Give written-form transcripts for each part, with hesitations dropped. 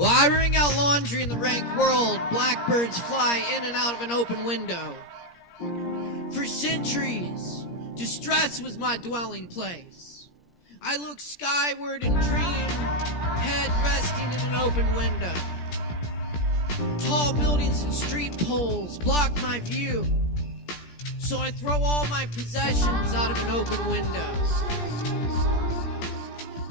Well, I wring out laundry in the rank world. Blackbirds fly in and out of an open window. For centuries, distress was my dwelling place. I look skyward and dream, head resting in an open window. Tall buildings and street poles block my view, so I throw all my possessions out of an open window.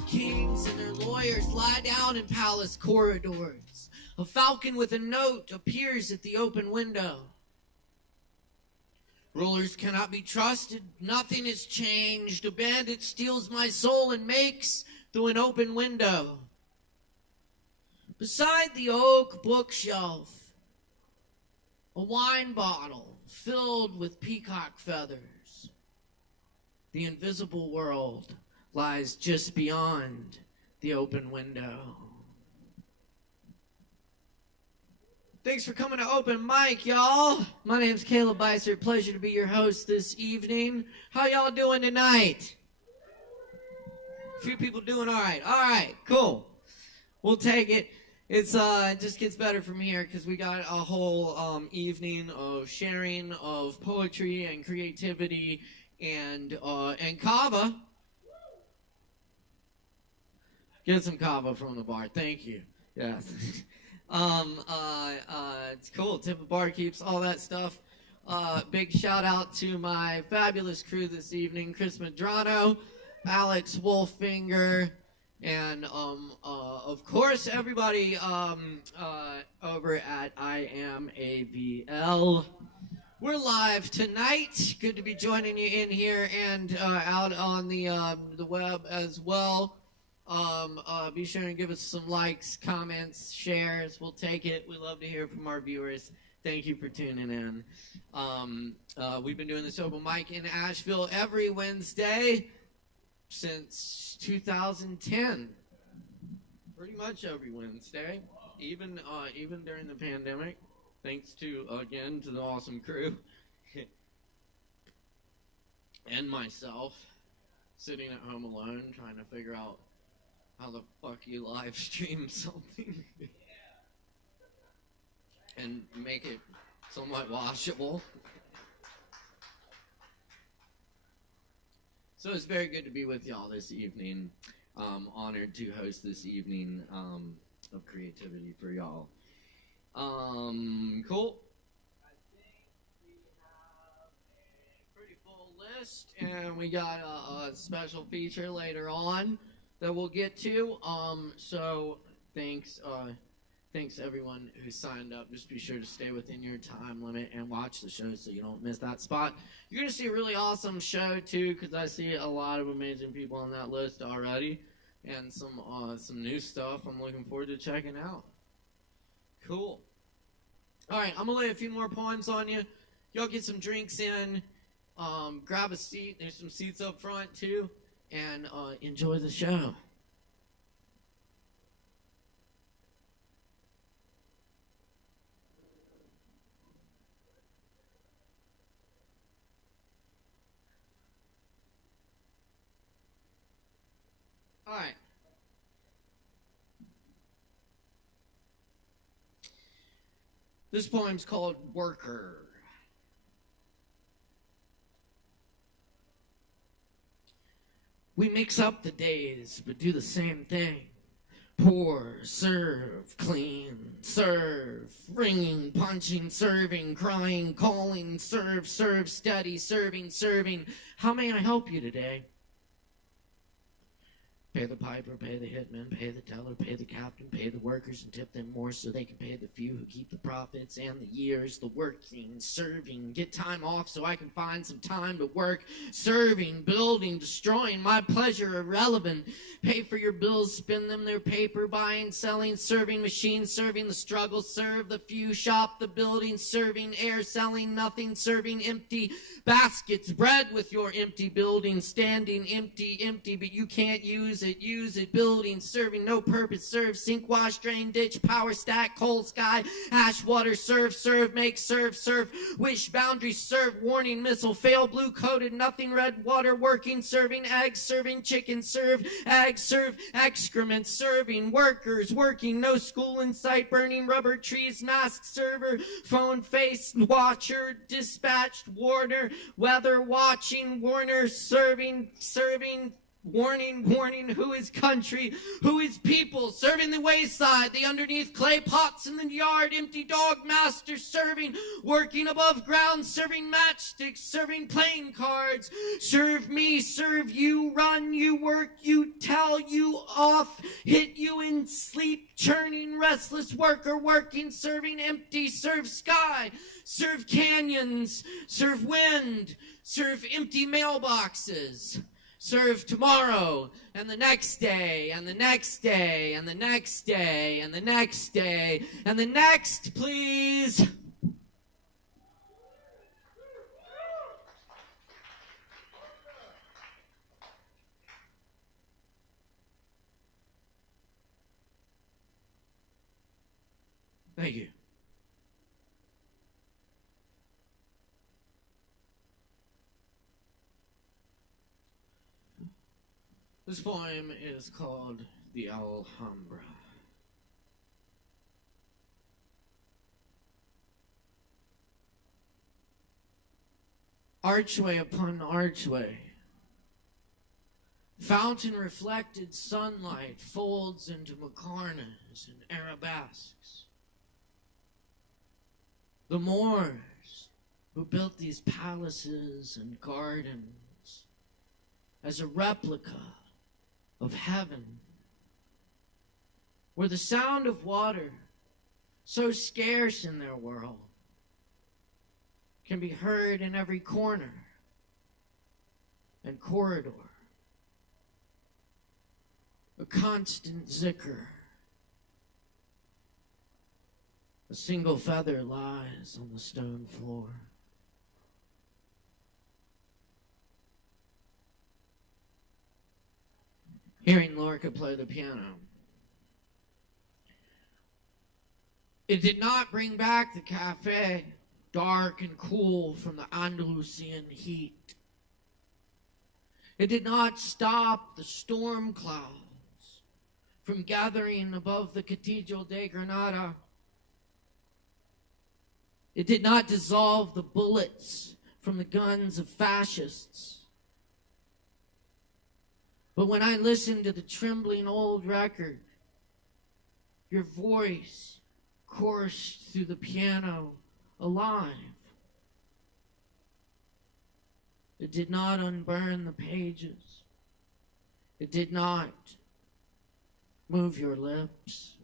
Kings and their lawyers lie down in palace corridors. A falcon with a note appears at the open window. Rulers cannot be trusted. Nothing has changed. A bandit steals my soul and makes through an open window. Beside the oak bookshelf, a wine bottle filled with peacock feathers. The invisible world lies just beyond the open window. Thanks for coming to Open Mic, y'all. My name's Caleb Beissert. Pleasure to be your host this evening. How y'all doing tonight? A few people doing all right. All right, cool. We'll take it. It just gets better from here because we got a whole evening of sharing of poetry and creativity and Kava. Get some Kava from the bar. Thank you. Yes. It's cool. Tip of barkeeps, all that stuff. Big shout out to my fabulous crew this evening: Chris Medrano, Alex Wolfinger, and of course everybody over at I Am AVL. We're live tonight. Good to be joining you in here and out on the web as well. Be sure and give us some likes, comments, shares. We'll take it. We love to hear from our viewers. Thank you for tuning in. We've been doing this open mic in Asheville every Wednesday since 2010. Pretty much every Wednesday, even during the pandemic. Thanks to the awesome crew and myself sitting at home alone trying to figure out how the fuck you live stream something and make it somewhat watchable. So it's very good to be with y'all this evening. Honored to host this evening of creativity for y'all. Cool. I think we have a pretty full list, and we got a special feature later on that we'll get to. So thanks everyone who signed up. Just be sure to stay within your time limit and watch the show so you don't miss that spot. You're gonna see a really awesome show too, because I see a lot of amazing people on that list already, and some new stuff I'm looking forward to checking out. Cool. All right, I'm gonna lay a few more poems on you. Y'all get some drinks in, grab a seat. There's some seats up front too, and enjoy the show. All right. This poem's called Worker. We mix up the days, but do the same thing. Pour, serve, clean, serve, ringing, punching, serving, crying, calling, serve, steady, serving. How may I help you today? Pay the piper, pay the hitman, pay the teller, pay the captain, pay the workers and tip them more so they can pay the few who keep the profits and the years, the working, serving, get time off so I can find some time to work, serving, building, destroying, my pleasure irrelevant. Pay for your bills, spend them their paper, buying, selling, serving machines, serving the struggle, serve the few, shop the building, serving air, selling nothing, serving empty baskets, bread with your empty building, standing empty, but you can't use it. it, use it, building, serving, no purpose, serve, sink, wash, drain, ditch, power, stack, coal, sky, ash, water, serve, make, serve, wish, boundary, serve, warning, missile, fail, blue coated, nothing, red, water, working, serving, eggs, serving, chicken, serve, eggs, serve, excrement, serving, workers, working, no school in sight, burning, rubber trees, mask, server, phone, face, watcher, dispatched, warner, weather, watching, warner, serving, warning, who is country, who is people, serving the wayside, the underneath clay pots in the yard, empty dog master, serving, working above ground, serving matchsticks, serving playing cards, serve me, serve you, run, you work, you tell, you off, hit you in sleep, churning, restless worker, working, serving empty, serve sky, serve canyons, serve wind, serve empty mailboxes. Serve tomorrow, and the next day, and the next day, and the next day, and the next day, and the next, please. Thank you. This poem is called The Alhambra. Archway upon archway, fountain reflected sunlight folds into macarnas and arabesques. The Moors who built these palaces and gardens as a replica of heaven, where the sound of water, so scarce in their world, can be heard in every corner and corridor. A constant zikr. A single feather lies on the stone floor. Hearing Lorca play the piano, it did not bring back the cafe, dark and cool from the Andalusian heat. It did not stop the storm clouds from gathering above the Cathedral de Granada. It did not dissolve the bullets from the guns of fascists. But when I listened to the trembling old record, your voice coursed through the piano alive. It did not unburn the pages. It did not move your lips.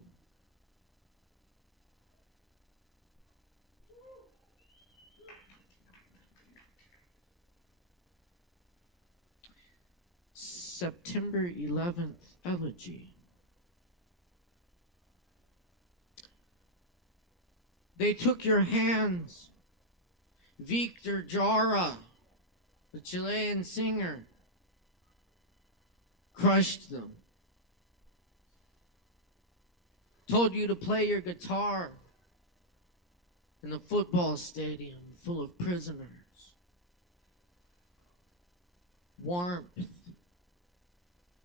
September 11th Elegy. They took your hands. Victor Jara, the Chilean singer, crushed them. Told you to play your guitar in the football stadium full of prisoners. Warmth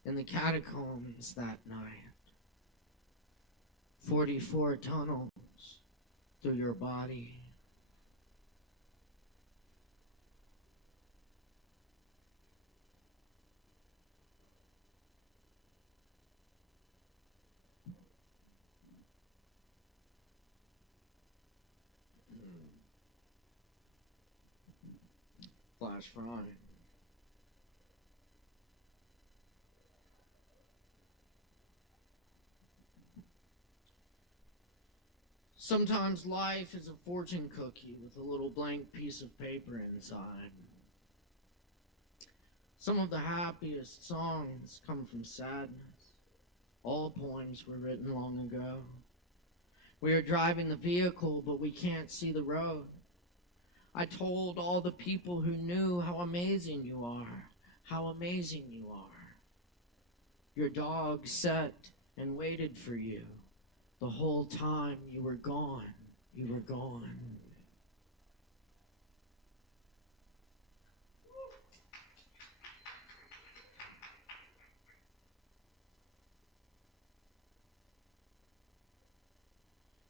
in the catacombs that night. 44 tunnels through your body. Flash fry. Sometimes life is a fortune cookie with a little blank piece of paper inside. Some of the happiest songs come from sadness. All poems were written long ago. We are driving the vehicle, but we can't see the road. I told all the people who knew how amazing you are, how amazing you are. Your dog sat and waited for you the whole time you were gone. You were gone.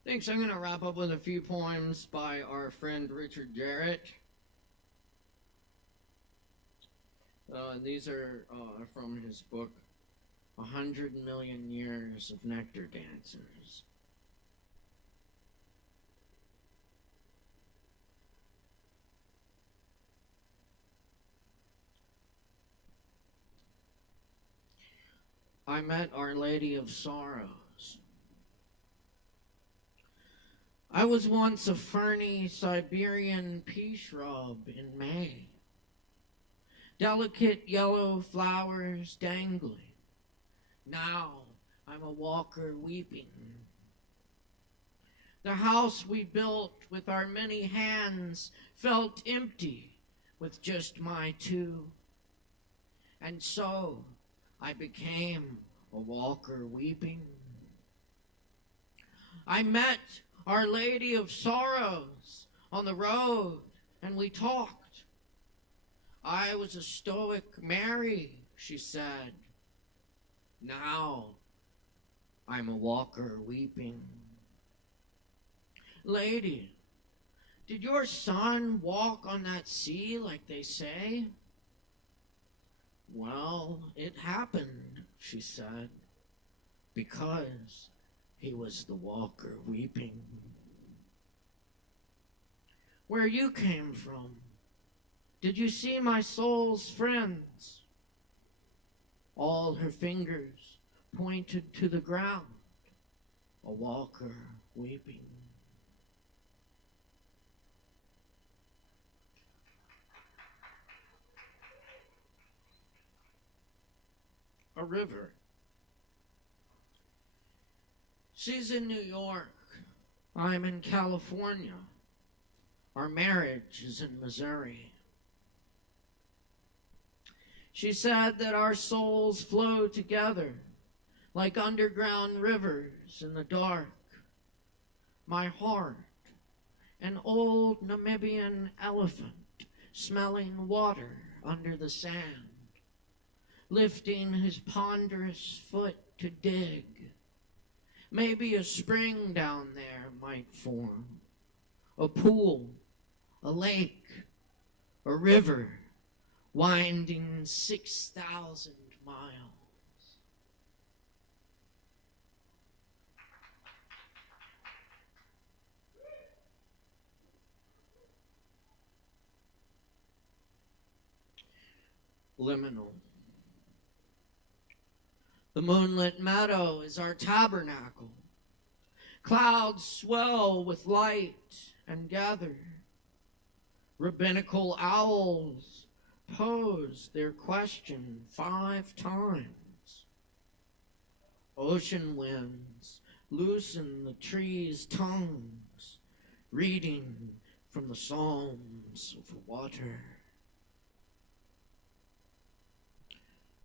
Thanks. I'm going to wrap up with a few poems by our friend Richard Jarrett. These are from his book, 100 Million Years of Nectar Dancers. I met Our Lady of Sorrows. I was once a ferny Siberian pea shrub in May. Delicate yellow flowers dangling. Now I'm a walker weeping. The house we built with our many hands felt empty with just my two. And so I became a walker weeping. I met Our Lady of Sorrows on the road, and we talked. I was a stoic Mary, she said. Now I'm a walker weeping. Lady, did your son walk on that sea like they say? Well, it happened, she said, because he was the walker weeping. Where you came from, did you see my soul's friends? All her fingers pointed to the ground, a walker weeping. A river. She's in New York. I'm in California. Our marriage is in Missouri. She said that our souls flow together like underground rivers in the dark. My heart, an old Namibian elephant smelling water under the sand, lifting his ponderous foot to dig. Maybe a spring down there might form, a pool, a lake, a river, winding 6,000 miles. Liminal. The moonlit meadow is our tabernacle. Clouds swell with light and gather. Rabbinical owls pose their question 5 times. Ocean winds loosen the trees' tongues, reading from the Psalms of water.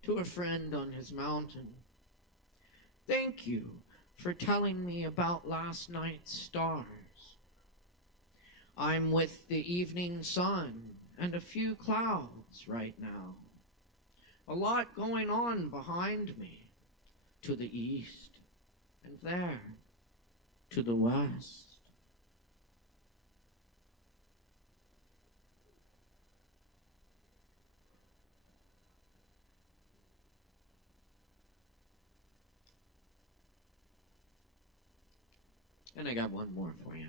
To a friend on his mountain, thank you for telling me about last night's stars. I'm with the evening sun and a few clouds right now. A lot going on behind me, to the east, and there, to the west. And I got one more for you.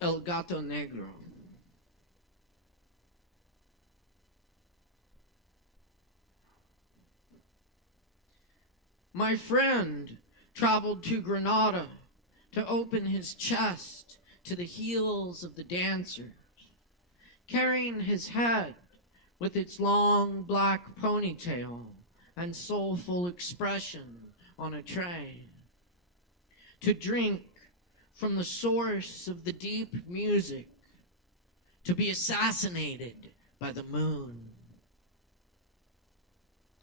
El Gato Negro. My friend traveled to Granada to open his chest to the heels of the dancers, carrying his head with its long black ponytail and soulful expression on a tray, to drink from the source of the deep music to be assassinated by the moon.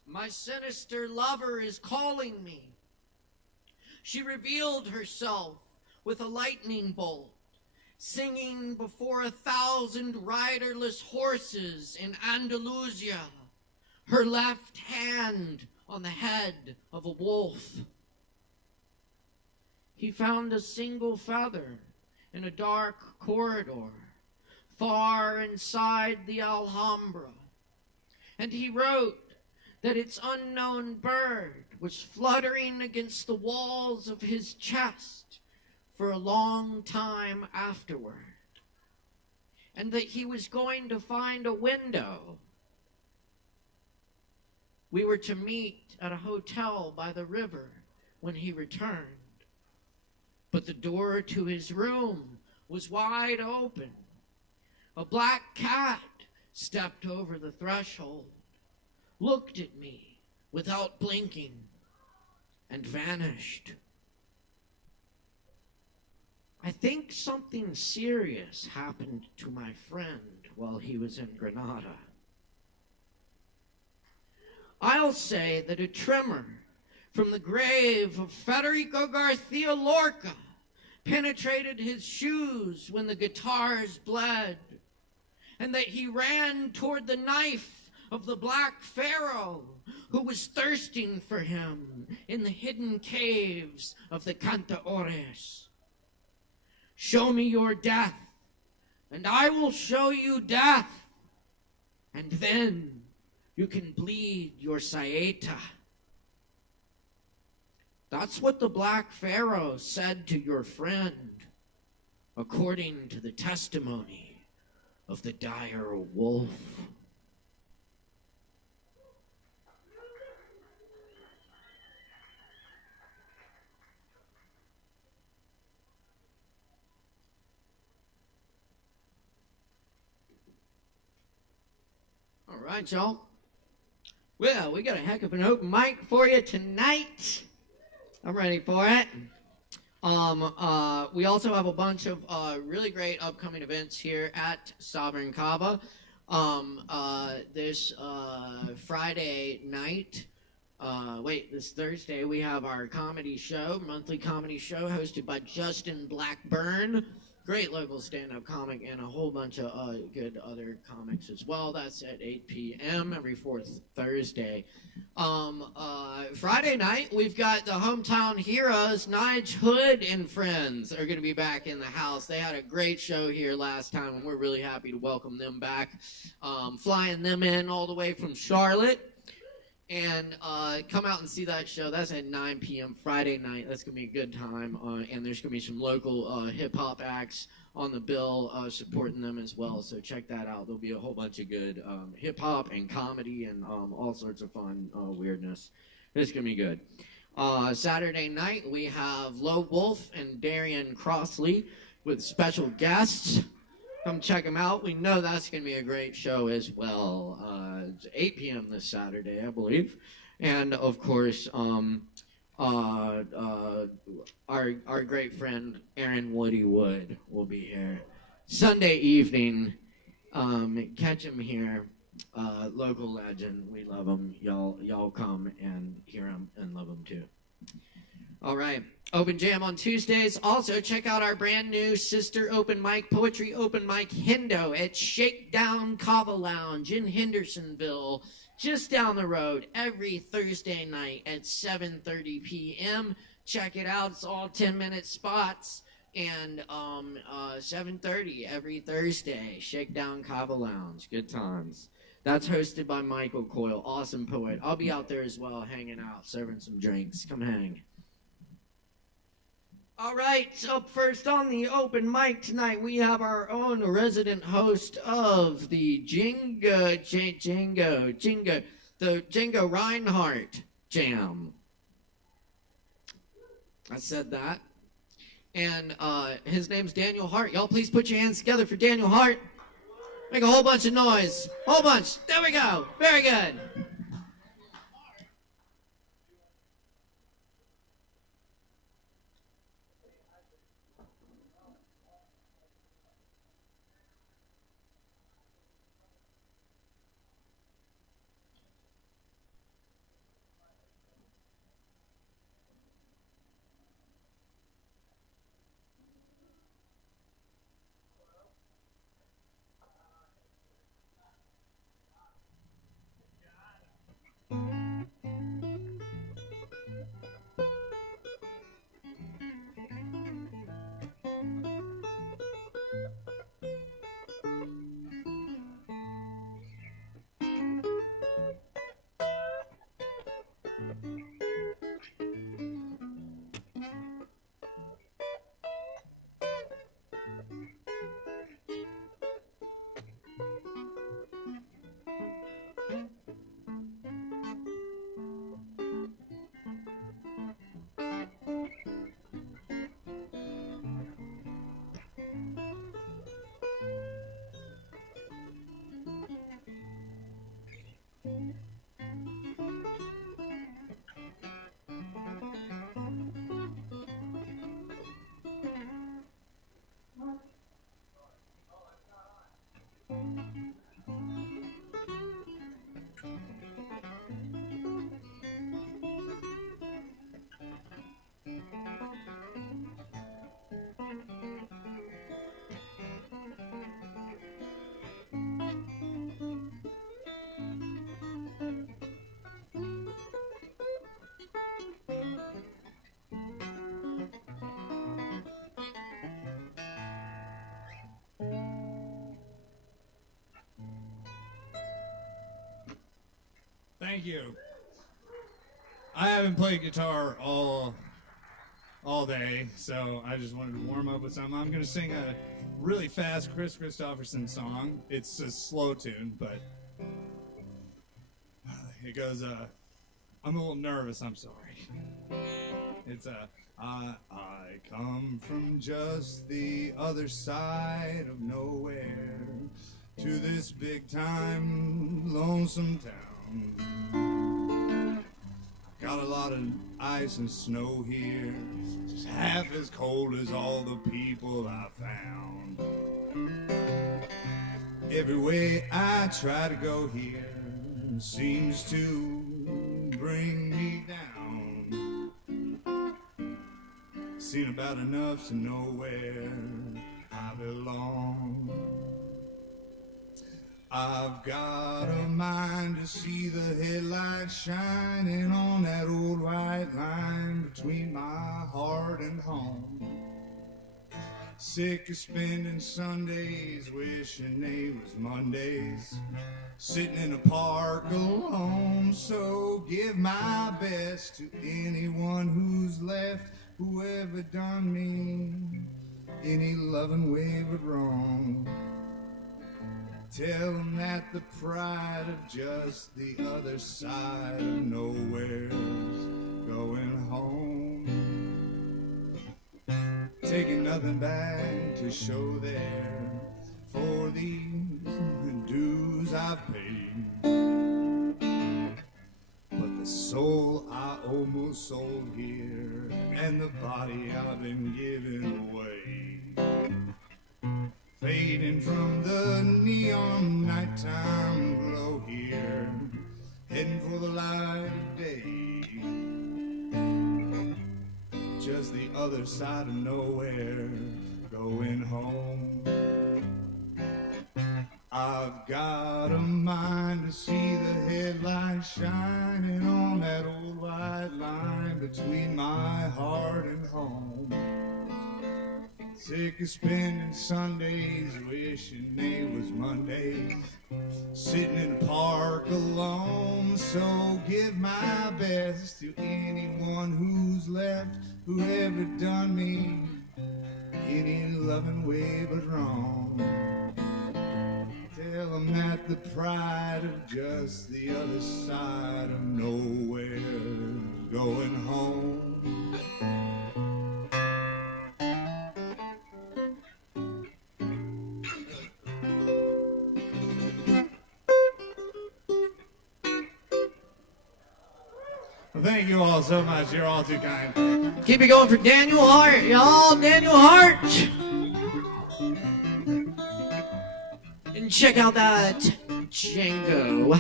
My sinister lover is calling me. She revealed herself with a lightning bolt, singing before 1,000 riderless horses in Andalusia, her left hand on the head of a wolf. He found a single feather in a dark corridor, far inside the Alhambra, and he wrote that its unknown bird was fluttering against the walls of his chest for a long time afterward, and that he was going to find a window. We were to meet at a hotel by the river when he returned, but the door to his room was wide open. A black cat stepped over the threshold, looked at me without blinking, and vanished. I think something serious happened to my friend while he was in Granada. I'll say that a tremor from the grave of Federico Garcia Lorca penetrated his shoes when the guitars bled, and that he ran toward the knife of the Black Pharaoh who was thirsting for him in the hidden caves of the Cantaores. Show me your death, and I will show you death, and then you can bleed your saeta. That's what the Black Pharaoh said to your friend, according to the testimony of the dire wolf. All right, y'all. Well, we got a heck of an open mic for you tonight. I'm ready for it. We also have a bunch of really great upcoming events here at Sovereign Kava. This Friday night, this Thursday, we have our comedy show, monthly comedy show hosted by Justin Blackburn. Great local stand-up comic and a whole bunch of good other comics as well. That's at 8 p.m. every fourth Thursday. Friday night, we've got the hometown heroes, Nige Hood and friends, are going to be back in the house. They had a great show here last time, and we're really happy to welcome them back. Flying them in all the way from Charlotte. And come out and see that show. That's at 9 p.m. Friday night. That's going to be a good time. And there's going to be some local hip-hop acts on the bill supporting them as well. So check that out. There'll be a whole bunch of good hip-hop and comedy and all sorts of fun weirdness. It's going to be good. Saturday night, we have Low Wolf and Darian Crossley with special guests. Come check them out. We know that's going to be a great show as well. It's 8 p.m. this Saturday, I believe. And, of course, our great friend Aaron Woody Wood will be here. Sunday evening, catch him here. Local legend. We love him. Y'all come and hear him and love him, too. All right. Open Jam on Tuesdays. Also, check out our brand new sister open mic, poetry open mic, Hindo at Shakedown Kava Lounge in Hendersonville, just down the road, every Thursday night at 7:30 p.m. Check it out. It's all 10-minute spots. And 7:30 every Thursday, Shakedown Kava Lounge. Good times. That's hosted by Michael Coyle, awesome poet. I'll be out there as well, hanging out, serving some drinks. Come hang. All right, up first on the open mic tonight, we have our own resident host of the Django Reinhardt Jam. I said that. And his name's Daniel Hart. Y'all please put your hands together for Daniel Hart. Make a whole bunch of noise. Whole bunch. There we go. Very good. Thank you. I haven't played guitar all day, so I just wanted to warm up with something. I'm going to sing a really fast Chris Christopherson song. It's a slow tune, but it goes, I'm a little nervous, I'm sorry. It's I come from just the other side of nowhere to this big time lonesome town. Got a lot of ice and snow here, just half as cold as all the people I found. Every way I try to go here seems to bring me down. Seen about enough to know where I belong. I've got a mind to see the headlights shining on that old white line between my heart and home. Sick of spending Sundays wishing they was Mondays, sitting in a park alone. So give my best to anyone who's left, whoever done me any loving way but wrong. Tell them that the pride of just the other side of nowhere's going home. Taking nothing back to show there for these dues I've paid. But the soul I almost sold here and the body I've been giving away, fading from the neon nighttime glow here, heading for the light of day. Just the other side of nowhere, going home. I've got a mind to see the headlights shining on that old white line between my heart and home. Sick of spending Sundays wishing they was Mondays, sitting in a park alone. So give my best to anyone who's left, whoever done me any loving way but wrong. Tell them that the pride of just the other side of nowhere is going home. Thank you all so much. You're all too kind. Keep it going for Daniel Hart, y'all. Daniel Hart. And check out that Django.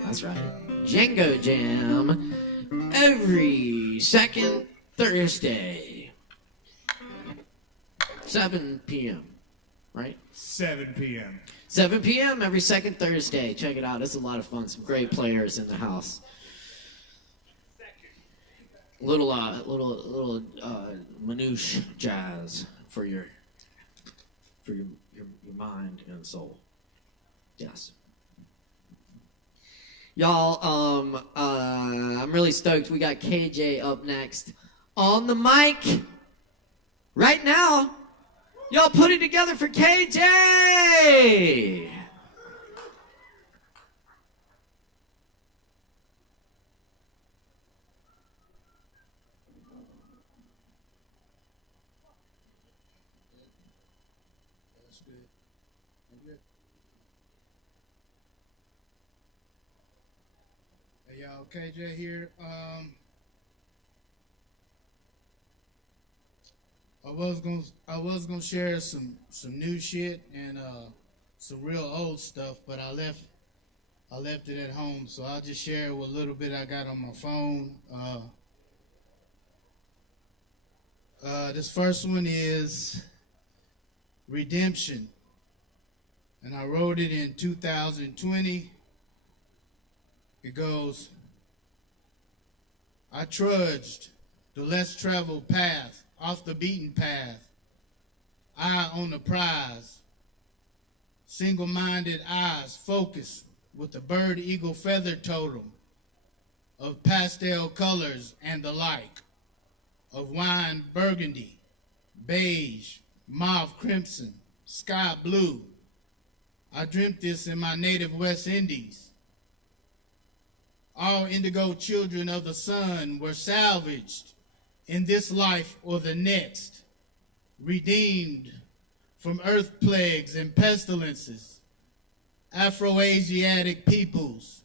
That's right. Django Jam. Every second Thursday. 7 p.m. Right? 7 p.m. 7 p.m. every second Thursday. Check it out. It's a lot of fun. Some great players in the house. Little manouche jazz for your mind and soul. Yes. Y'all, I'm really stoked. We got KJ up next on the mic right now. Y'all put it together for KJ. Hey y'all, KJ here. I was gonna share some new shit and some real old stuff, but I left it at home, so I'll just share what little bit I got on my phone. This first one is Redemption, and I wrote it in 2020. It goes, I trudged the less traveled path, off the beaten path, eye on the prize, single-minded eyes focused with the bird eagle feather totem, of pastel colors and the like, of wine burgundy, beige, mauve crimson, sky blue. I dreamt this in my native West Indies. All indigo children of the sun were salvaged in this life or the next, redeemed from earth plagues and pestilences. Afro-Asiatic peoples,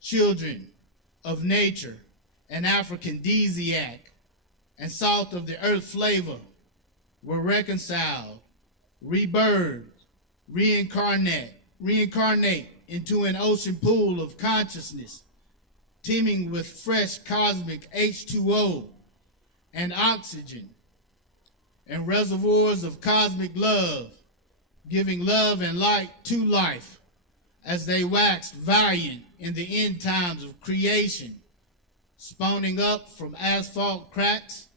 children of nature, an aphrodisiac, and salt of the earth flavor, were reconciled, rebirthed, reincarnate into an ocean pool of consciousness, teeming with fresh cosmic H2O and oxygen, and reservoirs of cosmic love, giving love and light to life as they waxed valiant in the end times of creation, spawning up from asphalt cracks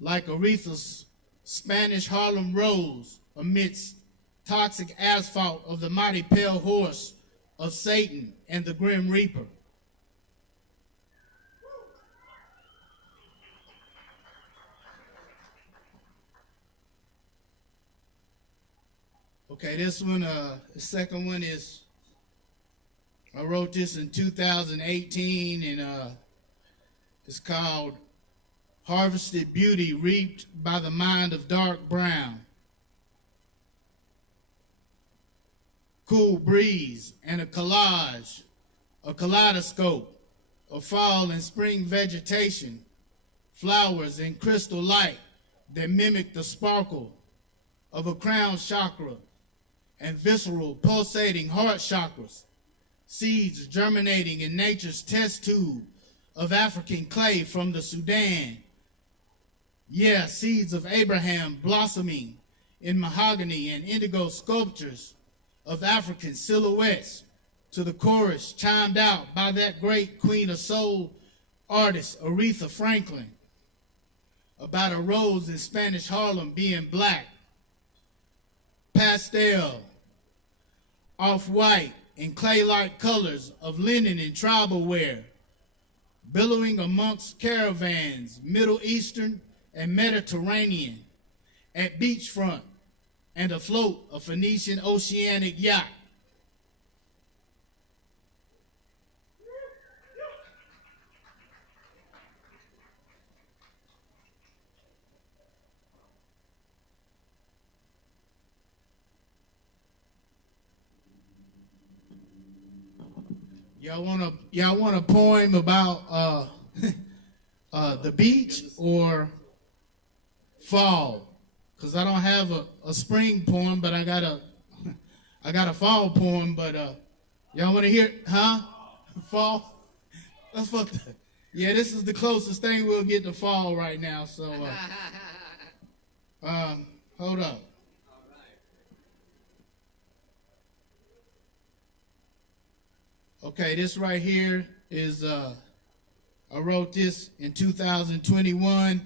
like Aretha's Spanish Harlem rose amidst toxic asphalt of the mighty pale horse of Satan and the Grim Reaper. Okay, this one, the second one is, I wrote this in 2018, and it's called Harvested Beauty Reaped by the Mind of Dark Brown. Cool breeze and a collage, a kaleidoscope of fall and spring vegetation, flowers and crystal light that mimic the sparkle of a crown chakra and visceral pulsating heart chakras, seeds germinating in nature's test tube of African clay from the Sudan. Yeah, seeds of Abraham blossoming in mahogany and indigo sculptures of African silhouettes to the chorus chimed out by that great queen of soul artist Aretha Franklin about a rose in Spanish Harlem being black, pastel, off-white, and clay-like colors of linen and tribal wear, billowing amongst caravans, Middle Eastern and Mediterranean, at beachfront and afloat a Phoenician oceanic yacht. Y'all want a poem about the beach or fall? Cause I don't have a spring poem, but I got a fall poem. But y'all want to hear it? Huh? Fall? That's fucked up. Yeah, this is the closest thing we'll get to fall right now. So hold up. Okay, this right here is, I wrote this in 2021,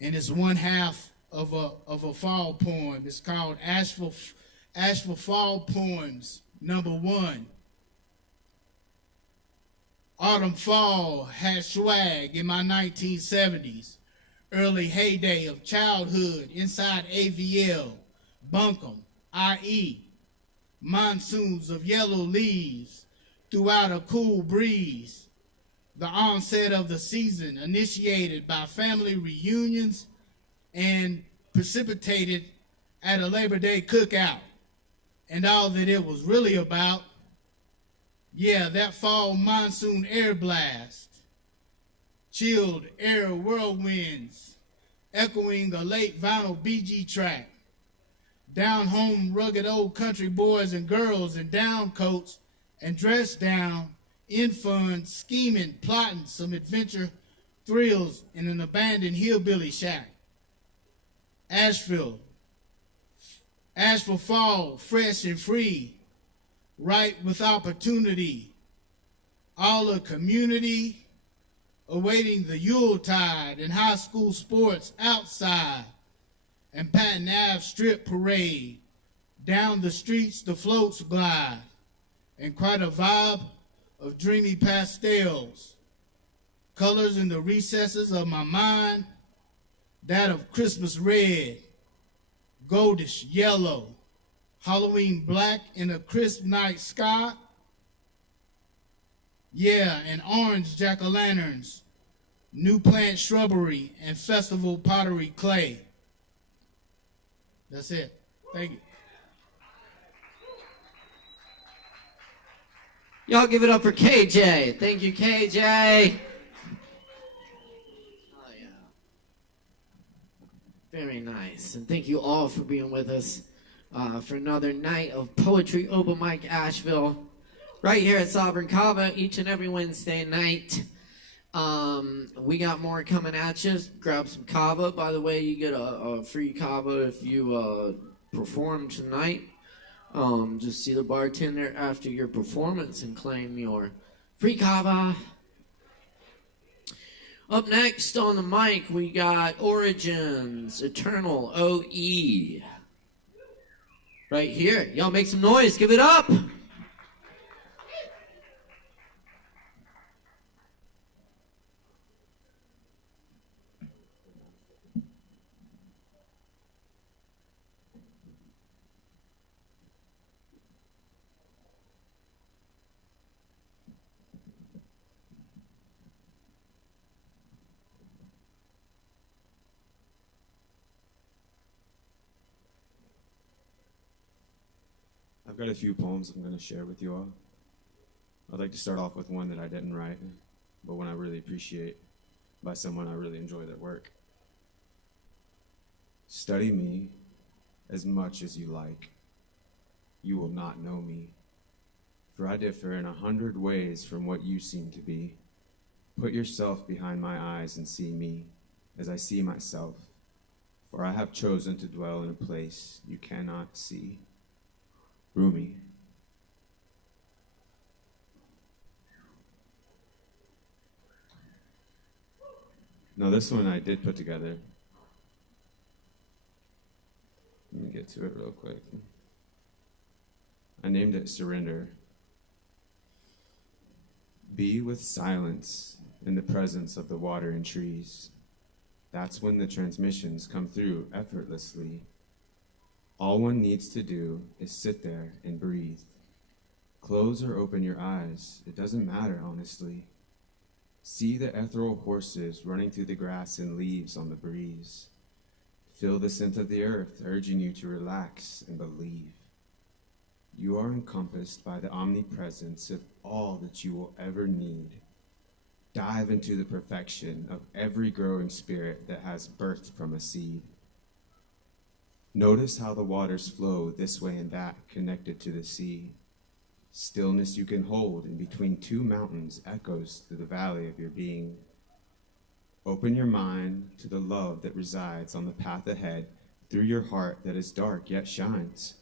and it's one half of a fall poem. It's called Asheville Fall Poems, #1. Autumn fall had swag in my 1970s, early heyday of childhood inside AVL, Bunkum, IE. Monsoons of yellow leaves throughout a cool breeze. The onset of the season initiated by family reunions and precipitated at a Labor Day cookout. And all that it was really about, yeah, that fall monsoon air blast. Chilled air whirlwinds echoing a late vinyl BG track. Down home rugged old country boys and girls in down coats and dressed down, in fun, scheming, plotting some adventure thrills in an abandoned hillbilly shack. Asheville fall, fresh and free, ripe with opportunity. All a community awaiting the Yuletide and high school sports outside. And Patton Ave Strip Parade. Down the streets the floats glide. And quite a vibe of dreamy pastels, colors in the recesses of my mind, that of Christmas red, goldish yellow, Halloween black in a crisp night sky. Yeah, and orange jack-o'-lanterns, new plant shrubbery, and festival pottery clay. That's it. Thank you. Y'all give it up for KJ. Thank you, KJ. Oh, yeah. Very nice. And thank you all for being with us for another night of Poetry Open Mic Asheville. Right here at Sovereign Kava each and every Wednesday night. We got more coming at you. Grab some Kava. By the way, you get a free Kava if you perform tonight. Just see the bartender after your performance and claim your free Kava. Up next on the mic, we got Origins, Eternal OE. Right here. Y'all make some noise. Give it up. I've got a few poems I'm going to share with you all. I'd like to start off with one that I didn't write, but one I really appreciate by someone I really enjoy their work. Study me as much as you like. You will not know me, for I differ in 100 ways from what you seem to be. Put yourself behind my eyes and see me as I see myself, for I have chosen to dwell in a place you cannot see. Rumi. Now this one I did put together. Let me get to it real quick. I named it Surrender. Be with silence in the presence of the water and trees. That's when the transmissions come through effortlessly. All one needs to do is sit there and breathe. Close or open your eyes, it doesn't matter, honestly. See the ethereal horses running through the grass and leaves on the breeze. Feel the scent of the earth urging you to relax and believe. You are encompassed by the omnipresence of all that you will ever need. Dive into the perfection of every growing spirit that has birthed from a seed. Notice how the waters flow this way and that, connected to the sea. Stillness you can hold in between two mountains echoes through the valley of your being. Open your mind to the love that resides on the path ahead through your heart that is dark yet shines.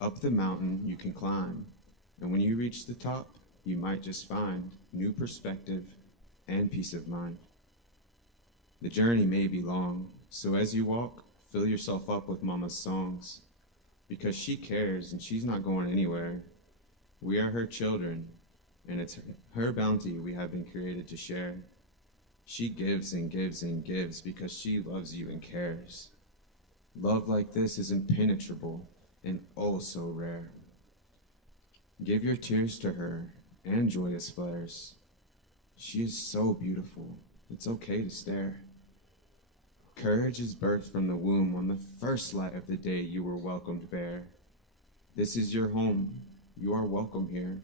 Up the mountain you can climb, and when you reach the top, you might just find new perspective and peace of mind. The journey may be long, so as you walk, fill yourself up with Mama's songs, because she cares and she's not going anywhere. We are her children, and it's her bounty we have been created to share. She gives and gives and gives because she loves you and cares. Love like this is impenetrable and oh so rare. Give your tears to her and joyous flares. She is so beautiful, it's okay to stare. Courage is birthed from the womb on the first light of the day you were welcomed bare. This is your home, you are welcome here.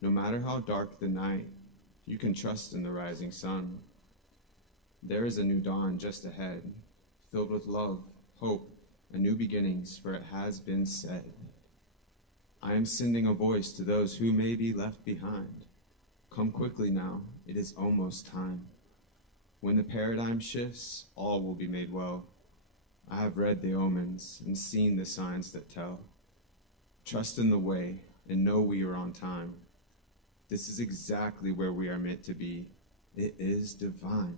No matter how dark the night, you can trust in the rising sun. There is a new dawn just ahead, filled with love, hope, and new beginnings, for it has been said. I am sending a voice to those who may be left behind. Come quickly now, it is almost time. When the paradigm shifts, all will be made well. I have read the omens and seen the signs that tell. Trust in the way and know we are on time. This is exactly where we are meant to be. It is divine.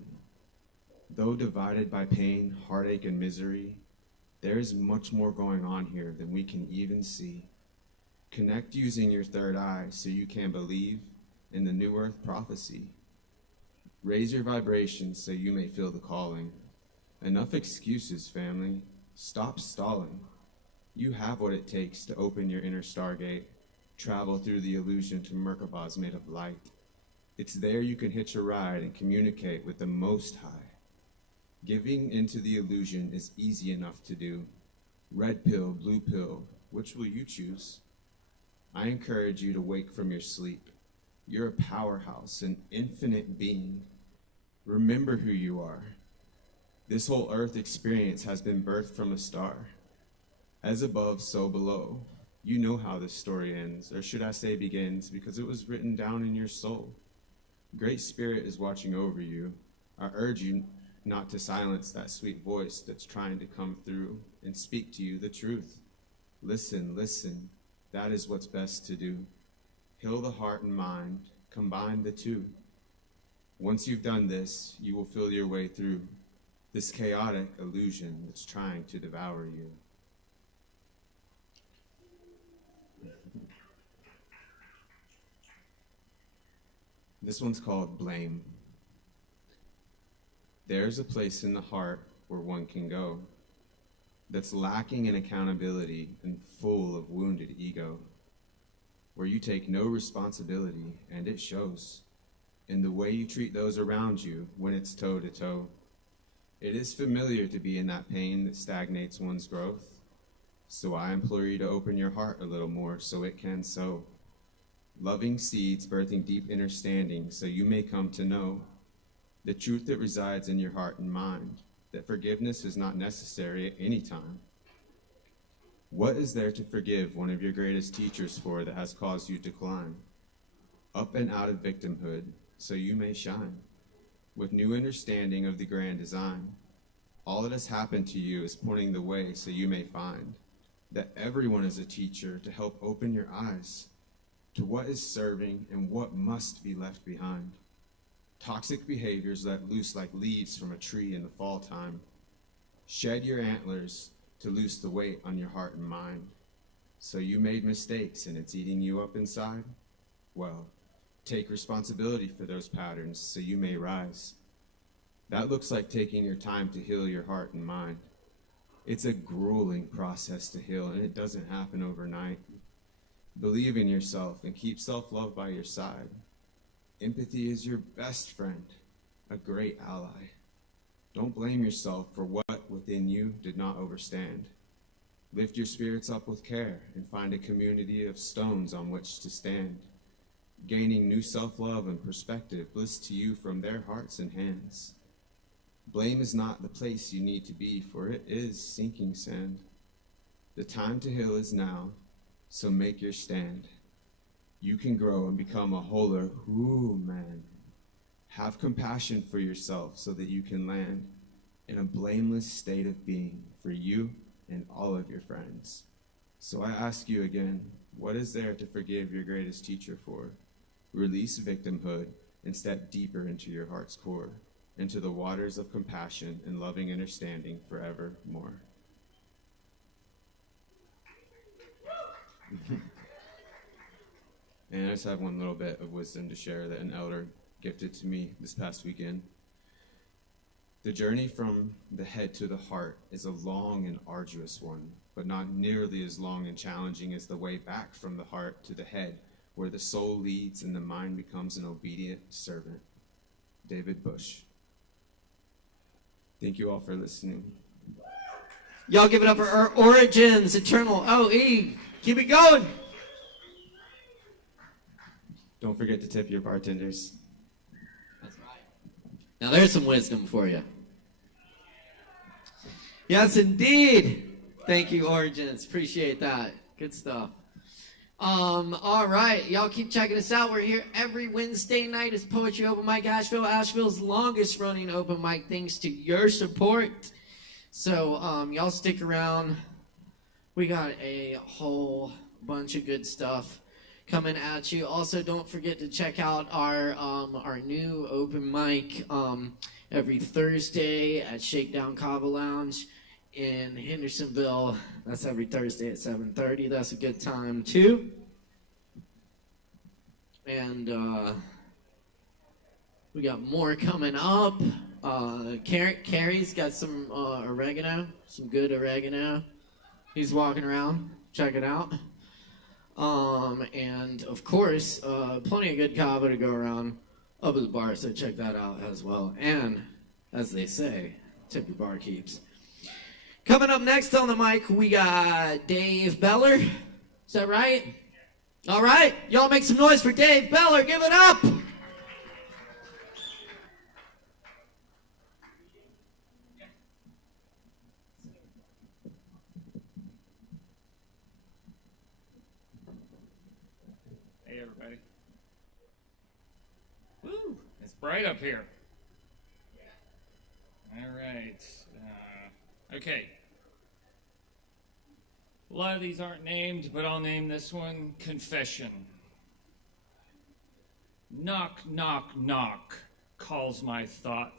Though divided by pain, heartache, and misery, there is much more going on here than we can even see. Connect using your third eye so you can believe in the new earth prophecy. Raise your vibrations so you may feel the calling. Enough excuses, family. Stop stalling. You have what it takes to open your inner stargate, travel through the illusion to Merkabahs made of light. It's there you can hitch a ride and communicate with the Most High. Giving into the illusion is easy enough to do. Red pill, blue pill, which will you choose? I encourage you to wake from your sleep. You're a powerhouse, an infinite being. Remember who you are. This whole earth experience has been birthed from a star. As above, so below. You know how this story ends, or should I say begins, because it was written down in your soul. Great Spirit is watching over you. I urge you not to silence that sweet voice that's trying to come through and speak to you the truth. Listen, listen. That is what's best to do. Heal the heart and mind. Combine the two. Once you've done this, you will feel your way through this chaotic illusion that's trying to devour you. This one's called Blame. There's a place in the heart where one can go that's lacking in accountability and full of wounded ego, where you take no responsibility, and it shows in the way you treat those around you when it's toe to toe. It is familiar to be in that pain that stagnates one's growth, so I implore you to open your heart a little more so it can sow. Loving seeds birthing deep understanding so you may come to know the truth that resides in your heart and mind, that forgiveness is not necessary at any time. What is there to forgive one of your greatest teachers for that has caused you to climb up and out of victimhood so you may shine with new understanding of the grand design? All that has happened to you is pointing the way so you may find that everyone is a teacher to help open your eyes to what is serving and what must be left behind. Toxic behaviors let loose like leaves from a tree in the fall time. Shed your antlers to loose the weight on your heart and mind. So you made mistakes and it's eating you up inside? Well, take responsibility for those patterns so you may rise. That looks like taking your time to heal your heart and mind. It's a grueling process to heal, and it doesn't happen overnight. Believe in yourself and keep self-love by your side. Empathy is your best friend, a great ally. Don't blame yourself for what within you did not overstand. Lift your spirits up with care and find a community of stones on which to stand. Gaining new self-love and perspective bliss to you from their hearts and hands. Blame is not the place you need to be, for it is sinking sand. The time to heal is now, so make your stand. You can grow and become a wholer man. Have compassion for yourself so that you can land in a blameless state of being for you and all of your friends. So I ask you again, what is there to forgive your greatest teacher for? Release victimhood and step deeper into your heart's core, into the waters of compassion and loving understanding forevermore. And I just have one little bit of wisdom to share that an elder gifted to me this past weekend. The journey from the head to the heart is a long and arduous one, but not nearly as long and challenging as the way back from the heart to the head, where the soul leads and the mind becomes an obedient servant. David Bush. Thank you all for listening. Y'all give it up for our Origins, Eternal OE. Keep it going. Don't forget to tip your bartenders. That's right. Now there's some wisdom for you. Yes, indeed. Thank you, Origins. Appreciate that. Good stuff. All right. Y'all keep checking us out. We're here every Wednesday night. It's Poetry Open Mic Asheville. Asheville's longest running open mic, thanks to your support. So y'all stick around. We got a whole bunch of good stuff coming at you. Also, don't forget to check out our new open mic every Thursday at Shakedown Kava Lounge in Hendersonville. That's every Thursday at 7:30. That's a good time too. And we got more coming up. Carrie's got some oregano, some good oregano. He's walking around. Check it out. And of course, plenty of good kava to go around up at the bar, so check that out as well. And as they say, tip your barkeeps. Coming up next on the mic, we got Dave Beller. Is that right? All right, y'all make some noise for Dave Beller. Give it up. Hey, everybody. Woo, it's bright up here. All right. Okay. A lot of these aren't named, but I'll name this one Confession. Knock, knock, knock, calls my thought,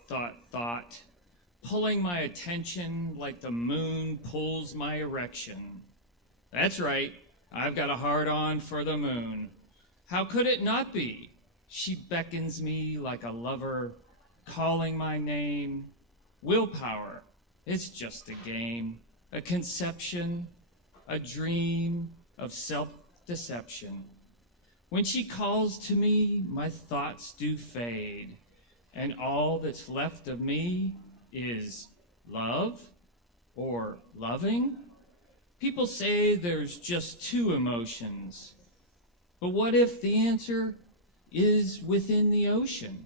pulling my attention like the moon pulls my erection. That's right, I've got a hard-on for the moon. How could it not be? She beckons me like a lover, calling my name. Willpower, it's just a game, a conception, a dream of self-deception. When she calls to me, my thoughts do fade, and all that's left of me is love or loving. People say there's just two emotions, but what if the answer is within the ocean?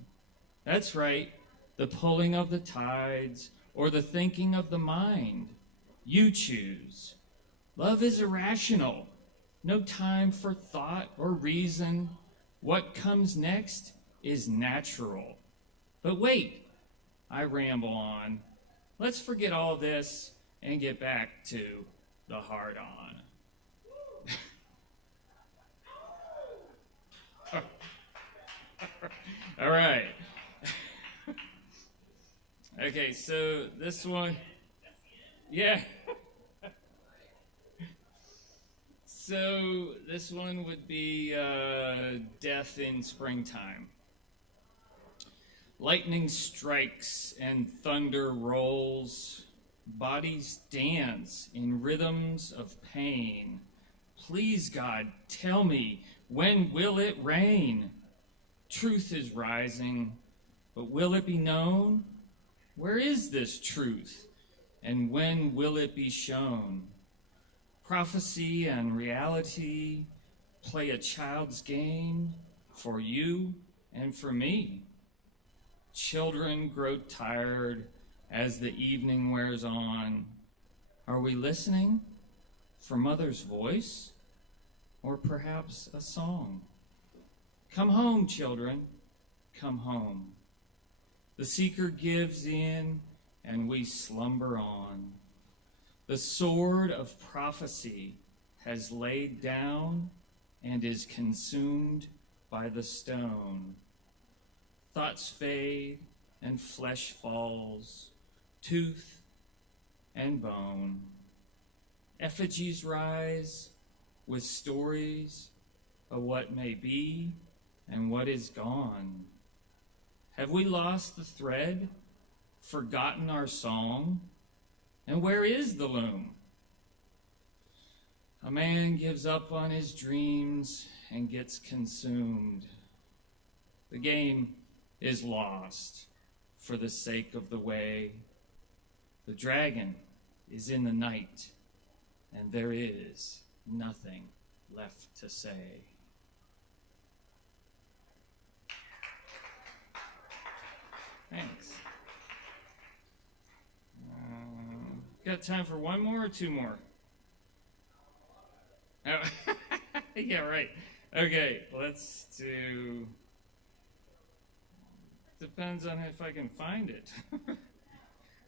That's right, the pulling of the tides or the thinking of the mind. You choose. Love is irrational. No time for thought or reason. What comes next is natural. But wait, I ramble on. Let's forget all this and get back to the hard-on. All right. Okay, so this one, yeah. So this one would be Death in Springtime. Lightning strikes and thunder rolls. Bodies dance in rhythms of pain. Please, God, tell me, when will it rain? Truth is rising, but will it be known? Where is this truth, and when will it be shown? Prophecy and reality play a child's game for you and for me. Children grow tired as the evening wears on. Are we listening for mother's voice or perhaps a song? Come home, children, come home. The seeker gives in and we slumber on. The sword of prophecy has laid down and is consumed by the stone. Thoughts fade and flesh falls, tooth and bone. Effigies rise with stories of what may be and what is gone. Have we lost the thread, forgotten our song? And where is the loom? A man gives up on his dreams and gets consumed. The game is lost for the sake of the way. The dragon is in the night, and there is nothing left to say. Thanks. Got time for one more or two more? Oh, yeah, right. Okay, let's do... Depends on if I can find it.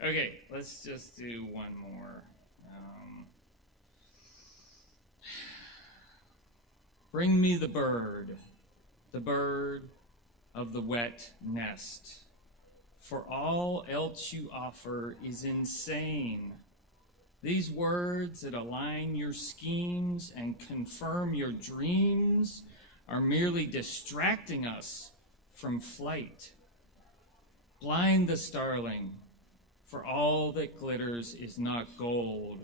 Okay, let's just do one more. Bring me the bird of the wet nest. For all else you offer is insane. These words that align your schemes and confirm your dreams are merely distracting us from flight. Blind the starling, for all that glitters is not gold.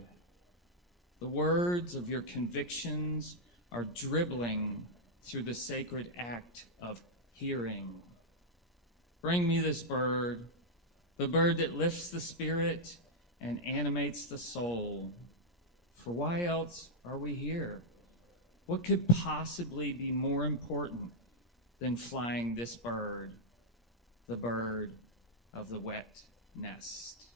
The words of your convictions are dribbling through the sacred act of hearing. Bring me this bird, the bird that lifts the spirit and animates the soul. For why else are we here? What could possibly be more important than flying this bird, the bird of the wet nest?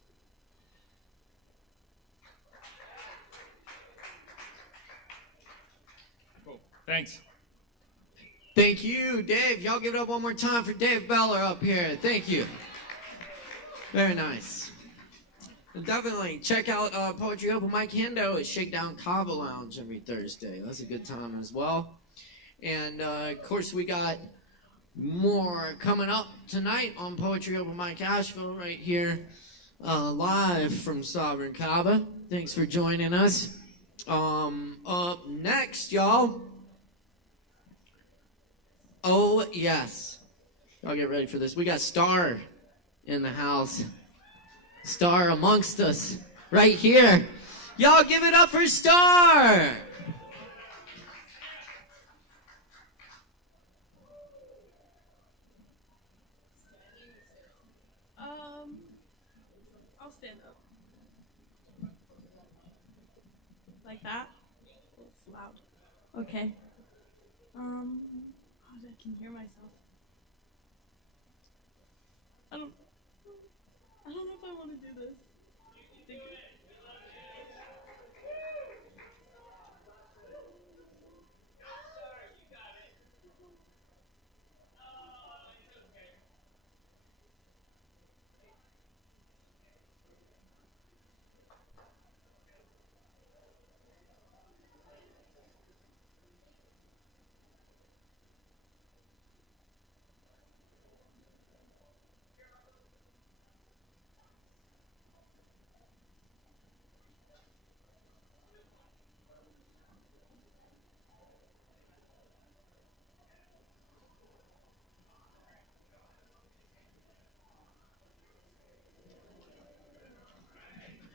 Cool. Thanks. Thank you, Dave. Y'all give it up one more time for Dave Beller up here. Thank you. Very nice. And definitely check out Poetry Open Mic Hendo at Shakedown Kava Lounge every Thursday. That's a good time as well. And, of course, we got more coming up tonight on Poetry Open Mic Asheville right here live from Sovereign Kava. Thanks for joining us. Up next, y'all. Oh, yes. Y'all get ready for this. We got Star in the house. Star amongst us right here. Y'all give it up for Star. I'll stand up. Like that? It's loud. Okay. I can hear myself. I don't know if I want to do this.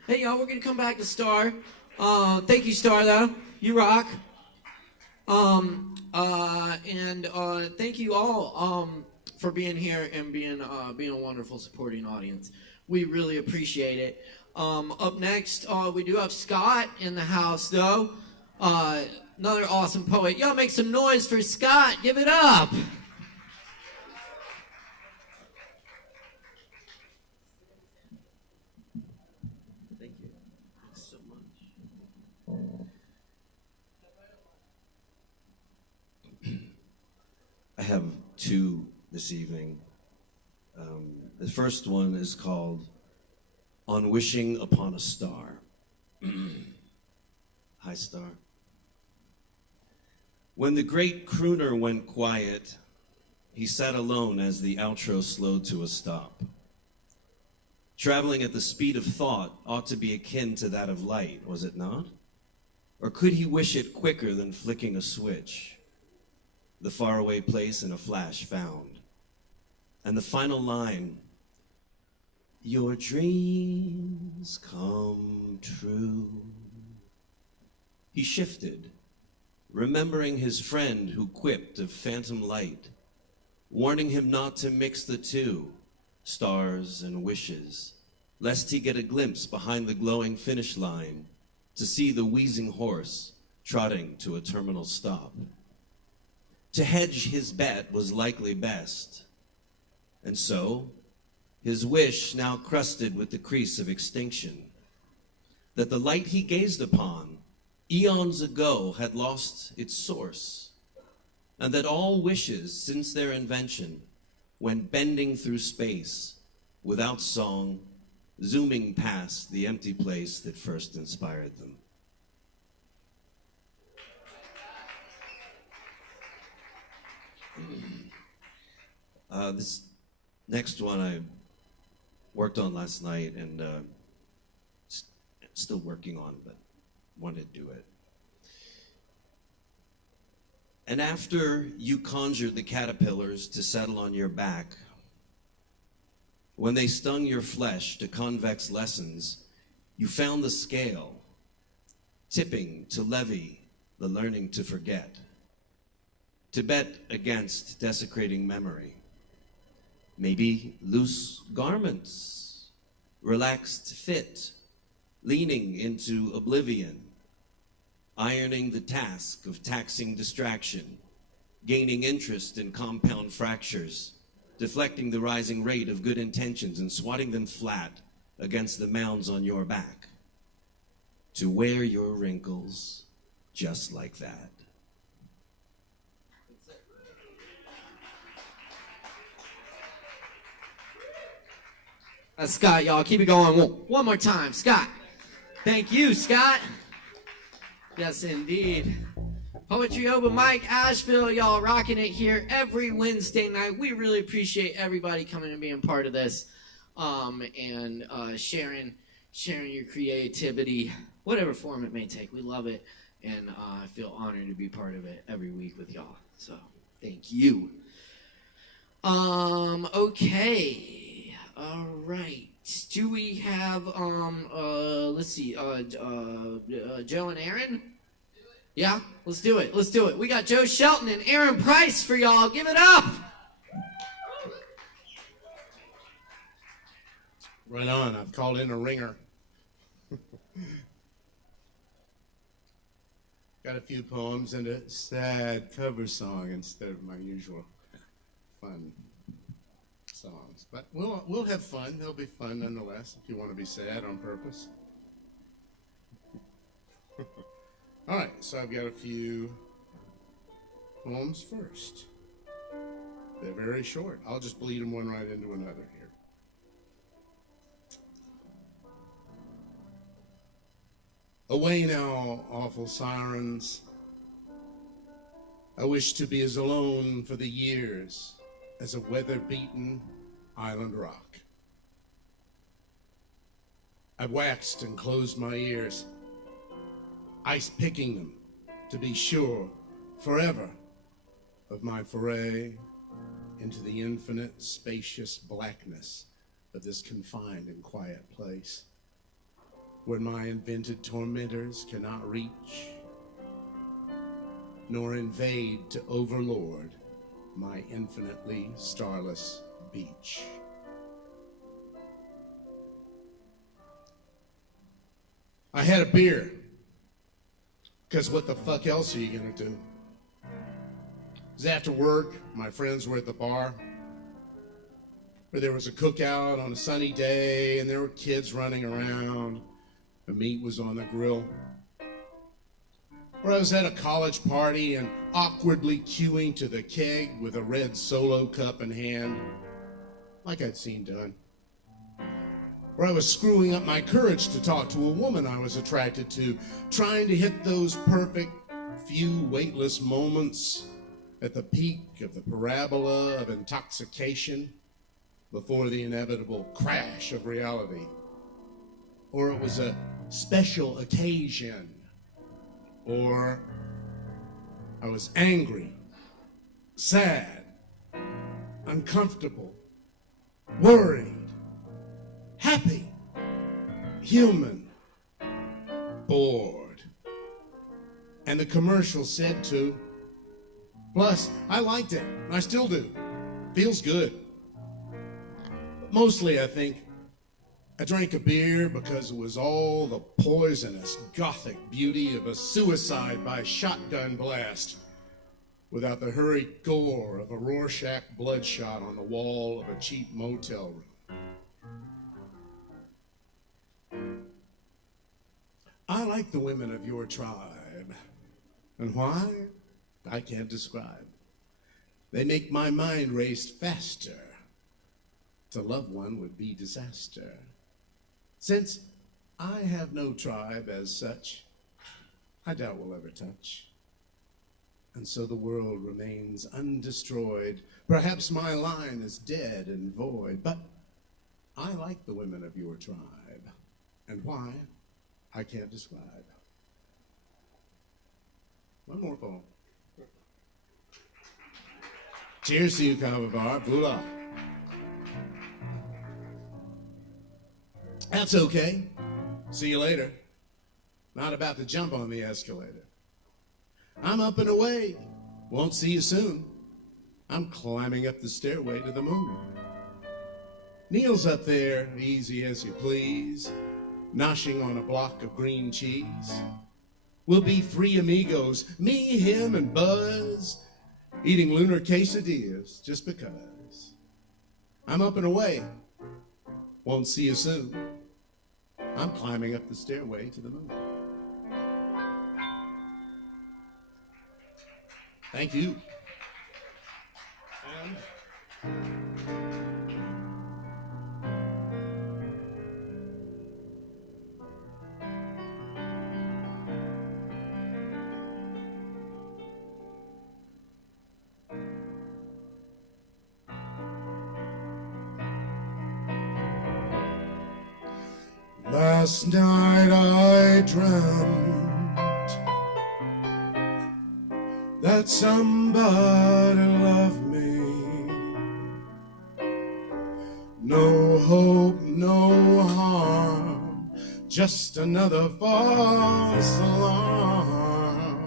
Hey, y'all, we're going to come back to Star. Thank you, Star, though. You rock. And thank you all for being here and being a wonderful supporting audience. We really appreciate it. Up next, we do have Scott in the house, though. Another awesome poet. Y'all make some noise for Scott. Give it up. I have two this evening. The first one is called On Wishing Upon a Star. Hi, Star. When the great crooner went quiet, he sat alone as the outro slowed to a stop. Traveling at the speed of thought ought to be akin to that of light, was it not? Or could he wish it quicker than flicking a switch? The faraway place in a flash found. And the final line, your dreams come true. He shifted, remembering his friend who quipped of phantom light, warning him not to mix the two, stars and wishes, lest he get a glimpse behind the glowing finish line to see the wheezing horse trotting to a terminal stop. To hedge his bet was likely best, and so his wish now crusted with the crease of extinction, that the light he gazed upon eons ago had lost its source, and that all wishes since their invention went bending through space without song, zooming past the empty place that first inspired them. This next one I worked on last night and still working on, but wanted to do it. And after you conjured the caterpillars to settle on your back, when they stung your flesh to convex lessons, you found the scale, tipping to levy the learning to forget, to bet against desecrating memory. Maybe loose garments, relaxed fit, leaning into oblivion, ironing the task of taxing distraction, gaining interest in compound fractures, deflecting the rising rate of good intentions and swatting them flat against the mounds on your back, to wear your wrinkles just like that. That's Scott, y'all. Keep it going. One more time. Scott. Thank you, Scott. Yes, indeed. Poetry Open Mic, Asheville, y'all rocking it here every Wednesday night. We really appreciate everybody coming and being part of this, and sharing your creativity, whatever form it may take. We love it, and I feel honored to be part of it every week with y'all. So, thank you. Okay. All right. Do we have let's see, Joe and Aaron? Yeah, let's do it. Let's do it. We got Joe Shelton and Aaron Price for y'all. Give it up. Right on. I've called in a ringer. Got a few poems and a sad cover song instead of my usual fun songs. But we'll have fun. They'll be fun nonetheless if you want to be sad on purpose. All right, so I've got a few poems first. They're very short. I'll just bleed them one right into another here. Away now, awful sirens. I wish to be as alone for the years as a weather-beaten island rock. I've waxed and closed my ears, ice-picking them to be sure forever of my foray into the infinite, spacious blackness of this confined and quiet place, where my invented tormentors cannot reach, nor invade to overlord my infinitely starless beach. I had a beer, because what the fuck else are you gonna do? It was after work, my friends were at the bar, where there was a cookout on a sunny day, and there were kids running around. The meat was on the grill. Or I was at a college party and awkwardly queuing to the keg with a red Solo cup in hand, like I'd seen done. Or I was screwing up my courage to talk to a woman I was attracted to, trying to hit those perfect few weightless moments at the peak of the parabola of intoxication before the inevitable crash of reality. Or it was a special occasion. Or I was angry, sad, uncomfortable, worried, happy, human, bored. And the commercial said to. Plus, I liked it. I still do. Feels good. But mostly, I think, I drank a beer because it was all the poisonous, gothic beauty of a suicide by shotgun blast, without the hurried gore of a Rorschach bloodshot on the wall of a cheap motel room. I like the women of your tribe. And why? I can't describe. They make my mind race faster. To love one would be disaster. Since I have no tribe as such, I doubt we'll ever touch. And so the world remains undestroyed. Perhaps my line is dead and void, but I like the women of your tribe. And why? I can't describe. One more poem. Cheers to you, Kava Bar. Bula. That's okay. See you later. Not about to jump on the escalator. I'm up and away. Won't see you soon. I'm climbing up the stairway to the moon. Neil's up there, easy as you please, noshing on a block of green cheese. We'll be three amigos, me, him, and Buzz, eating lunar quesadillas just because. I'm up and away. Won't see you soon. I'm climbing up the stairway to the moon. Thank you. Last night I dreamt that somebody loved me. No hope, no harm, just another false alarm.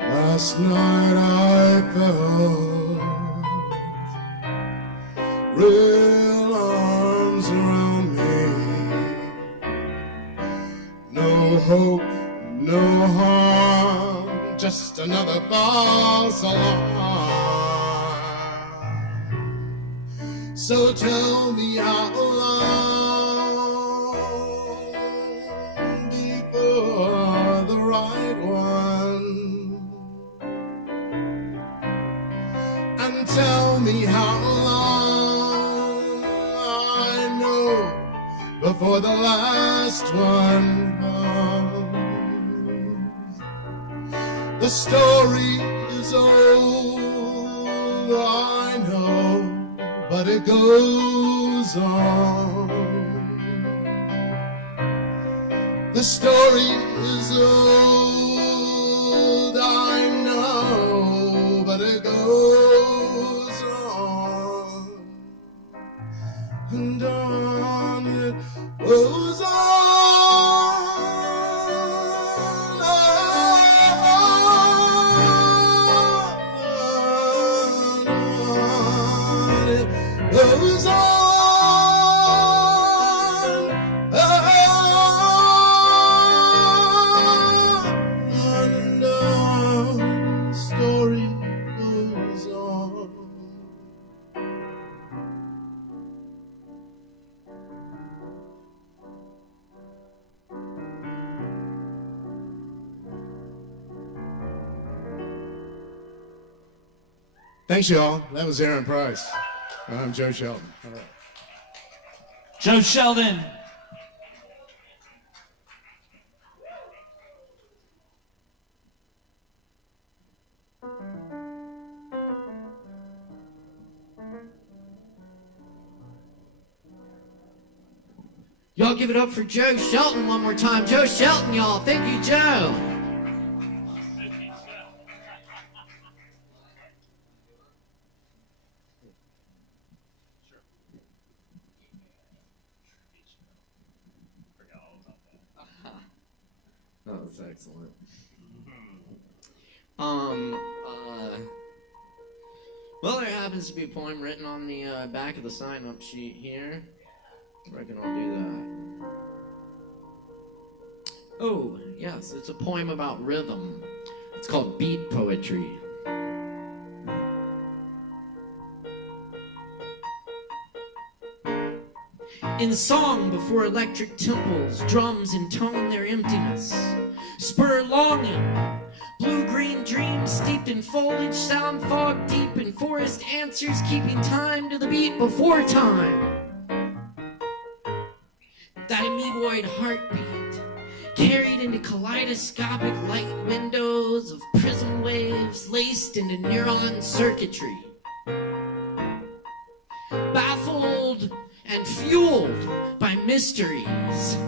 Last night I felt real arms around me. No hope, no harm, just another false alarm. So tell me how long before the right one, and tell me how long I know before the last one comes. The story is old, I know, but it goes on. The story is old, I know, but it goes on. And on it goes on. It goes on. And on, the story goes on. Thanks, y'all. That was Aaron Price. I'm Joe Sheldon. All right. Joe Sheldon. Y'all give it up for Joe Shelton one more time. Joe Shelton, y'all. Thank you, Joe. That was excellent. Well, there happens to be a poem written on the back of the sign-up sheet here. I reckon I'll do that. Oh, yes, it's a poem about rhythm. It's called Beat Poetry. In song before electric temples, drums intone their emptiness. Spur longing, blue-green dreams steeped in foliage, sound fog deep in forest answers, keeping time to the beat before time. That amoeboid heartbeat, carried into kaleidoscopic light windows of prism waves laced into neuron circuitry. Baffled and fueled by mysteries.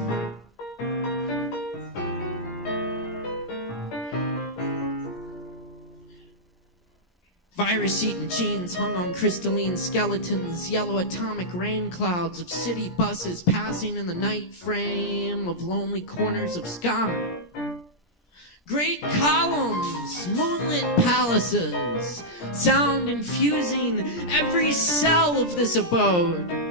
receipt and jeans hung on crystalline skeletons, yellow atomic rain clouds of city buses passing in the night frame of lonely corners of sky. Great columns, moonlit palaces, sound infusing every cell of this abode.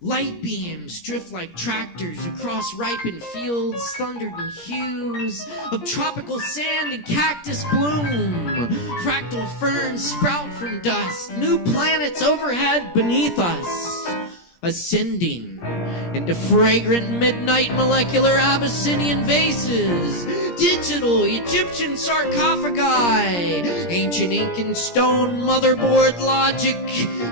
Light beams drift like tractors across ripened fields, thundered in hues of tropical sand and cactus bloom. Fractal ferns sprout from dust, new planets overhead beneath us, ascending into fragrant midnight molecular Abyssinian vases, digital Egyptian sarcophagi, ancient Incan stone motherboard logic,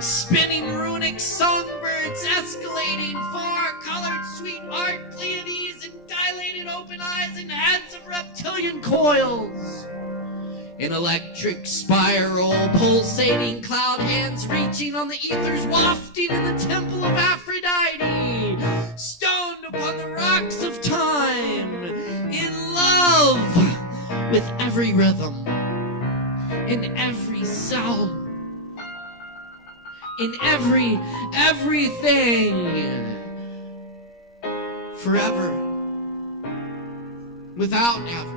spinning runic songbirds escalating, far-colored sweet art Pleiades and dilated open eyes and heads of reptilian coils. An electric spiral, pulsating cloud hands reaching on the ethers, wafting in the temple of Aphrodite, stoned upon the rocks of time, in love with every rhythm, in every cell, in everything, forever, without ever.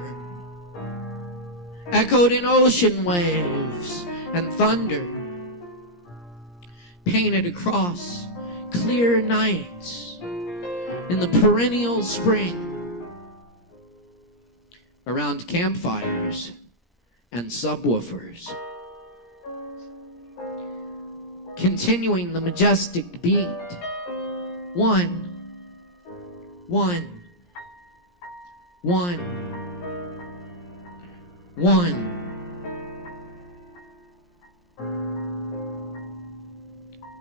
Echoed in ocean waves and thunder, painted across clear nights in the perennial spring, around campfires and subwoofers, continuing the majestic beat. One, one, one. One.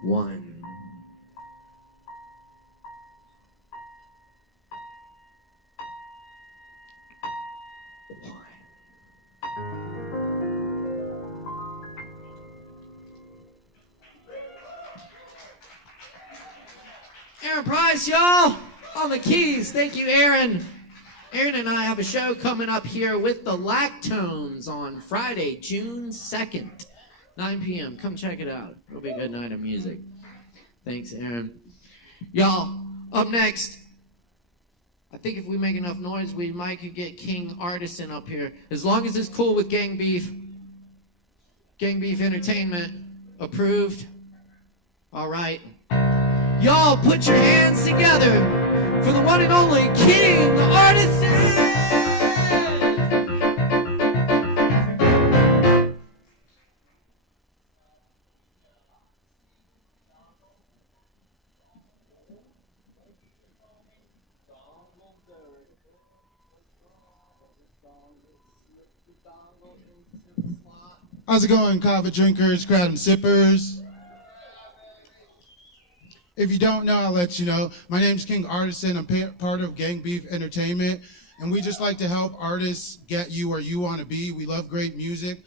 One. Aaron Price, y'all, on the keys. Thank you, Aaron. Aaron and I have a show coming up here with the Lactones on Friday, June 2nd, 9 p.m. Come check it out. It'll be a good night of music. Thanks, Aaron. Y'all, up next, I think if we make enough noise, we might could get King Artisan up here. As long as it's cool with Gang Beef. Gang Beef Entertainment, approved. All right. Y'all, put your hands together for the one and only King Artisan! How's it going, Kava drinkers, Kratom sippers? If you don't know, I'll let you know. My name's King Artisan. I'm part of Gang Beef Entertainment, and we just like to help artists get you where you want to be. We love great music,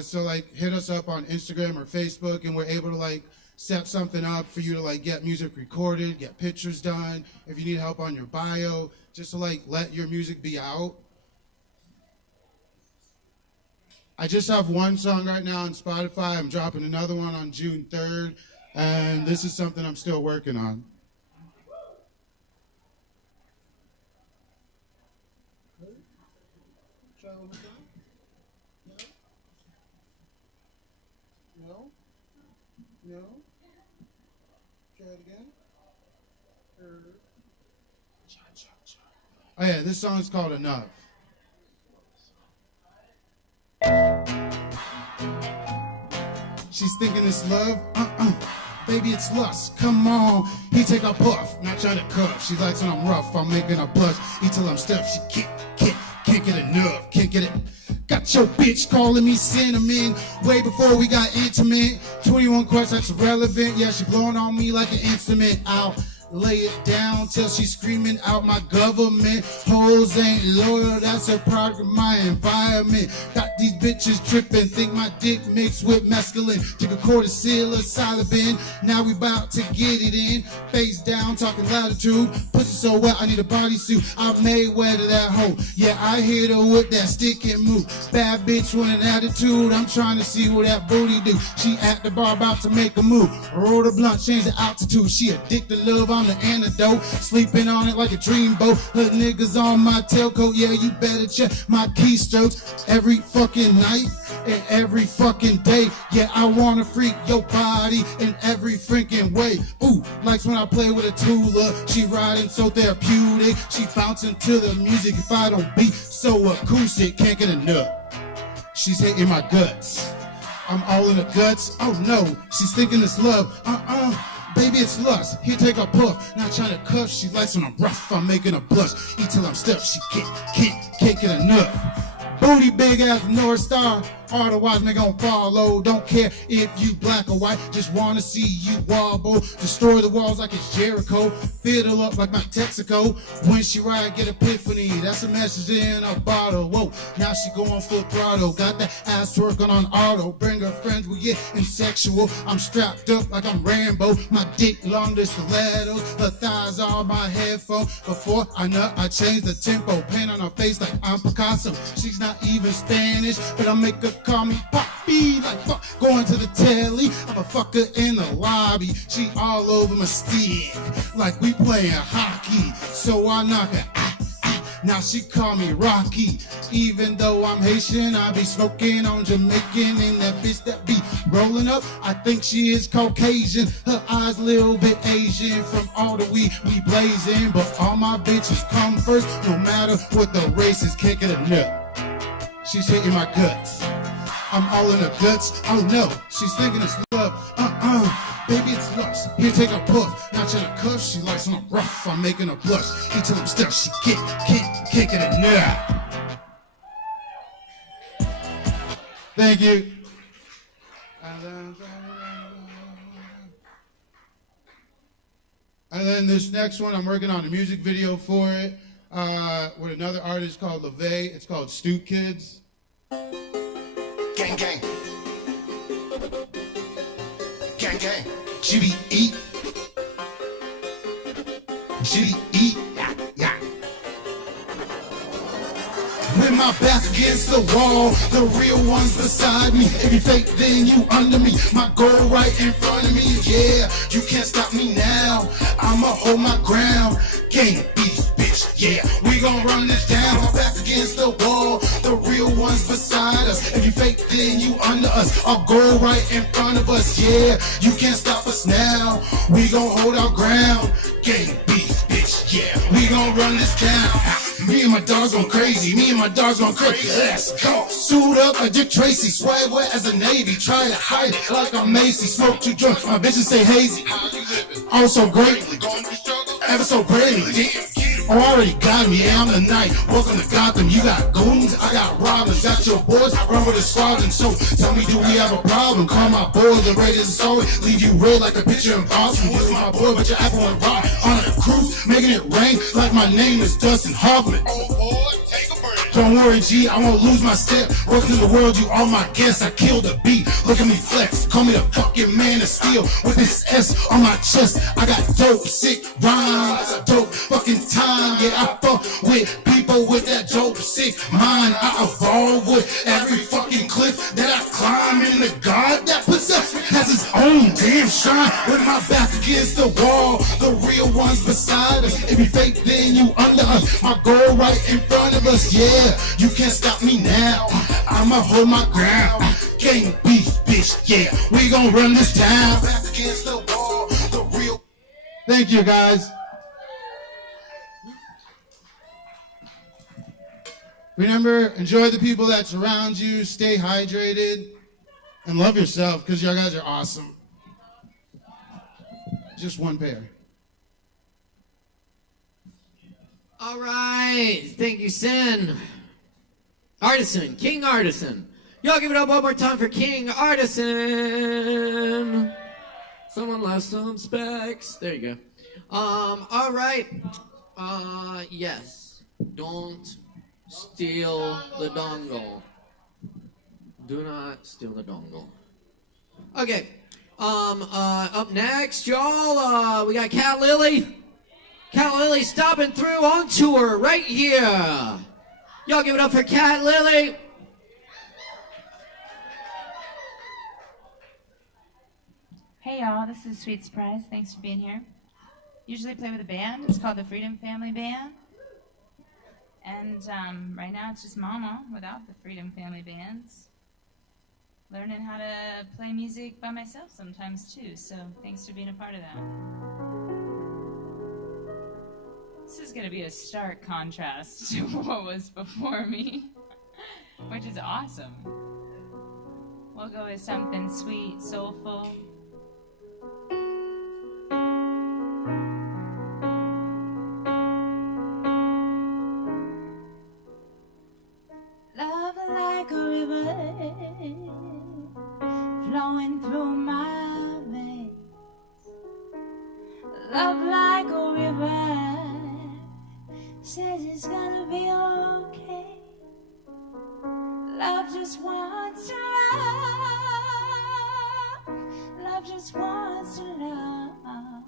so like hit us up on Instagram or Facebook, and we're able to like set something up for you to like get music recorded, get pictures done. If you need help on your bio, just to like let your music be out. I just have one song right now on Spotify. I'm dropping another one on June 3rd. And this is something I'm still working on. Try one more time. No? No? No? Try it again. Oh yeah, this song's called Enough. She's thinking it's love, baby it's lust, come on. He take a puff, not trying to cuff. She likes when I'm rough, I'm making her blush. He till I'm stuffed, she can't get enough, can't get it. Got your bitch calling me cinnamon, way before we got intimate. 21 questions, that's irrelevant, yeah, she blowing on me like an instrument. I'll lay it down till she's screaming out my government. Hoes ain't loyal, that's a product of my environment. Got These bitches tripping, think my dick mixed with mescaline. Took a quarter seal of Solibin, now we bout to get it in. Face down, talking latitude. Pussy so wet, I need a bodysuit. I made weather that hoe. Yeah, I hit her with that stick and move. Bad bitch with an attitude. I'm trying to see what that booty do. She at the bar about to make a move. Roll the blunt, change the altitude. She addicted love, I'm the antidote. Sleeping on it like a dreamboat. Her niggas on my tailcoat. Yeah, you better check my keystrokes every fucking night and every fucking day. Yeah, I wanna freak your body in every freaking way. Ooh, likes when I play with a Tula. She riding so therapeutic. She bouncing to the music. If I don't beat so acoustic, can't get enough. She's hitting my guts. I'm all in the guts. Oh no, she's thinking it's love. Baby, it's lust. Here, take a puff. Not trying to cuff. She likes when I'm rough. I'm making her blush. Eat till I'm stuffed. She can't get enough. Booty big as North Star. Otherwise, me gon' follow. Don't care if you black or white. Just wanna see you wobble. Destroy the walls like it's Jericho. Fiddle up like my Texaco. When she ride, get epiphany. That's a message in a bottle. Whoa, now she going full throttle. Got that ass working on auto. Bring her friends, we getting sexual. I'm strapped up like I'm Rambo. My dick long, the stilettos. Her thighs are my headphones. Before I nut, I change the tempo. Paint on her face like I'm Picasso. She's not even Spanish, but I make her call me Poppy, like fuck, going to the telly. I'm a fucker in the lobby. She all over my stick, like we playing hockey. So I knock her, now she call me Rocky. Even though I'm Haitian, I be smoking on Jamaican. And that bitch that be rolling up, I think she is Caucasian. Her eyes a little bit Asian from all the weed we blazing. But all my bitches come first, no matter what the race is, can't get enough. She's hitting my guts. I'm all in her guts. Oh no, she's thinking it's love. Baby, it's lust. Here, take a puff. Not trying to cuff. She likes when I'm rough. I'm making her blush. Eat till I'm stuck. She can't get enough. Thank you. And then this next one, I'm working on a music video for it with another artist called LeVay. It's called Stoop Kids. Gang, gang. Gang, gang. GBE. GBE. Yeah, yeah. With my back against the wall, the real ones beside me. If you fake, then you under me. My goal right in front of me. Yeah, you can't stop me now. I'ma hold my ground. Gang beef, bitch. Yeah, we gon' run this down. My back against the wall, the real ones beside us. If you fake, then you under us. Our goal right in front of us. Yeah, you can't stop us now. We gon' hold our ground. Gang beef, bitch. Yeah, we gon' run this down. Me and my dogs going crazy. Me and my dogs going crazy. Let's go. Suit up like Dick Tracy. Swag wet as a Navy. Try to hide it like I'm Macy. Smoke too drunk. My bitches say hazy. Also greatly. Ever so bravely. Oh, already got me, yeah, I'm the night. Welcome to Gotham, you got goons, I got robbers. Got your boys, I run with a squadron. So tell me, do we have a problem? Call my boy, the greatest story. Leave you red like a picture in Boston. With my boy, but your apple and rock. On a cruise, making it rain like my name is Dustin Hoffman. Oh boy, take a break. Don't worry, G, I won't lose my step. Welcome to the world, you all my guests. I killed the beat, look at me flex. Call me the fucking man of steel. With this S on my chest, I got dope, sick rhymes. A dope fucking time. Yeah, I fuck with people with that dope, sick mind. I evolve with every fucking cliff that I climb. And the God that possess has his own damn shrine. With my back against the wall, the real ones beside us. If you fake, then you under us. My goal right in front of us. Yeah, you can't stop me now. I'ma hold my ground. Gang beef, bitch. Yeah, we gon' run this town. Back against the wall, the real. Thank you, guys. Remember, enjoy the people that surround you, stay hydrated, and love yourself, because you guys are awesome. Just one pair. All right. Thank you, Sin. Artisan. King Artisan. Y'all give it up one more time for King Artisan. Someone left some specs. There you go. All right. Yes. Don't steal the dongle. Do not steal the dongle. Okay. Up next, y'all, we got Cat Lily. Cat Lily stopping through on tour right here. Y'all give it up for Cat Lily. Hey y'all, this is a sweet surprise. Thanks for being here. Usually play with a band. It's called the Freedom Family Band. And right now it's just Mama without the Freedom Family Bands. Learning how to play music by myself sometimes too, so thanks for being a part of that. This is going to be a stark contrast to what was before me, which is awesome. We'll go with something sweet, soulful. Love like a river flowing through my veins. Love like a river says it's gonna be okay. Love just wants to love. Love just wants to love.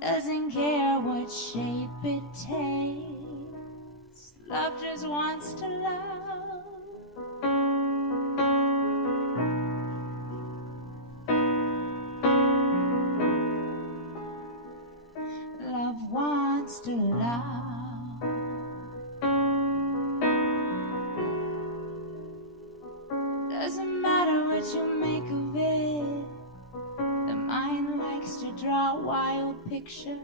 Doesn't care what shape it takes. Love just wants to love. Love wants to love. Doesn't matter what you make of it. The mind likes to draw wild pictures.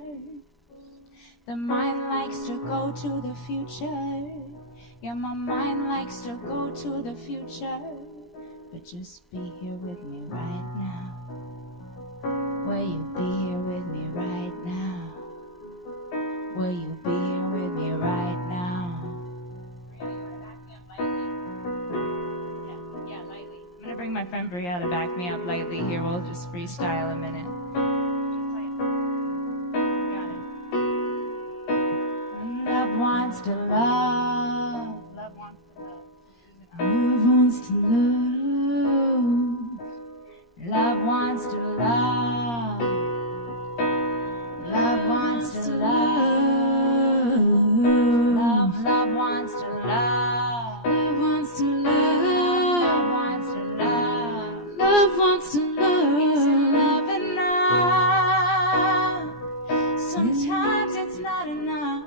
The mind likes to go to the future. Yeah, my mind likes to go to the future. But just be here with me right now. Will you be here with me right now? Will you be here with me right now? Yeah, lightly. I'm gonna bring my friend Bria to back me up lightly here. We'll just freestyle a minute. Love wants to love. Love wants to love. Love wants to love. Love wants to love. Love wants to love. Love wants to love. Love wants to love. Love wants to love. Love wants to love. Isn't love enough? Sometimes it's not enough.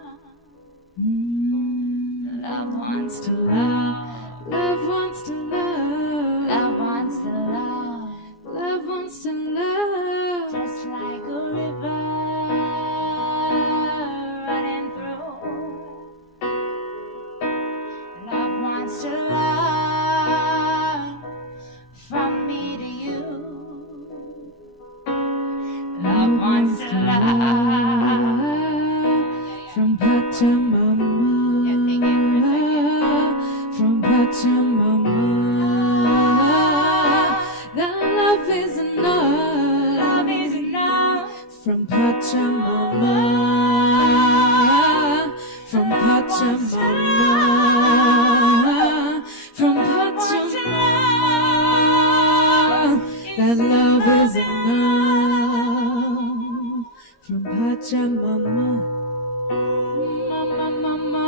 Love wants to love. Love wants to love. Love wants to love. Love wants to love. Just like a river running through. Love wants to love from me to you. Love wants to love from Pachamama. Yeah, take it for a second. From Pachamama. That love is enough. Love is enough. From Pachamama. From Pachamama. From Pachamama. That love is enough. From Pachamama. Mama, mama.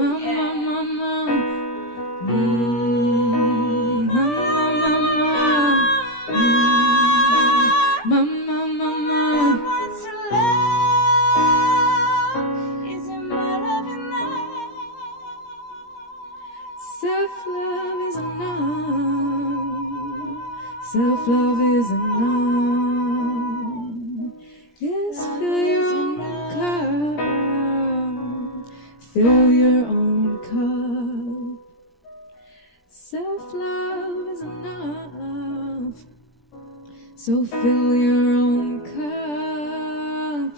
Mama, mama. Mama, mama. Wants to love. Isn't my love enough? Self-love is enough. Self-love is enough. Yes, fill your own cup. Fill your own cup. Self-love is enough. So fill your own cup.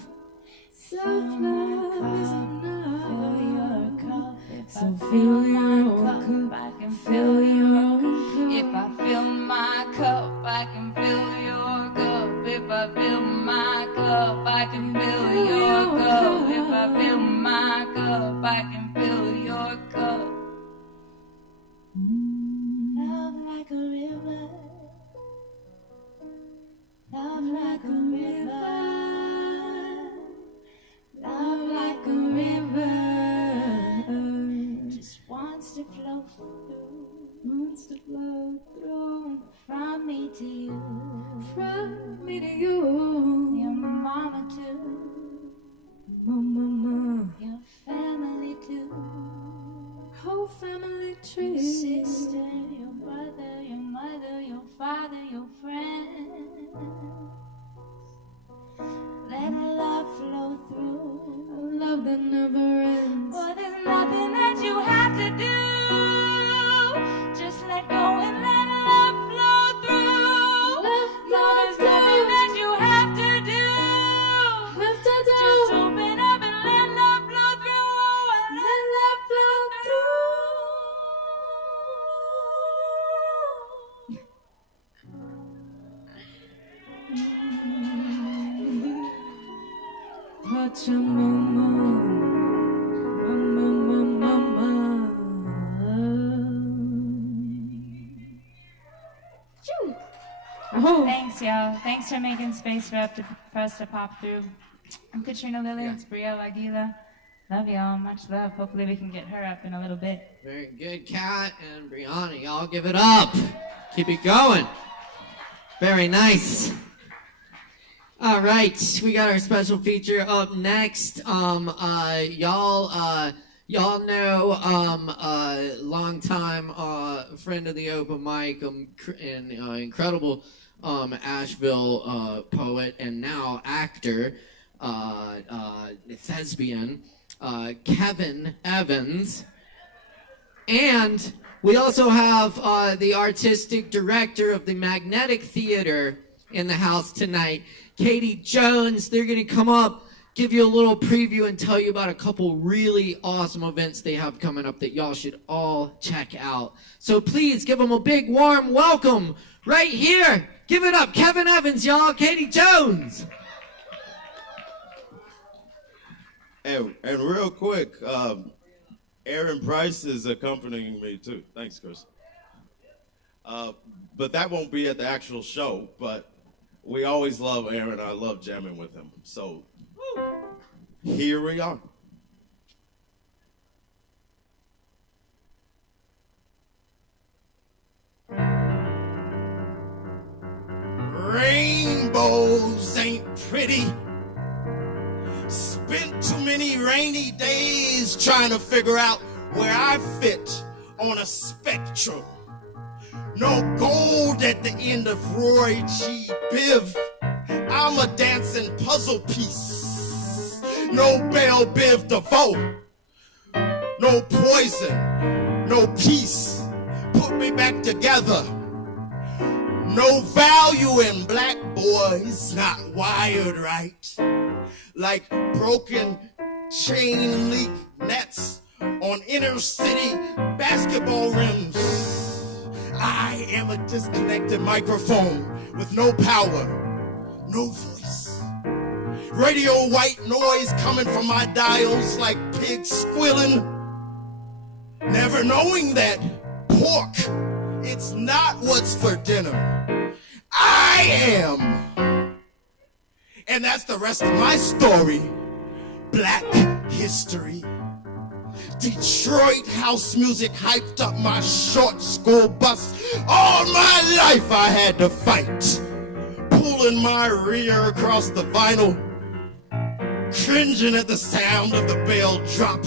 Self-love is enough. Fill your cup. So fill your own cup. I can fill your own cup. If I fill my cup, I can fill your cup. If I fill my cup, I can fill your cup. If I fill my cup, I can fill your cup. wants to flow through. From me to you. From me to you. Your mama too. Mama. Your family too. Whole family tree. Your sister, your brother, your mother, your father, your friends. Let love flow through. A love that never ends. Well, there's nothing that you have to do. Just let go and let love flow through. There's nothing that you have to do. Just open up and let love flow through. Let love flow through. Pachamama. Thanks, y'all. Thanks for making space for us to pop through. I'm Katrina Lily. It's Brielle Aguila. Love y'all. Much love. Hopefully we can get her up in a little bit. Very good, Kat and Brianna. Y'all give it up. Keep it going. Very nice. All right, we got our special feature up next. Y'all know long time friend of the open mic and incredible Asheville poet and now actor, thespian, Kevin Evans. And we also have the artistic director of the Magnetic Theater in the house tonight, Katie Jones. They're going to come up, give you a little preview, and tell you about a couple really awesome events they have coming up that y'all should all check out. So please give them a big warm welcome right here. Give it up, Kevin Evans, y'all, Katie Jones. And real quick, Aaron Price is accompanying me too. Thanks, Chris. But that won't be at the actual show, but we always love Aaron. I love jamming with him. So here we are. Rainbows ain't pretty. Spent too many rainy days trying to figure out where I fit on a spectrum. No gold at the end of Roy G. Biv. I'm a dancing puzzle piece. No Belle Biv DeVoe. No poison. No peace. Put me back together. No value in black boys not wired right. Like broken chain link nets on inner city basketball rims. I am a disconnected microphone with no power, no voice. Radio white noise coming from my dials like pigs squealing. Never knowing that pork, it's not what's for dinner. I am. And that's the rest of my story. Black history. Detroit house music hyped up my short school bus. All my life I had to fight. Pulling my rear across the vinyl. Cringing at the sound of the bell drop.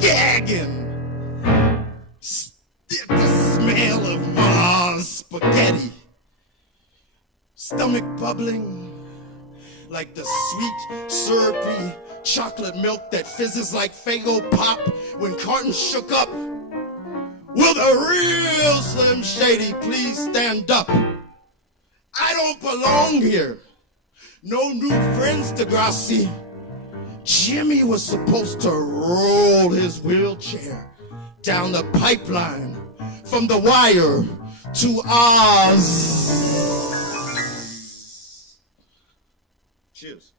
Gagging. The smell of Mars spaghetti. Stomach bubbling like the sweet, syrupy chocolate milk that fizzes like Faygo Pop when cartons shook up. Will the real Slim Shady please stand up? I don't belong here. No new friends, Degrassi. Jimmy was supposed to roll his wheelchair down the pipeline from the wire to Oz. Cheers.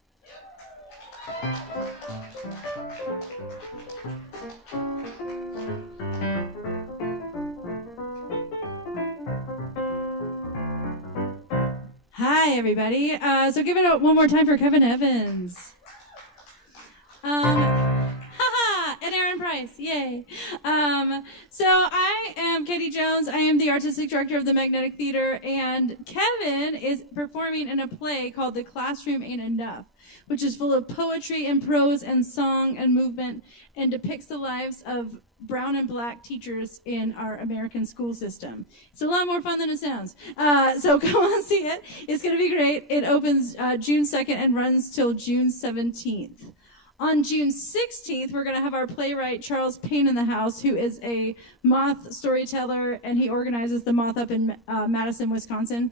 Hi, everybody. So give it up one more time for Kevin Evans. And Aaron Price, yay. So I am Katie Jones. I am the artistic director of the Magnetic Theater, and Kevin is performing in a play called The Classroom Ain't Enough, which is full of poetry and prose and song and movement and depicts the lives of brown and black teachers in our American school system. It's a lot more fun than it sounds. So come on, see it. It's going to be great. It opens June 2nd and runs till June 17th. On June 16th, we're going to have our playwright Charles Payne in the house, who is a moth storyteller, and he organizes the Moth up in Madison, Wisconsin.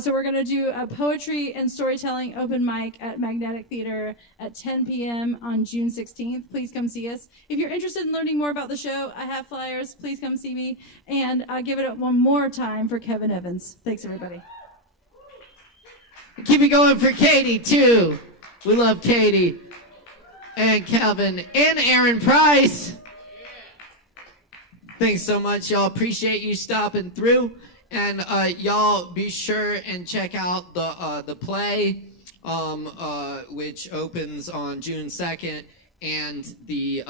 So we're going to do a poetry and storytelling open mic at Magnetic Theater at 10 p.m. on June 16th. Please come see us. If you're interested in learning more about the show, I have flyers. Please come see me. And give it up one more time for Kevin Evans. Thanks, everybody. Keep it going for Katie, too. We love Katie. And Kevin and Aaron Price. Thanks so much, y'all. Appreciate you stopping through. And y'all be sure and check out the play, which opens on June 2nd, and the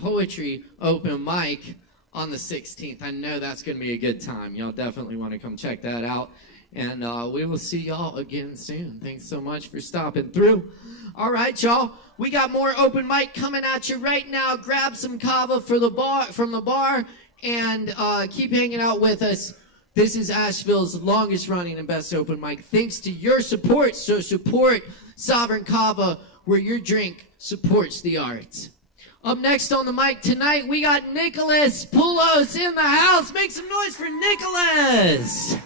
poetry open mic on the 16th. I know that's going to be a good time. Y'all definitely want to come check that out. And we will see y'all again soon. Thanks so much for stopping through. All right, y'all. We got more open mic coming at you right now. Grab some Kava from the bar and keep hanging out with us. This is Asheville's longest running and best open mic. Thanks to your support. So support Sovereign Kava, where your drink supports the arts. Up next on the mic tonight, we got Nicholas Poulos in the house. Make some noise for Nicholas.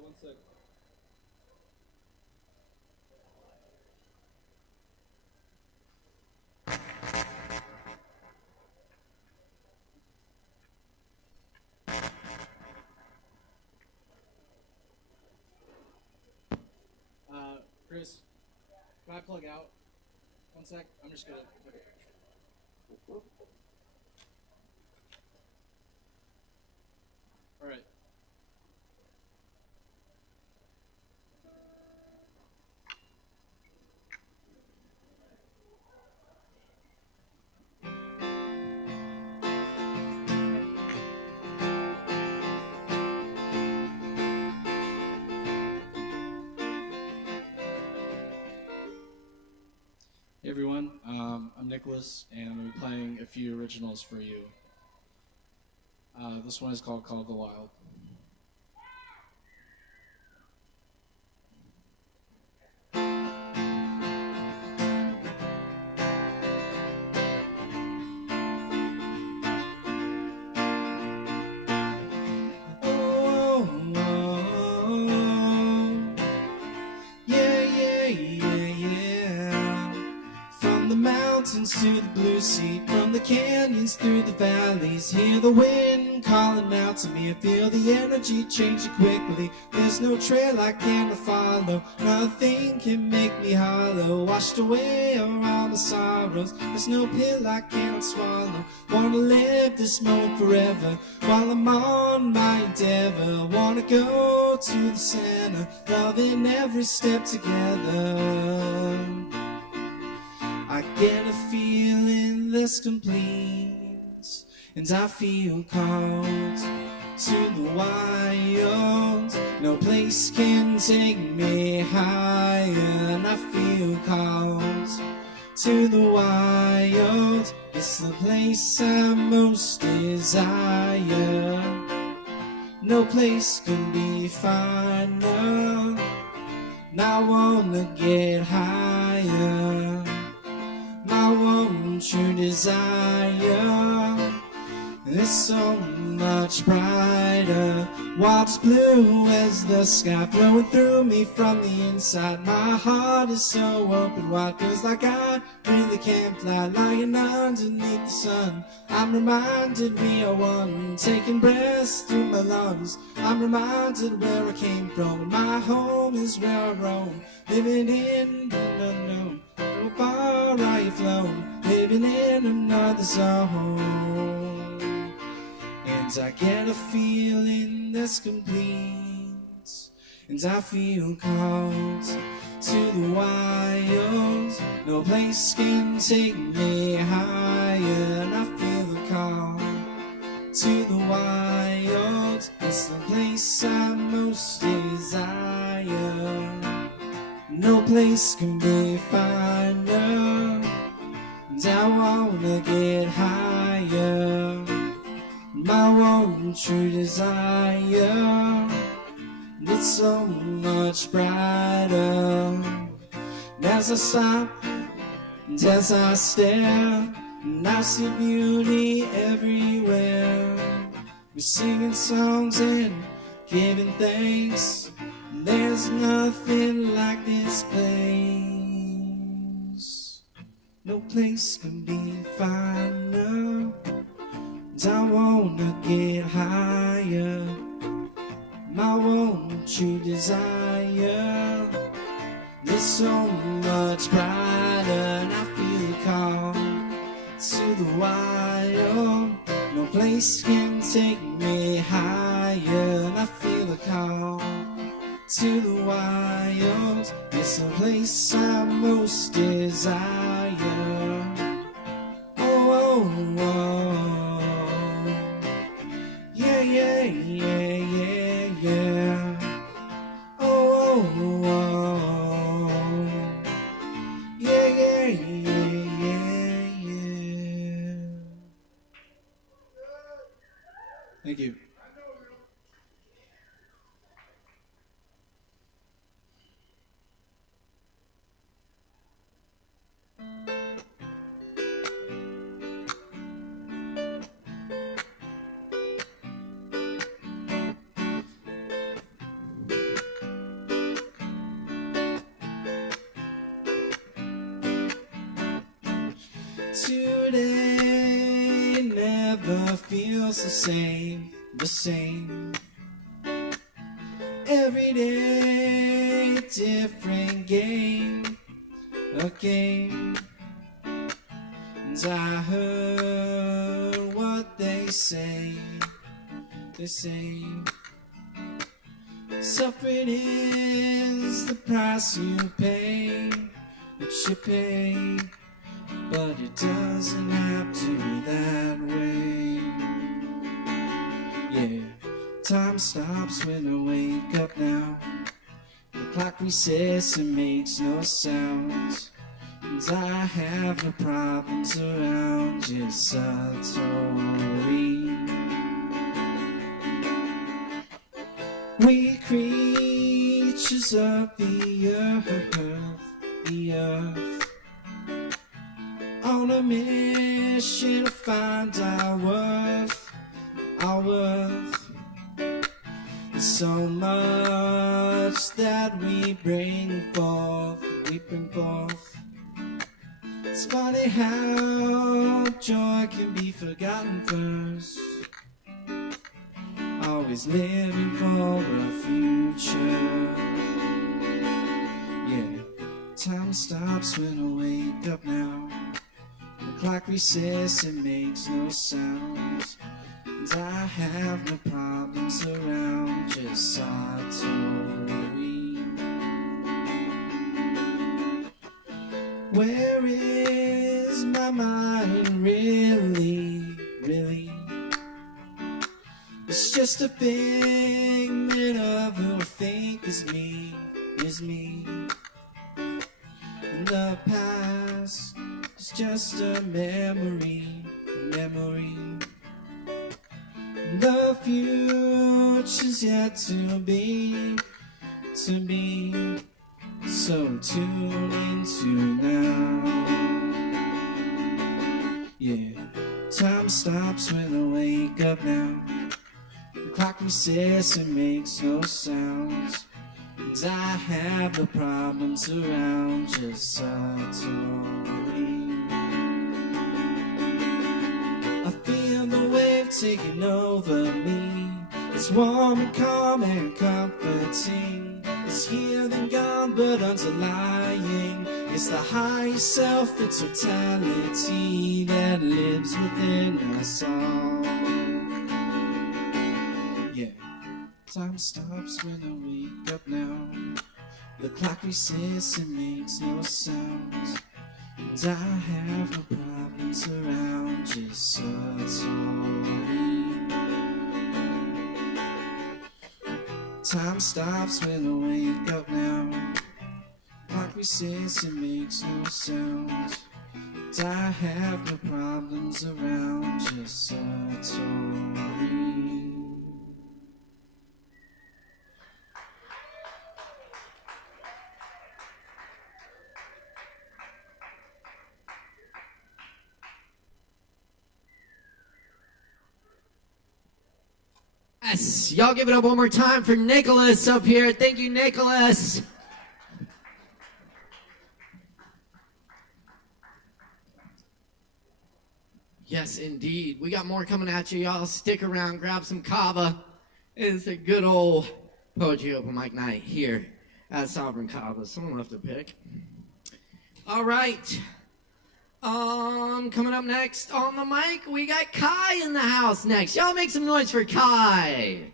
One sec. Chris, can I plug out? One sec. I'm just gonna. All right. Hey everyone, I'm Nicholas, and I'm going to be playing a few originals for you. This one is called Call of the Wild. To the blue sea, from the canyons through the valleys, hear the wind calling out to me. I feel the energy changing quickly. There's no trail I cannot follow, nothing can make me hollow. Washed away are all my sorrows, there's no pill I cannot swallow. Wanna live this moment forever while I'm on my endeavor. Wanna go to the center, loving every step together. I get a feeling that's complete, and I feel called to the wild. No place can take me higher, and I feel called to the wild. It's the place I most desire. No place can be finer. I wanna get higher. desire is so much brighter. Water's blue as the sky flowing through me from the inside. My heart is so open wide, feels like I really can't fly. Lying underneath the sun, I'm reminded we are one. Taking breaths through my lungs, I'm reminded where I came from. And my home is where I roam, living in the unknown. How far are you flown, living in another zone? And I get a feeling that's complete, and I feel called to the wild. No place can take me higher, and I feel the call to the wild. It's the place I most desire. No place can be finer, and I wanna get higher. My one true desire, it's so much brighter. And as I stop, and as I stare, and I see beauty everywhere. We're singing songs and giving thanks. There's nothing like this place. No place can be finer. I wanna get higher. My one true desire is so much brighter, and I feel a call to the wild. No place can take me higher, and I feel a call to the wild. It's the place I most desire. Oh, oh, oh. Yeah, yeah, yeah, yeah, yeah. Oh, oh, oh. Yeah, yeah, yeah, yeah, yeah. Thank you. Today never feels the same, the same. Every day, different game, a game. And I heard what they say, suffering is the price you pay, that you pay. But it doesn't have to be that way. Yeah, time stops when I wake up now. The clock resets and makes no sound. And I have no problems around, just Satori. We creatures of the earth, on a mission to find our worth, our worth. There's so much that we bring forth, It's funny how joy can be forgotten first, always living for a future. Yeah, time stops when I wake up now. The clock resets and makes no sound. And I have no problems around, just Satori. Where is my mind really, really? It's just a figment of who I think is me, And the past is just a memory. The future's yet to be. So tune into now. Yeah, Time stops when I wake up now. The clock resets and makes no sounds. And I have no problems around, just subtly. I feel the wave taking over me. It's warm and calm and comforting. It's here then gone but underlying. It's the higher self, the totality that lives within us all. Yeah. Time stops when I wake up now. The clock resets and makes no sounds. And I have no problems around, just subtly. Time stops when I wake up now. Clock resets and makes no sounds. And I have no problems around, just subtly. Yes, y'all give it up one more time for Nicholas up here. Thank you, Nicholas. Yes, indeed. We got more coming at you, y'all. Stick around, grab some Kava. It's a good old poetry open mic night here at Sovereign Kava. Someone left a pick. All right. Coming up next on the mic, we got Kai in the house next. Y'all make some noise for Kai.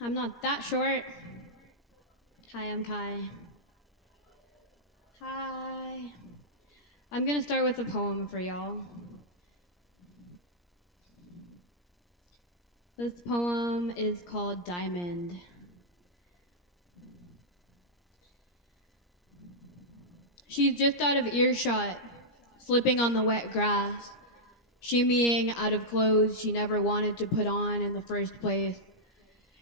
I'm not that short. Hi, I'm Kai. Hi. I'm gonna start with a poem for y'all. This poem is called Diamond. She's just out of earshot, slipping on the wet grass, shimmying out of clothes she never wanted to put on in the first place.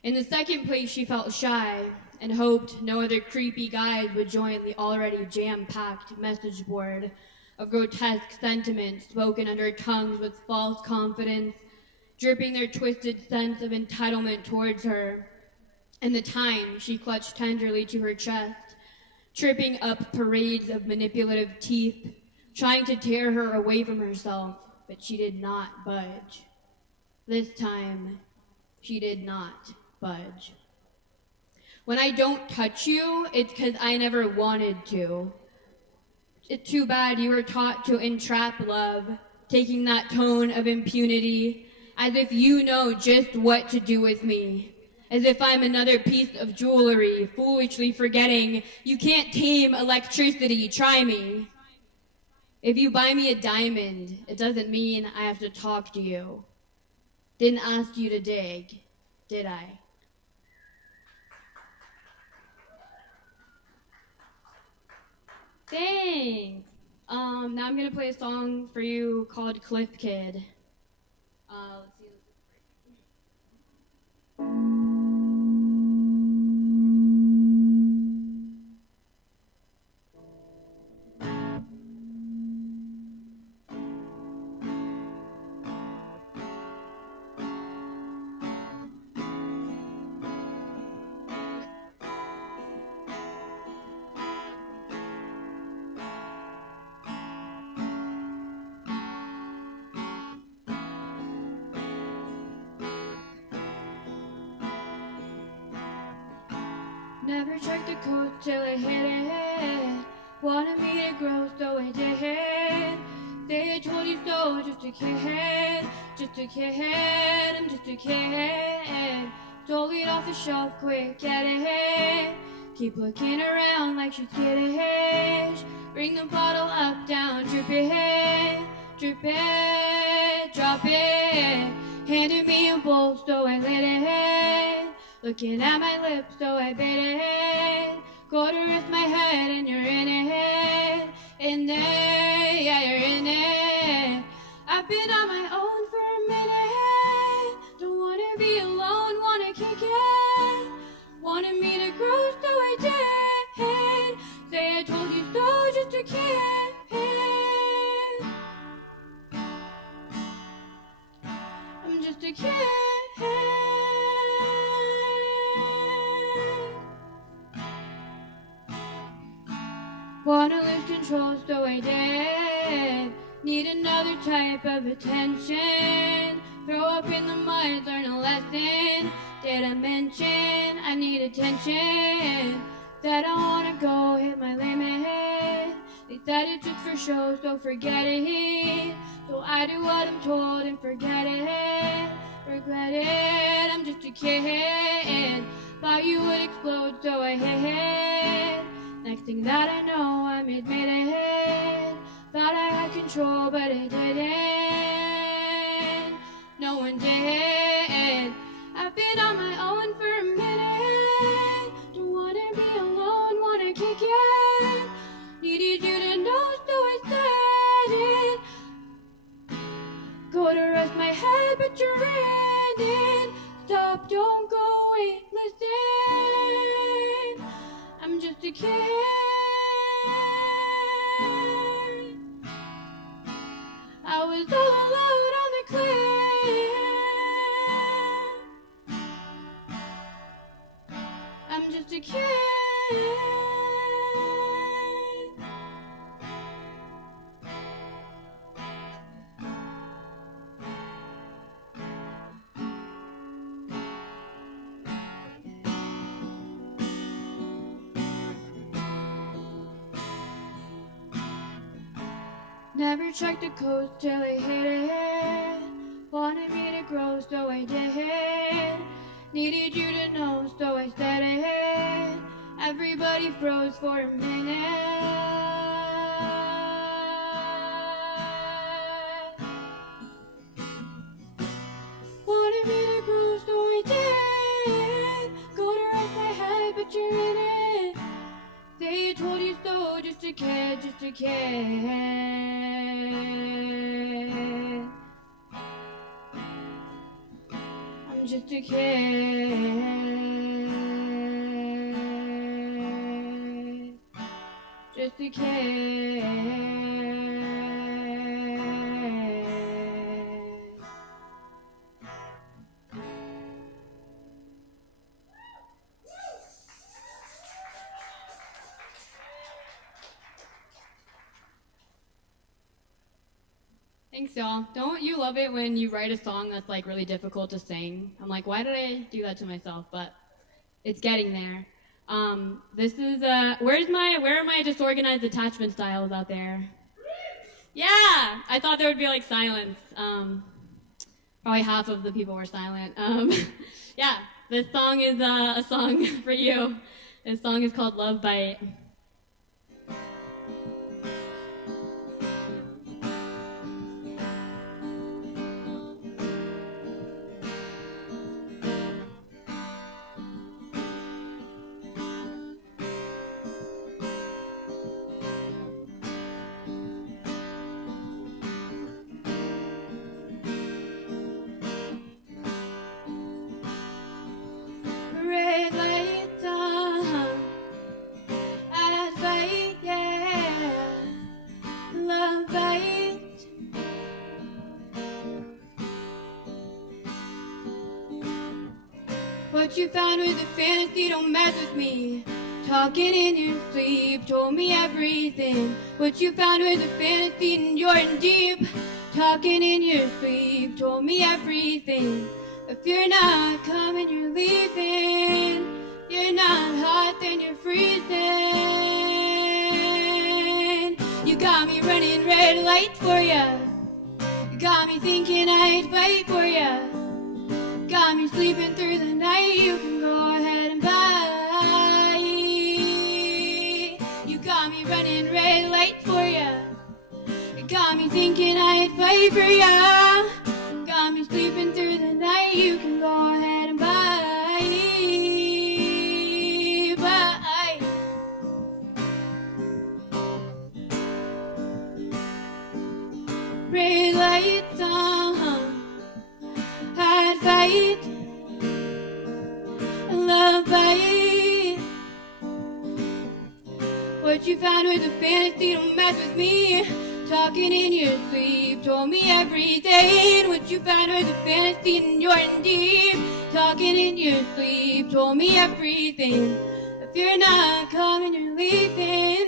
In the second place, she felt shy and hoped no other creepy guys would join the already jam-packed message board of grotesque sentiments spoken under tongues with false confidence, dripping their twisted sense of entitlement towards her. And the time she clutched tenderly to her chest, tripping up parades of manipulative teeth, trying to tear her away from herself, but she did not budge. This time, she did not budge. When I don't touch you, it's because I never wanted to. It's too bad you were taught to entrap love, taking that tone of impunity, as if you know just what to do with me, as if I'm another piece of jewelry, foolishly forgetting you can't tame electricity, try me. If you buy me a diamond, it doesn't mean I have to talk to you. Didn't ask you to dig, did I? Thanks. Now I'm gonna play a song for you called Cliff Kid. Let's see. Never checked the code till I hit it. Wanted me to grow, so I did. They told you so, just a kid, just a kid, I'm just a kid. Stole it off the shelf, quick, get it. Keep looking around like she's kiddish. Bring the bottle up, down, drip it, drop it. Looking at my lips, so I bit it. Go to rest my head, and you're in it. In there, yeah, you're in it. I've been on my own for a minute. Don't wanna be alone, wanna kick it. Wanted me to grow, so I did. Say I told you so, just a kid. I'm just a kid. Wanna lose control, so I did. Need another type of attention. Throw up in the mud, learn a lesson. Did I mention I need attention? That I wanna go hit my limit. They said it's just for show, so forget it. So I do what I'm told and forget it. Regret it, I'm just a kid. Thought you would explode, so I hit. Next thing that I know, I'm admitted. Thought I had control, but I didn't. No one did. I've been on my own for a minute. Don't wanna be alone, wanna kick it. Needed you to know, so I said it. Go to rest my head, but you're in it. Stop, don't go, wait, listen. I'm just a kid. I was all alone on the cliff. I'm just a kid. Never checked the coast till I hit it. Wanted me to grow, so I did. Needed you to know, so I said it. Everybody froze for a minute. Wanted me to grow, so I did. Go to rest my head, but you're in it. Say I told you so, just a kid, just a kid. I'm just a kid. Just a kid. Thanks, y'all. Don't you love it when you write a song that's like really difficult to sing? I'm like, why did I do that to myself? But it's getting there. This is where are my disorganized attachment styles out there? Yeah, I thought there would be like silence. Probably half of the people were silent. Yeah, this song is a song for you. This song is called Love Bite. Red lights on, I'd fight, yeah, love fight. What you found was a fantasy, don't mess with me. Talking in your sleep, told me everything. What you found was a fantasy and you're in deep. Talking in your sleep, told me everything. If you're not coming, you're leaving. You're not hot, then you're freezing. You got me running red lights for ya. You got me thinking I'd fight for ya. Got me sleeping through the night. You can go ahead and buy. You got me running red lights for ya. You got me thinking I'd fight for ya. Got me sleeping through the night, you can go ahead and buy. red lights on. I'd fight, love fight. What you found was a fantasy, don't mess with me. Talking in your sleep, told me everything. What you found was a fantasy and you're in deep. Talking in your sleep, told me everything. If you're not coming, you're leaving.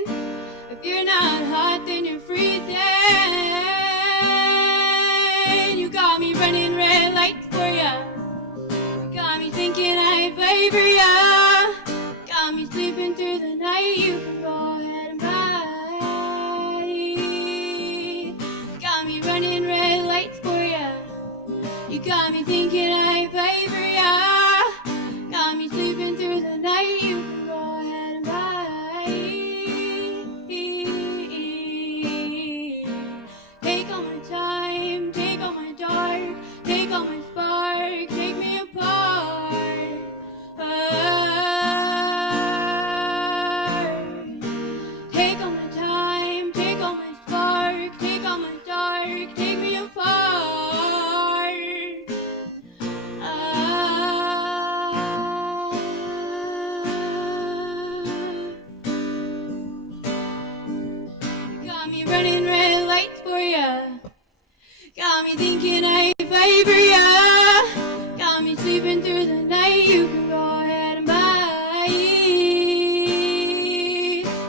If you're not hot, then you're freezing. You got me running red lights for ya. You got me thinking I'd favor ya. Got me sleeping through the night. You can go ahead and buy. Got me running red lights for ya. You got me thinking I'd favor ya. Got me sleeping through the night. You can go ahead and buy. Take all my time, take all my dark, take all my spark, take me apart. Take all my time, take all my spark, take all my dark, take me apart. You got me running red lights for ya. Got me thinking I favor ya. Got me sleeping through the night. You can go ahead and buy.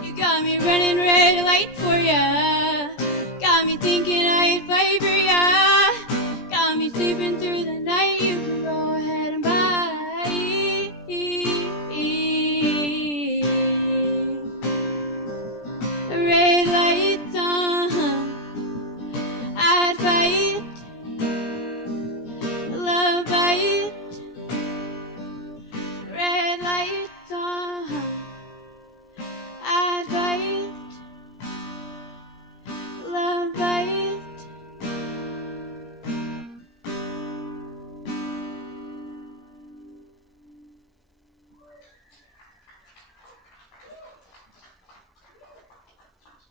You got me running red lights for ya. Got me thinking I favor ya. Got me sleeping through the night. You can go ahead and buy. Red lights on. I'd fight, love fight. Red lights on. I'd fight, love fight.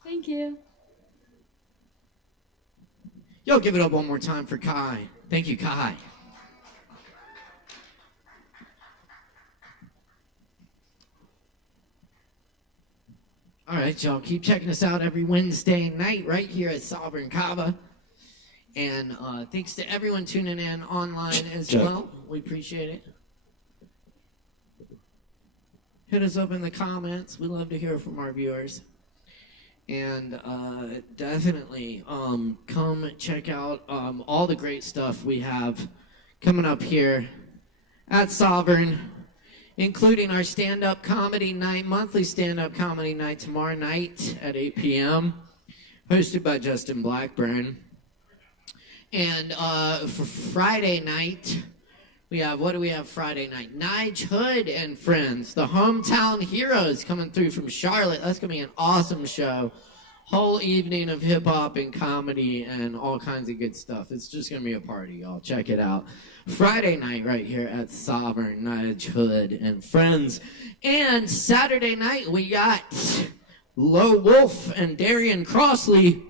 Thank you. Yo, give it up one more time for Kai. Thank you, Kai. All right, y'all, keep checking us out every Wednesday night right here at Sovereign Kava. And thanks to everyone tuning in online as well. We appreciate it. Hit us up in the comments. We love to hear from our viewers. And definitely come check out all the great stuff we have coming up here at Sovereign, including our stand-up comedy night, monthly stand-up comedy night tomorrow night at 8 p.m., hosted by Justin Blackburn. And for Friday night, we have, what do we have Friday night? Nige Hood and Friends, the hometown heroes coming through from Charlotte. That's going to be an awesome show. Whole evening of hip-hop and comedy and all kinds of good stuff. It's just going to be a party, y'all. Check it out. Friday night right here at Sovereign, Nige Hood and Friends. And Saturday night, we got Low Wolf and Darian Crossley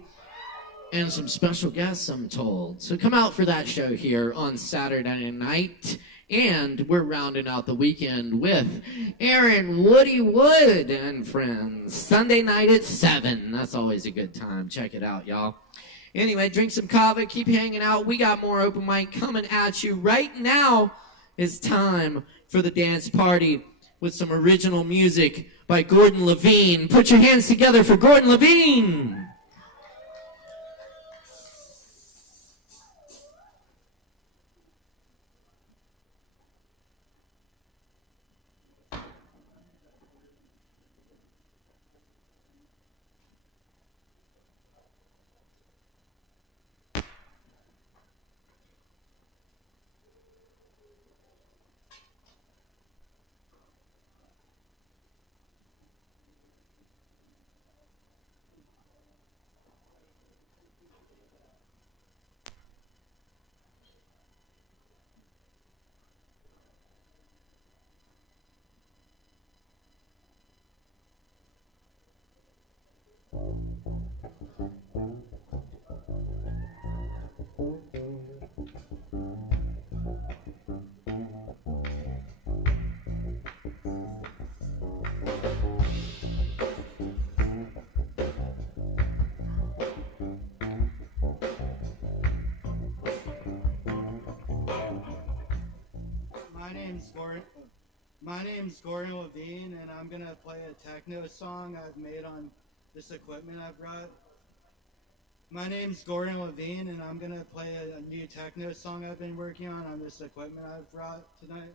and some special guests, I'm told. So come out for that show here on Saturday night. And we're rounding out the weekend with Aaron Woody Wood and Friends. Sunday night at 7. That's always a good time. Check it out, y'all. Anyway, drink some kava. Keep hanging out. We got more open mic coming at you. Right now is time for the dance party with some original music by Gordon Levine. Put your hands together for Gordon Levine. name's Gordon Levine, and I'm gonna play a techno song I've made on this equipment I've brought. My name's Gordon Levine, and I'm gonna play a new techno song I've been working on this equipment I've brought tonight.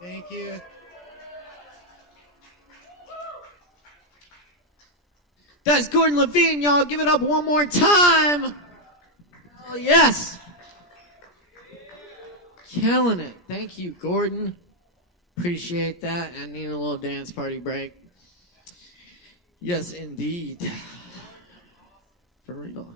Thank you. That's Gordon Levine, y'all. Give it up one more time. Oh, yes. Killing it. Thank you, Gordon. Appreciate that. I need a little dance party break. Yes, indeed. For real.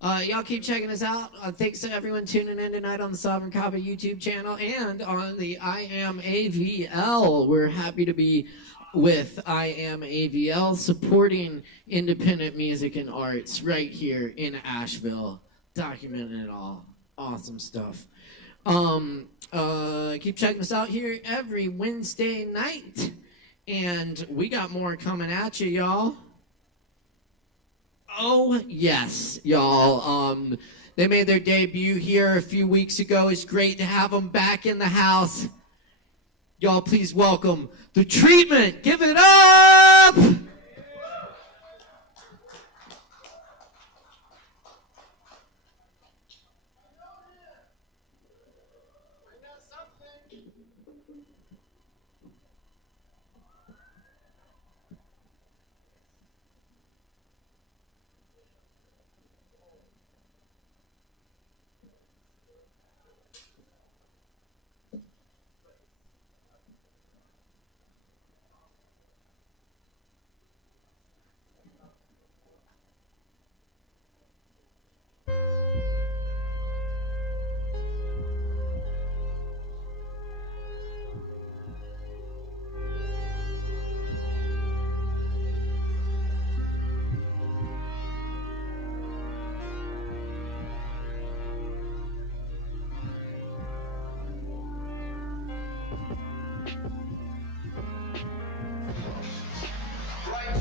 Y'all keep checking us out. Thanks to everyone tuning in tonight on the Sovereign Kava YouTube channel and on the I Am AVL. We're happy to be with I Am AVL supporting independent music and arts right here in Asheville. Documenting it all. Awesome stuff. Keep checking us out here every Wednesday night. And we got more coming at you, y'all. Oh, yes, y'all. They made their debut here a few weeks ago. It's great to have them back in the house. Y'all, please welcome The Treatment. Give it up!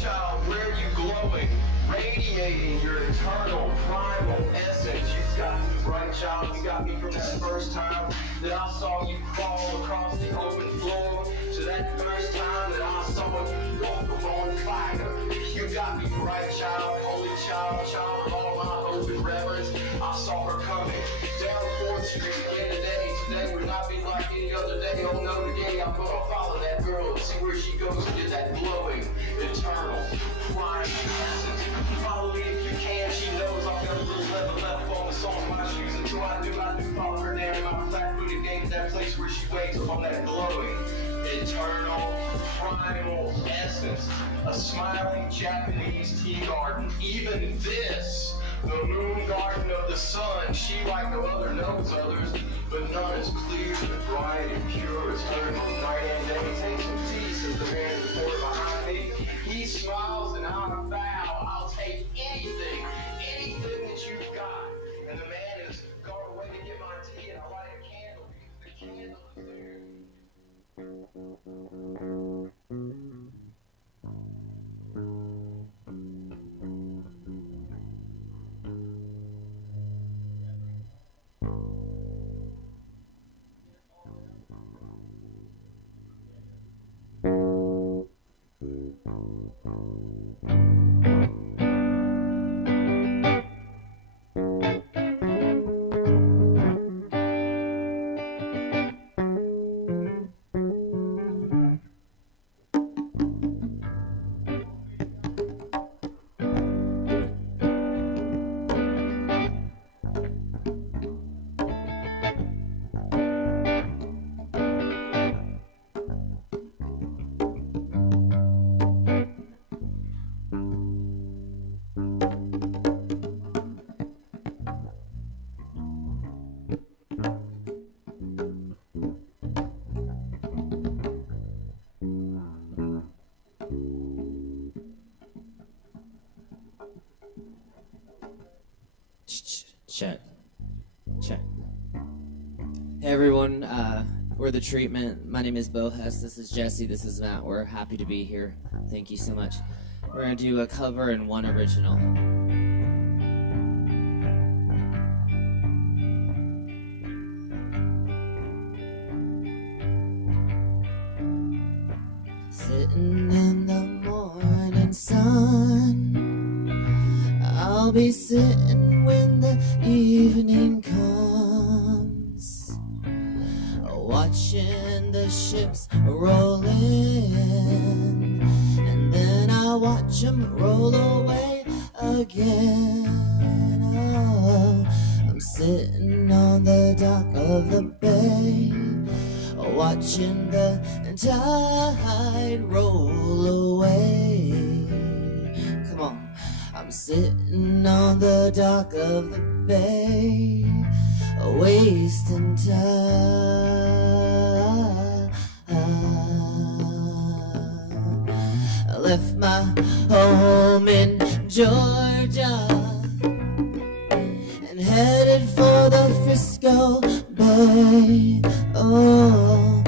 Child, where are you glowing, radiating your eternal primal essence? You got me, bright child. You got me from that first time that I saw you crawl across the open floor, to that first time that I saw you walk on fire. You got me, bright child, holy child, child of all my hope and reverence. I saw her coming down 4th Street again today. Today would not be like any other day. Oh no, today I'm gonna follow that girl and see where she goes and get that glowing, eternal, primal essence. Follow me if you can. She knows I've got a little leather left on the soles of my shoes. Until I do follow her down in my flat-footed gait to that place where she waits on that glowing, eternal, primal essence. A smiling Japanese tea garden. Even this, the moon garden of the sun. She, like no other, knows others, but none as clear and bright and pure as her. Night and day, take some tea, says the man in the corner behind me. He smiles and I vow I'll take anything that you've got. And the man is going away to get my tea, and I light a candle because the candle is there. Check. Check. Hey everyone, we're The Treatment. My name is Bohes. This is Jesse. This is Matt. We're happy to be here. Thank you so much. We're going to do a cover and one original. Sitting in the morning sun, I'll be sitting when the evening comes, watching the ships roll in, and then I'll watch them roll away again. Oh, I'm sitting on the dock of the bay, watching the tide roll away. Come on. I'm sitting on the dock of the bay, wasting time. I left my home in Georgia and headed for the Frisco Bay. Oh,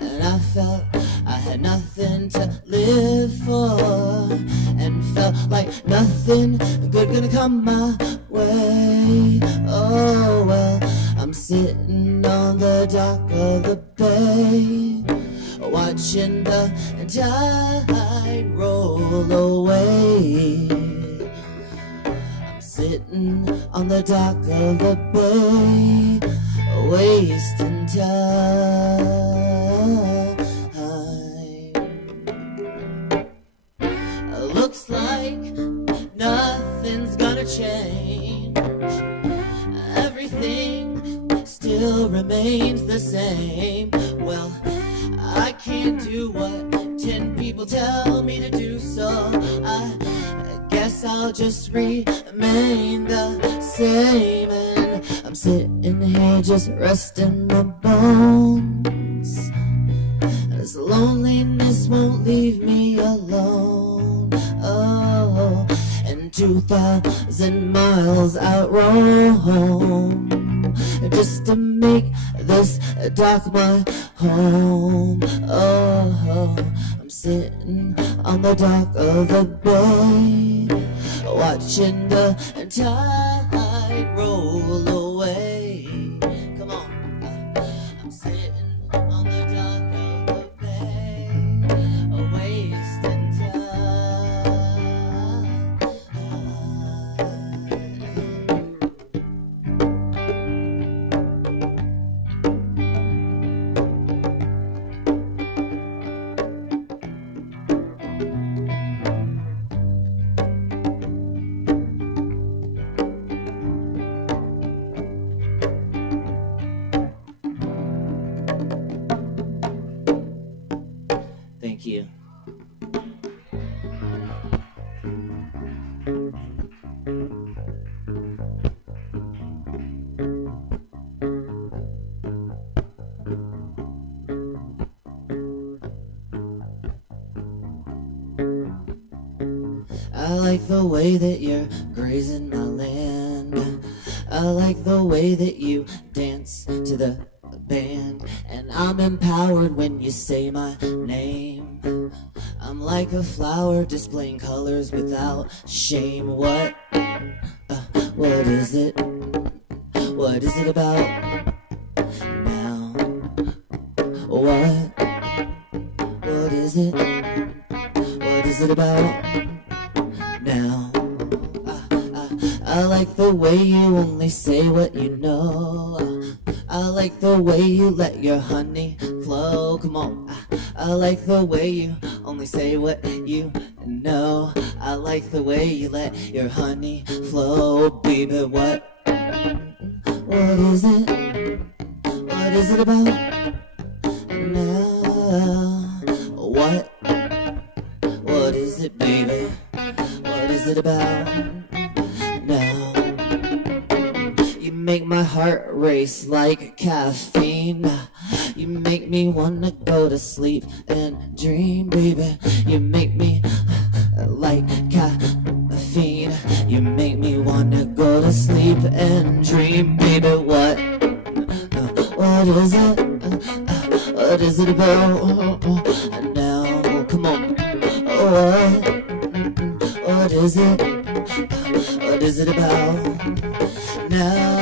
and I felt I had nothing to live for, and felt like nothing good gonna come my way. Oh well, I'm sitting on the dock of the bay, watching the tide roll away. I'm sitting on the dock of the bay, wasting time. Looks like nothing's gonna change. Everything still remains the same. Well, I can't do what 10 people tell me to do, so I guess I'll just remain the same. And I'm sitting here just resting my bones, as loneliness won't leave me alone. Oh, and 2,000 miles out roam, just to make this dock my home. Oh, I'm sitting on the dock of the bay, watching the tide roll away. Come on. I'm sitting on the dock of the bay, wasting Thank you. I like the way that you're grazing my land. I like the way that you dance to the band, and I'm empowered when you say my name. I'm like a flower displaying colors without shame. What is it? What is it about now? What is it? What is it about now? I like the way you only say what you know. I like the way you let your honey flow. Come on. I like the way you only say what you know. I like the way you let your honey flow. Baby, what is it? What is it about now? What is it, baby? What is it about now? You make my heart race like caffeine. You make me wanna go to sleep and dream, baby. You make me like caffeine. You make me wanna go to sleep and dream, baby. What is it? What is it about now? Come on. What is it? What is it about now?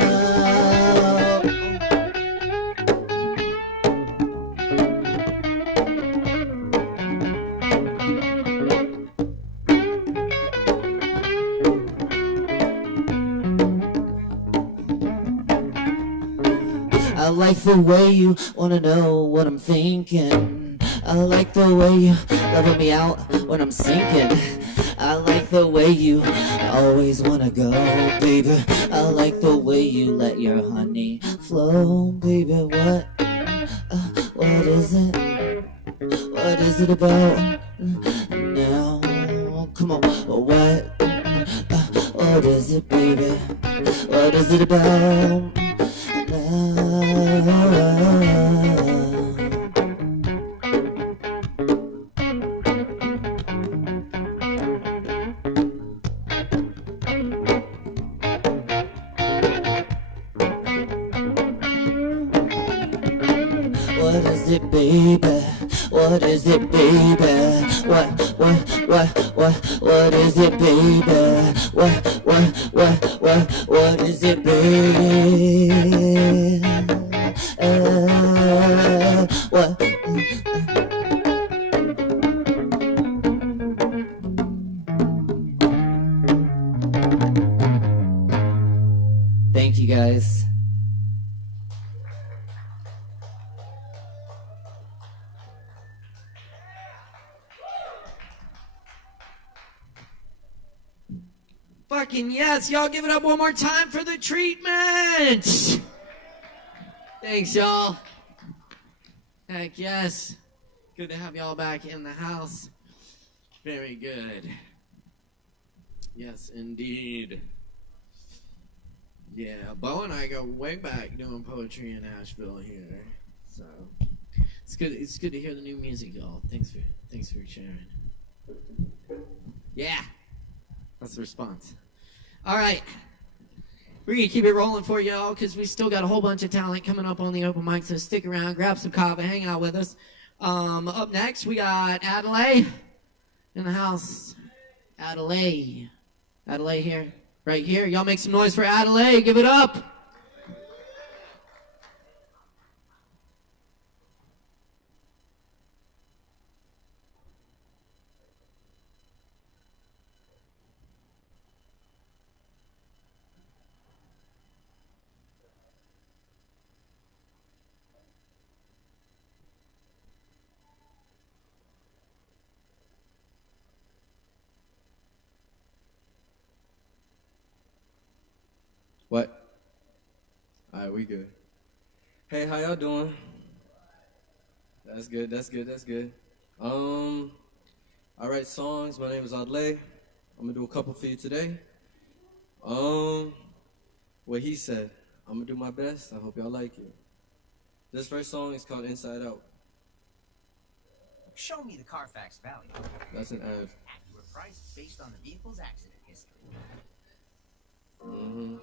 I like the way you wanna know what I'm thinking. I like the way you level me out when I'm sinking. I like the way you always wanna go, baby. I like the way you let your honey flow, baby. What is it? What is it about now? Come on, what is it, baby? What is it about now? What is it, baby? What is it, baby? What is it, baby? What is it, baby? What? Thank you, guys. Fucking yes, y'all give it up one more time for the treatment. Thanks, y'all. Heck yes. Good to have y'all back in the house. Very good. Yes, indeed. Yeah, Bo and I go way back doing poetry in Asheville here. So it's good to hear the new music, y'all. Thanks for sharing. Yeah. That's the response. All right. We're going to keep it rolling for y'all because we still got a whole bunch of talent coming up on the open mic, so stick around, grab some Kava, hang out with us. Up next, we got Adelaide in the house. Adelaide here, right here. Y'all make some noise for Adelaide. Give it up. What? Alright, we good. Hey, how y'all doing? That's good. I write songs. My name is Adlai. I'm gonna do a couple for you today. What he said. I'm gonna do my best. I hope y'all like it. This first song is called Inside Out. Show me the Carfax value. That's an ad. Accurate price based on the vehicle's accident history. No.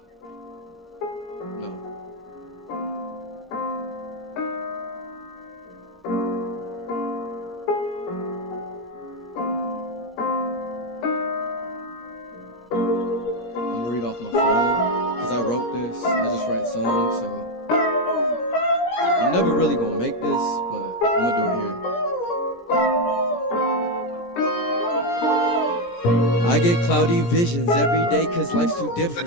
I'm gonna read off my phone because I wrote this. I just write songs, so I'm never really gonna make this, but I'm gonna do it here. I get cloudy visions every day cause life's too different.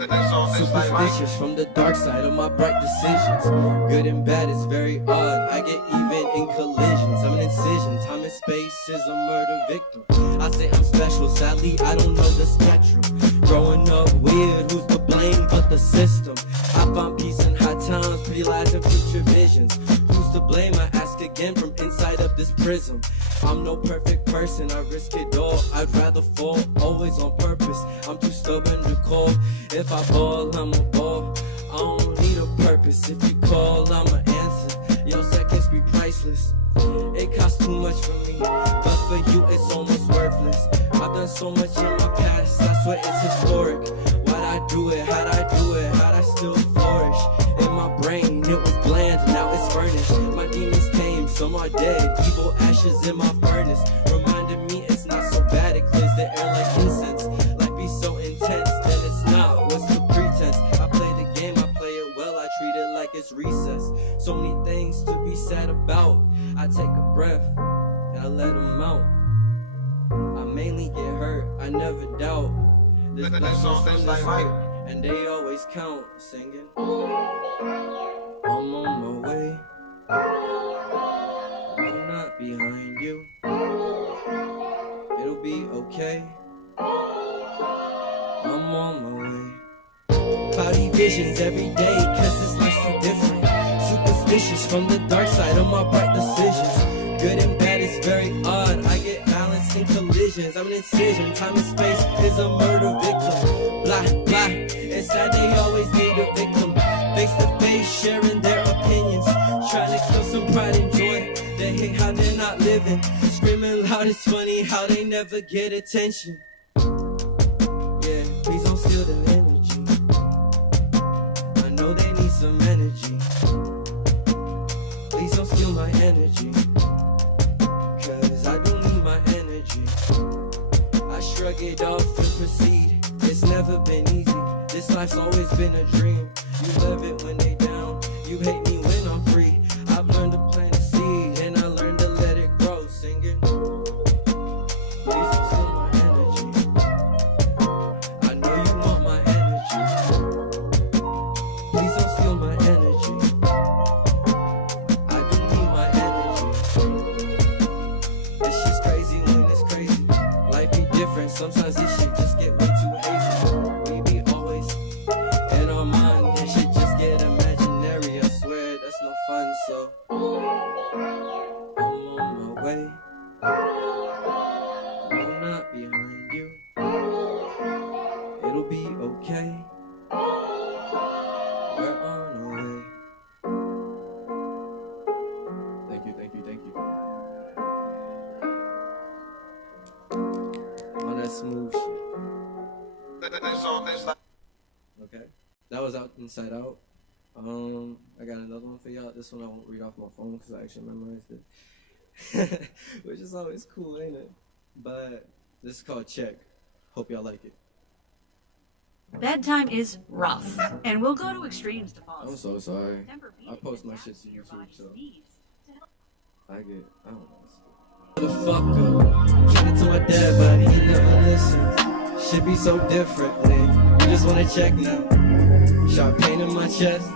Superstitious from the dark side of my bright decisions. Good and bad is very odd. I get even in collisions. I'm an incision. Time and space is a murder victim. I say I'm special. Sadly, I don't know the spectrum. Growing up weird, who's to blame but the system? I found peace in high times, pretty lies and future visions. Who's to blame? I ask again from inside of this prism. I'm no perfect person, I risk it all. I'd rather fall, always on purpose. I'm too stubborn to call. If I ball, I'm a ball. I don't need a purpose. If you call, I'ma answer. Your seconds be priceless. It costs too much for me, but for you it's almost worthless. I've done so much in my past, I swear it's historic. Why'd I do it? How'd I do it? How'd I still flourish? In my brain, it was bland, now it's furnished. My demons tame, some are dead, evil ashes in my furnace. Reminding me it's not so bad, it clears the air like incense. Life be so intense, then it's not, what's the pretense? I play the game, I play it well, I treat it like it's recess. So many things to be sad about. I take a breath, and I let them out. I mainly get hurt, I never doubt. There's blessings from this hurt, and they always count. Singing, I'm on my way, I'm not behind you. It'll be okay, I'm on my way. Cloudy visions every day, cause this life's so different. Superstitious from the dark side of my bright decisions. Good and bad is very odd, I get balance in collisions. I'm an incision, time and space is a murder victim. Blah, blah, it's sad they always need a victim. Face to face, sharing their opinions. Trying to kill some pride and joy, they hate how they're not living. Screaming loud, it's funny how they never get attention. Yeah, please don't steal their energy. I know they need some energy. Please don't steal my energy, cause I don't need my energy. I shrug it off and proceed. It's never been easy, this life's always been a dream. You love it when they down, you hate me when I'm free. I've learned to plant a seed, and I learned to let it grow. Singing, please don't steal my energy. I know you want my energy. Please don't steal my energy. Sometimes this shit just get way too hazy. We be always in our mind, this shit just get imaginary. I swear that's no fun, so I'm on my way. I'm not behind you. It'll be okay. We're on our way. Thank you, thank you, thank you. Smooth shit. Okay, that was out Inside Out. I got another one for y'all. This one I won't read off my phone because I actually memorized it, which is always cool, ain't it? But this is called Check. Hope y'all like it. Bedtime is rough, and we'll go to extremes to fall I'm so sorry. I post my shit to YouTube, so I don't know. Motherfucker, tried it to my dad, but he never listens. Shit be so differently. You just wanna check now. Sharp pain in my chest.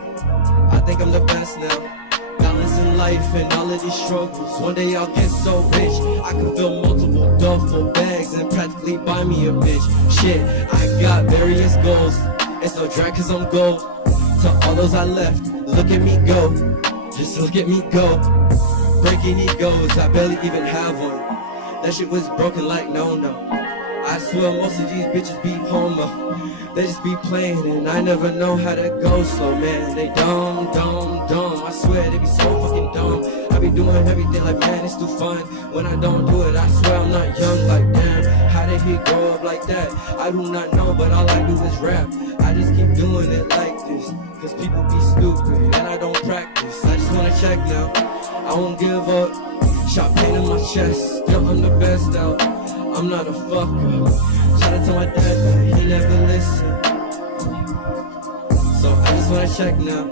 I think I'm the best now. Balancing life and all of these struggles. One day I'll get so rich I can fill multiple duffel bags and practically buy me a bitch. Shit, I got various goals. It's no drag cause I'm gold. To all those I left, look at me go. Just look at me go. Breaking egos, I barely even have one. That shit was broken like no. I swear most of these bitches be homo. They just be playing and I never know how to go slow, man. They dumb. I swear they be so fucking dumb. I be doing everything like, man, it's too fun. When I don't do it, I swear I'm not young, like damn. How did he grow up like that? I do not know, but all I do is rap. I just keep doing it like this, cause people be stupid and I don't practice. I just wanna check now. I won't give up. Shot pain in my chest. Still I'm the best out. I'm not a fucker. Shout out to my dad, but he never listened. So I just wanna check now.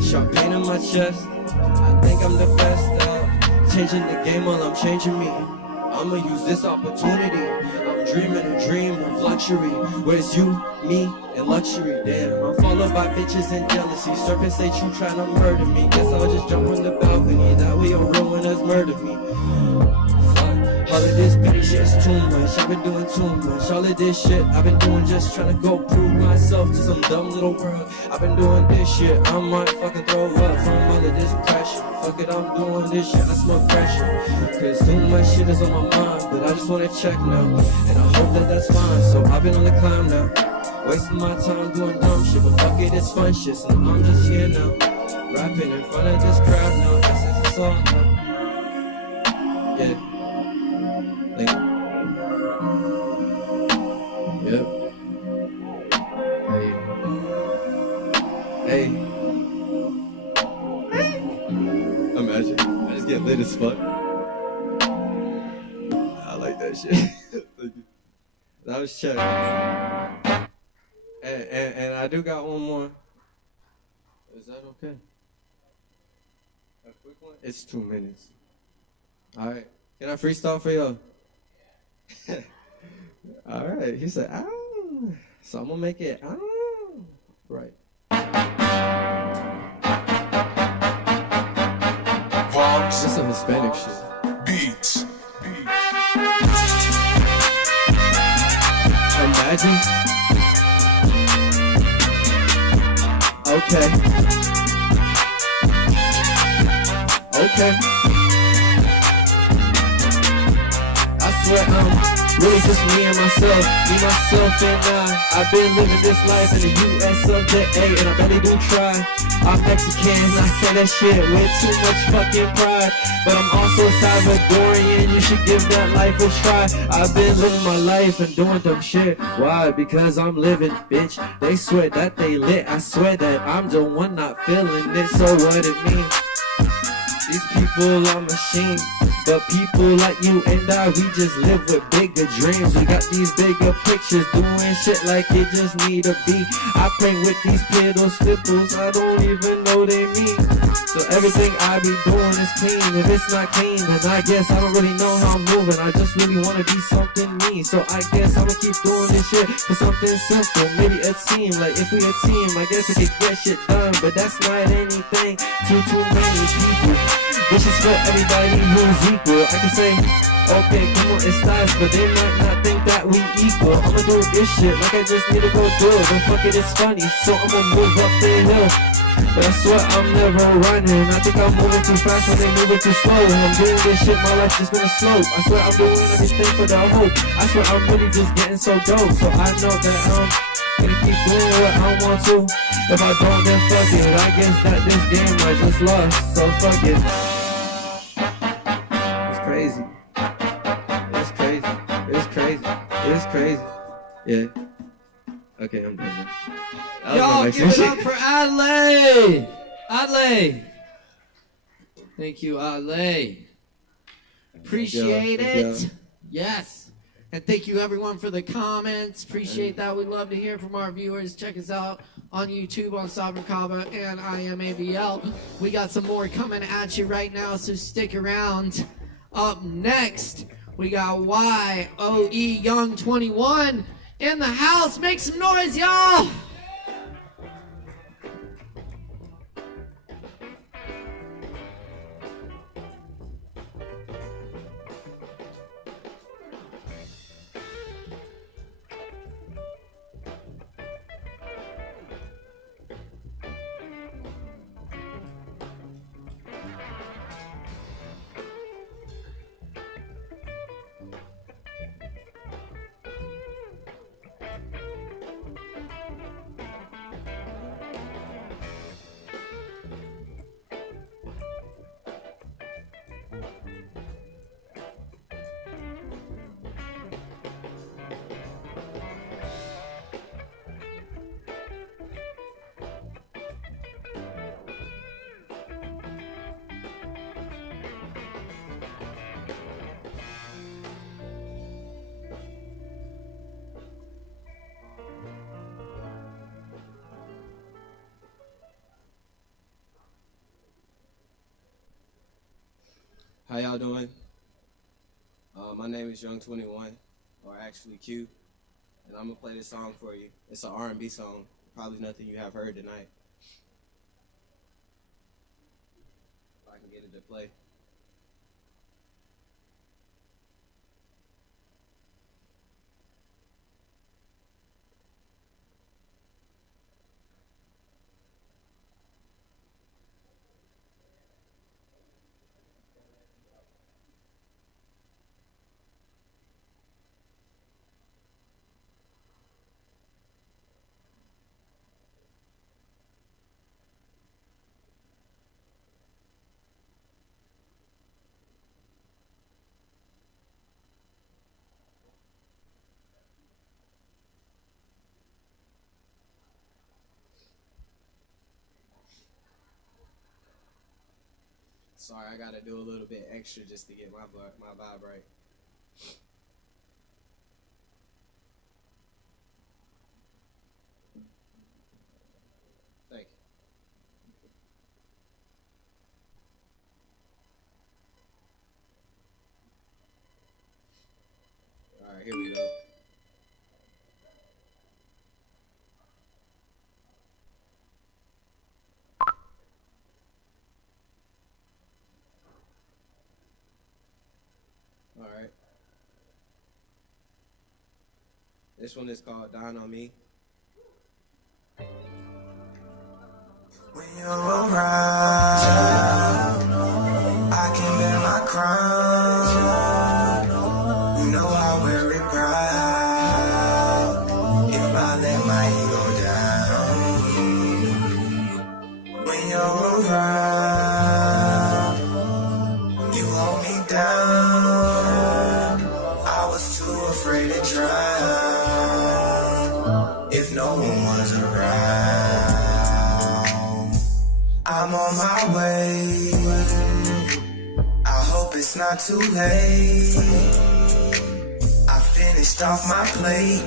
Shot pain in my chest. I think I'm the best out. Changing the game while I'm changing me. I'ma use this opportunity. I'm dreaming a dream of luxury. Where's you, me, and luxury? Damn, I'm followed by bitches and jealousy. Serpents say you trying to murder me. Guess I'll just jump on the balcony. That way your real one has murdered me. All of this petty shit's too much. I've been doing too much. All of this shit I've been doing just trying to go prove myself to some dumb little world. I've been doing this shit. I might fucking throw up from all of this pressure. Fuck it, I'm doing this shit. I smell pressure. Cause too much shit is on my mind. But I just wanna check now. And I hope that that's fine. So I've been on the climb now. Wasting my time doing dumb shit. But fuck it, it's fun shit. So I'm just here now. Rapping in front of this crowd now. This is a song now. Yeah. Thank you. Yep. Hey. Imagine. I just get lit as fuck. I like that shit. Thank you. That was check. And I do got one more. Is that okay? A quick one? It's 2 minutes. Alright. Can I freestyle for y'all? Alright. He said, oh. So I'm gonna make it, oh. Right. This is some Hispanic shit. Beats. Imagine. Okay. I swear really just me and myself. Me, myself, and I've been living this life in the US of the A, and I bet they do try. I'm Mexican, I say that shit with too much fucking pride. But I'm also Salvadorian, you should give that life a try. I've been living my life and doing dumb shit. Why? Because I'm living, bitch. They swear that they lit, I swear that I'm the one not feeling it. So what it mean? These people are machines, but people like you and I, we just live with bigger dreams. We got these bigger pictures, doing shit like it just need a beat. I prank with these piddle slippers, I don't even know they mean. So everything I be doing is clean. If it's not clean, then I guess I don't really know how I'm moving. I just really wanna be something me. So I guess I'ma keep doing this shit for something simple. Maybe a team, like if we a team, I guess we could get shit done. But that's not anything to too many people. This is for everybody who's equal. I can say, okay, come on, it's nice, but they might not think that we equal. I'ma do this shit like I just need to go do it. But fuck it, it's funny, so I'ma move up the hill. But I swear I'm never running. I think I'm moving too fast when they moving too slow. And I'm doing this shit, my life just gonna slope. I swear I'm doing everything for the hope. I swear I'm really just getting so dope. So I know that I'm gonna keep doing what I want to. If I don't, then fuck it. I guess that this game I just lost, so fuck it. It's crazy. It's crazy. It's crazy. It's crazy. Yeah. Okay, I'm done. Y'all give it up for Adelaide. Adelaide. Thank you, Adelaide. Appreciate it. Yes. And thank you, everyone, for the comments. Appreciate that. We love to hear from our viewers. Check us out on YouTube on Sovereign Kava and I Am ABL. We got some more coming at you right now, so stick around. Up next, we got YOE Young 21 in the house. Make some noise, y'all. How y'all doing? My name is Young 21, or actually Q, and I'm gonna play this song for you. It's an R&B song, probably nothing you have heard tonight. If I can get it to play. sorry, I gotta do a little bit extra just to get my vibe right. Thank you. All right, here we go. All right. This one is called Dine on Me. When you're around, I can bear my crown. You know I wear it proud. If I let my ego down. When you're around, you hold me down. I was too afraid to drown if no one was around. I'm on my way. I hope it's not too late. I finished off my plate.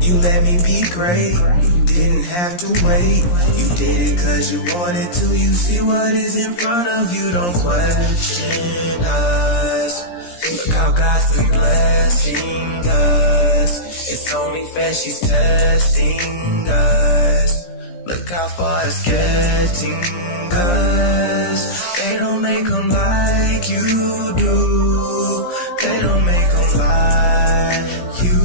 You let me be great. You didn't have to wait. You did it cause you wanted to. You see what is in front of you. Don't question us. Look how God's been blessing us. It's only fair she's testing us. Look how far it's getting us. They don't make them like you do. They don't make them like you.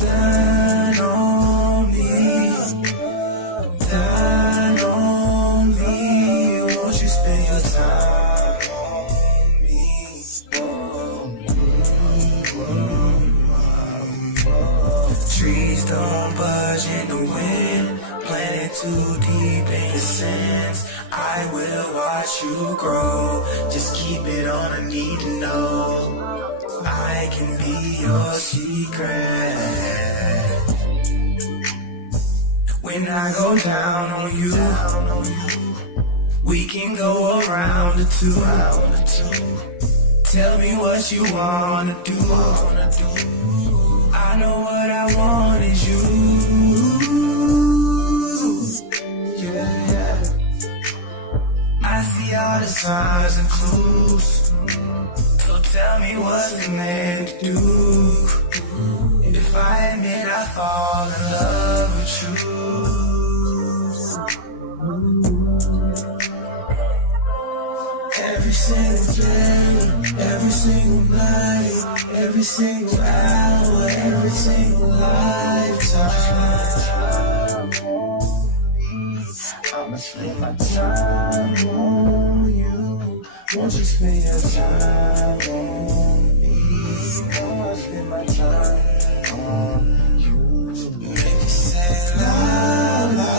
Dine on me. Dine on me. Won't you spend your time on me? Trees don't budge in the wind, planted too deep in the sands. I will watch you grow, just keep it on a need to know. I can be your secret. When I go down on you, we can go around the two. Tell me what you wanna do. I know what I want is you. Yeah. I see all the signs and clues. So tell me what's the man to do. If I admit I fall in love with you. Every single day, every single night, every single hour, every single lifetime. I'ma spend my time on you. Won't you spend your time on me? I'ma spend my time on you. Make me say la la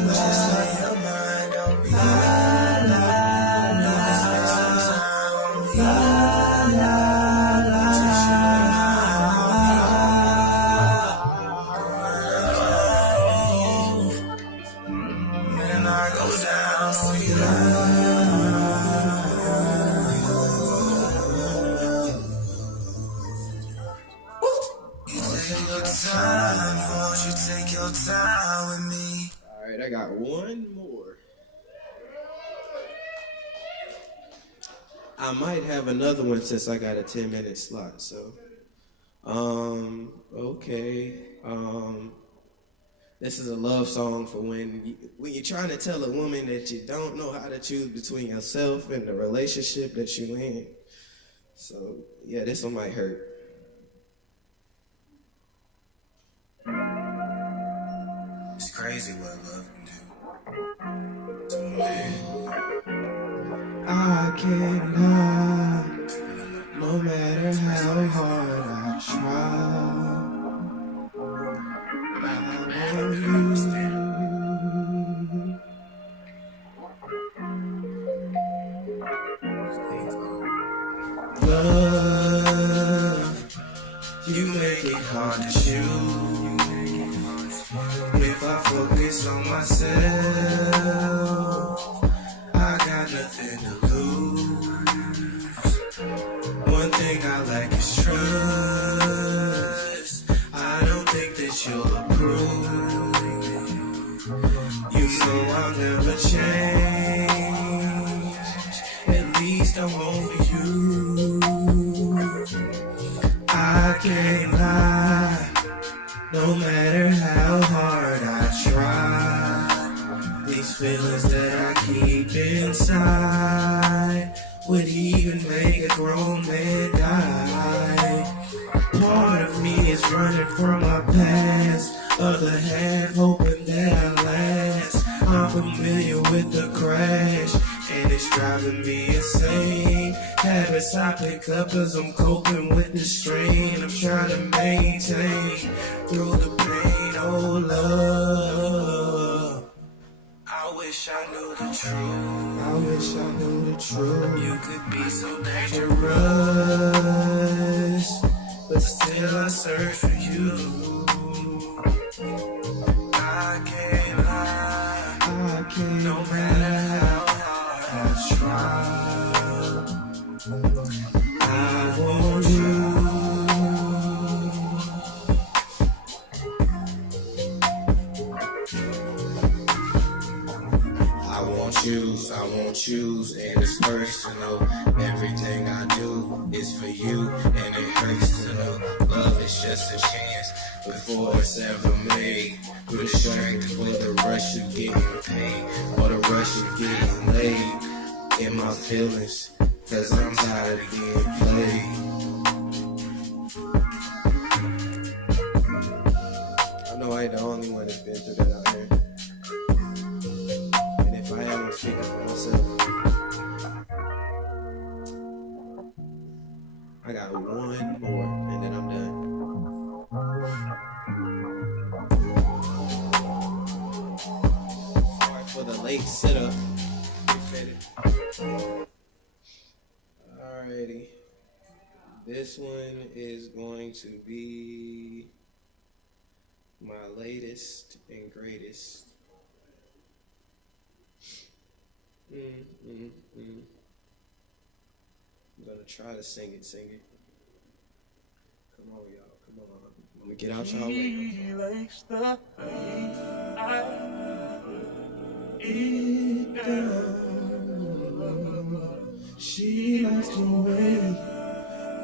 la. Just lay your mind on me. La la la. Spend some time on me. La la la. And I go down on you. Take your time, won't you take your time with me? All right, I got one more. I might have another one since I got a 10-minute slot. So, okay. This is a love song for when you're trying to tell a woman that you don't know how to choose between yourself and the relationship that you're in. So, yeah, this one might hurt. It's crazy what love can do to a man. I cannot, no matter how hard I try. I want you. Love, you make it hard to choose. If I focus focus on myself. I got nothing to lose. One thing I lack is trust. I don't think that you'll approve. You know I'll never change. At least I won't for you. I can't lie. No matter how hard I try, these feelings that I keep inside would even make a grown man die. Part of me is running from my past, other half hoping that I last. I'm familiar with the crash, and it's driving me insane. Habits I pick up cause I'm coping with the strain I'm trying to maintain through the pain, oh love. I wish I knew the truth. I wish I knew the truth. You could be so dangerous, but still I search for you. I can't lie. I can't. No matter how hard I try, I want you. I won't choose, and it's personal. Everything I do is for you, and it hurts to know love is just a chance before it's ever made. We're distracted with the rush of getting paid or the rush of getting laid. In my feelings, cause I'm tired of getting played. I know I ain't the only one that's been through that out here. I am speaking for myself. I got one more, and then I'm done. Sorry for the late setup. Appreciate it. Alrighty. This one is going to be my latest and greatest. I'm gonna try to sing it. Come on, y'all, come on. Let me get out y'all way. She likes the way I put it down. She likes the way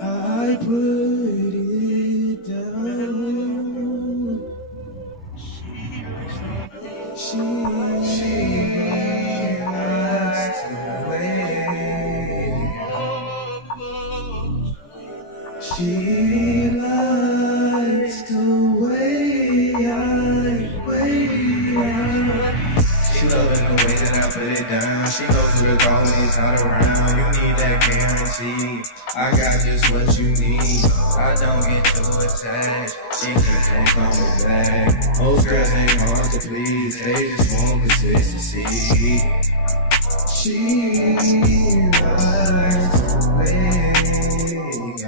I put it down. She likes the way. She likes the way I. She loving the way that I put it down. She goes through the call when it's hot around. You need that guarantee. I got just what you need. I don't get too attached. She keeps on coming back. Most girls ain't hard to please. They just want consistency. She likes the way I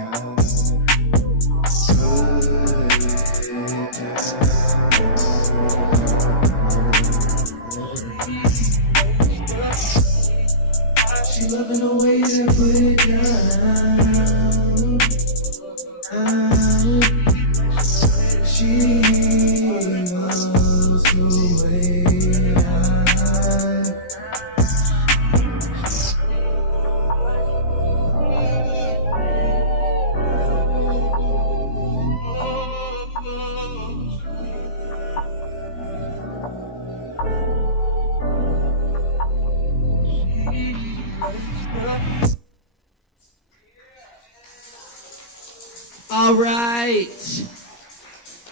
she loving the way that I put it down. She loves the way All right.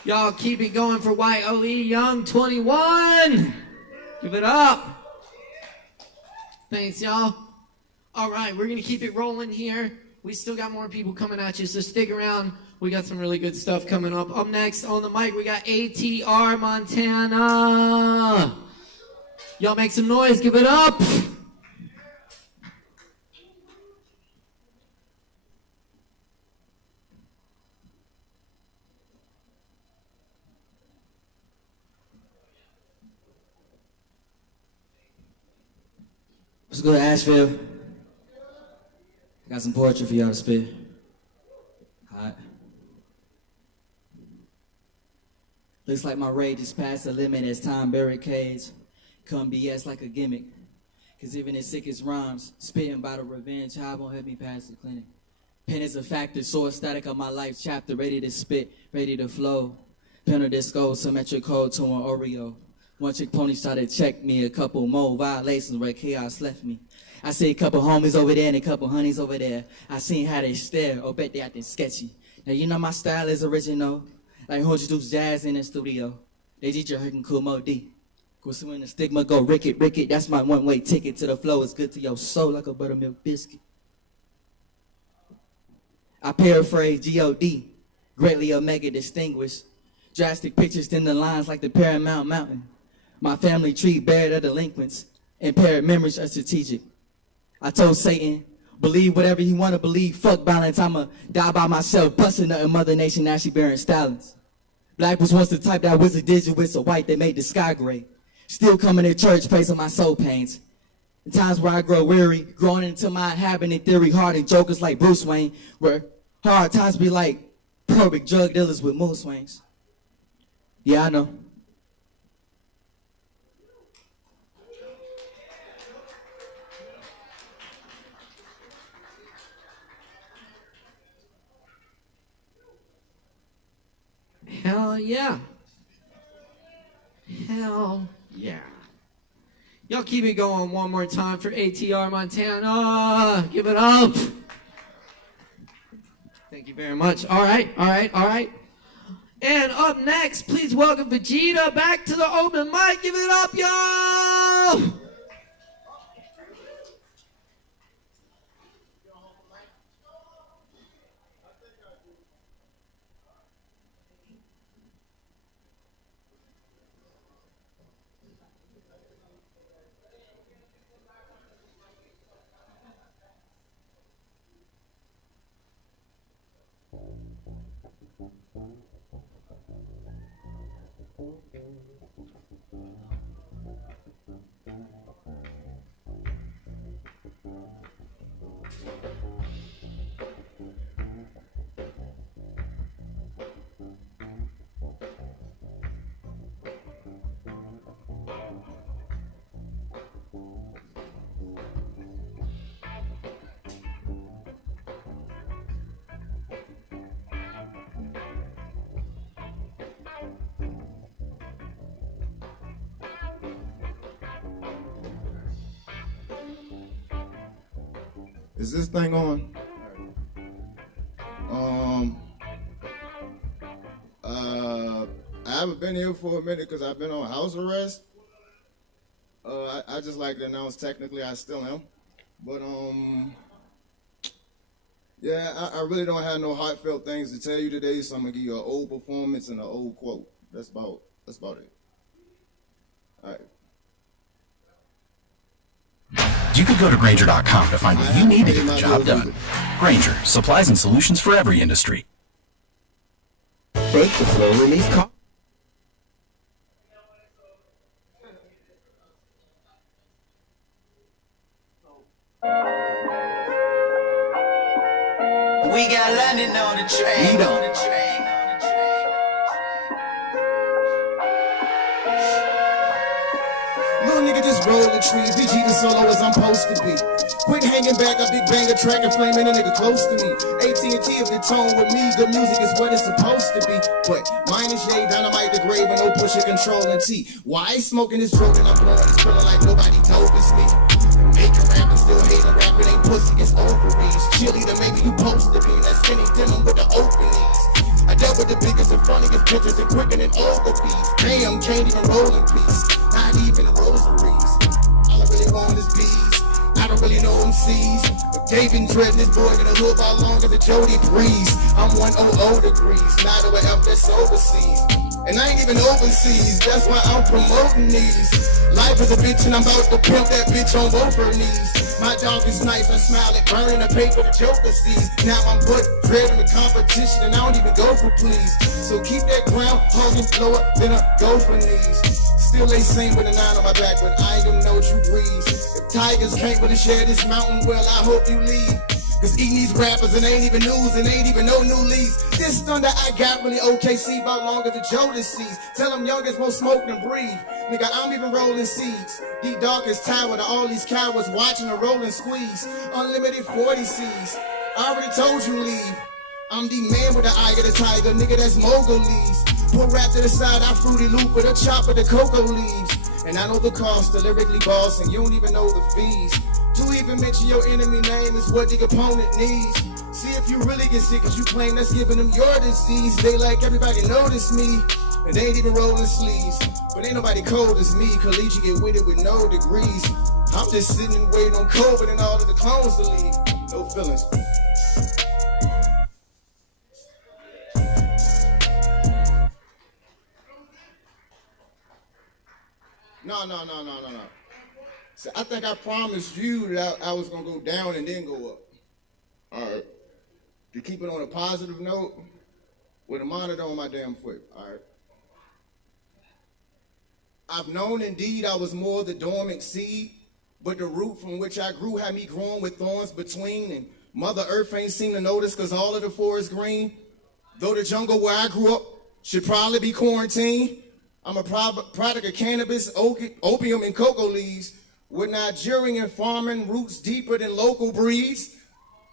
Y'all keep it going for YOE Young 21. Give it up. Thanks, y'all. All right, we're going to keep it rolling here. We still got more people coming at you, so stick around. We got some really good stuff coming up. Up next on the mic, we got ATR Montana. Y'all make some noise. Give it up. Let's go to Asheville. I got some poetry for y'all to spit. Hot. Looks like my rage is past the limit as time barricades. Come BS like a gimmick. Cause even the sickest rhymes, spitting by the revenge, how won't help me past the clinic. Pen is a factor, source static of my life chapter, ready to spit, ready to flow. Pen or disco, symmetric code to an Oreo. One chick pony started to check me, a couple more violations where chaos left me. I see a couple homies over there and a couple honeys over there. I seen how they stare, or bet they acting sketchy. Now you know my style is original, like who introduced jazz in the studio. They teach you hurting cool Mo D. Cause when the stigma go ricket, that's my one-way ticket to the flow. It's good to your soul like a buttermilk biscuit. I paraphrase G.O.D. Greatly Omega distinguished. Drastic pictures in the lines like the Paramount Mountain. My family tree buried of delinquents. Impaired memories are strategic. I told Satan, believe whatever you want to believe. Fuck balance, I'ma die by myself. Busting up in Mother Nation, now she bearing stallions. Black was once the type that was a digital, so white they made the sky gray. Still coming to church, facing my soul pains. In times where I grow weary, growing into my inhabiting theory, hard and jokers like Bruce Wayne, where hard times be like perfect drug dealers with mood swings. Yeah, I know. Hell yeah. Hell yeah. Y'all keep it going one more time for ATR Montana. Give it up. Thank you very much. All right. And up next, please welcome Vegeta back to the open mic. Give it up, y'all. Is this thing on? I haven't been here for a minute because I've been on house arrest. I just like to announce technically I still am. But yeah, I really don't have no heartfelt things to tell you today, so I'm gonna give you an old performance and an old quote. That's about it. All right. You could go to Grainger.com to find what you need to get the job done. Grainger, supplies and solutions for every industry. Break the flow release call. We got London on the train. Little nigga just roll the tree, BG the solo as I'm supposed to be. Quit hanging back, a big banger track and flaming a nigga close to me. AT&T if the tone with me, good music is what it's supposed to be. But mine is J, dynamite the grave and no pushing, control and T. Why smoking this road and I'm blowing this feeling like nobody noticed me. Make a rap and still hate a rapping ain't pussy, it's ovaries. Chilly then maybe you supposed to be, that skinny denim with the openings. I dealt with the biggest and funniest bitches and quicker than all the beats. Damn, can't even roll in peace. Not even rosaries. All I really want is bees. I don't really know MCs. But they've been dreading this boy gonna live out long as a Jody Breeze. I'm 100 degrees, not over F that's overseas. And I ain't even overseas, that's why I'm promoting these. Life is a bitch and I'm about to pimp that bitch on both her knees. My dog is nice, I smile at burning the paper the Joker sees. Now I'm what? Dreading the competition and I don't even go for please. So keep that ground, holding lower than a golfer knees. Still they sing with a 9 on my back, but I ain't gonna know True Breeze. If tigers can't really share this mountain, well, I hope you leave. Cause eating these rappers and ain't even news and ain't even no new leads. This thunder I got really OKC about longer than Jodeci's. Tell them youngest won't smoke and breathe. Nigga, I'm even rolling seeds. The darkest tower to all these cowards watching a rolling squeeze. Unlimited 40 C's. I already told you leave. I'm the man with the eye of the tiger, nigga, that's Mowgli's. Put rap to the side, I fruity loop with a chop of the cocoa leaves. And I know the cost, the lyrically boss, and you don't even know the fees. To even mention your enemy name is what the opponent needs. See if you really get sick, cause you claim that's giving them your disease. They like everybody notice me, and they ain't even rolling sleeves. But ain't nobody cold as me, collegiate get with it with no degrees. I'm just sitting and waiting on COVID and all of the clones to leave. No feelings. No. So I think I promised you that I was gonna go down and then go up. All right. To keep it on a positive note, with a monitor on my damn foot. All right. I've known indeed I was more the dormant seed, but the root from which I grew had me growing with thorns between, and Mother Earth ain't seem to notice cause all of the forest green. Though the jungle where I grew up should probably be quarantined. I'm a product of cannabis, opium, and cocoa leaves, with Nigerian farming roots deeper than local breeds.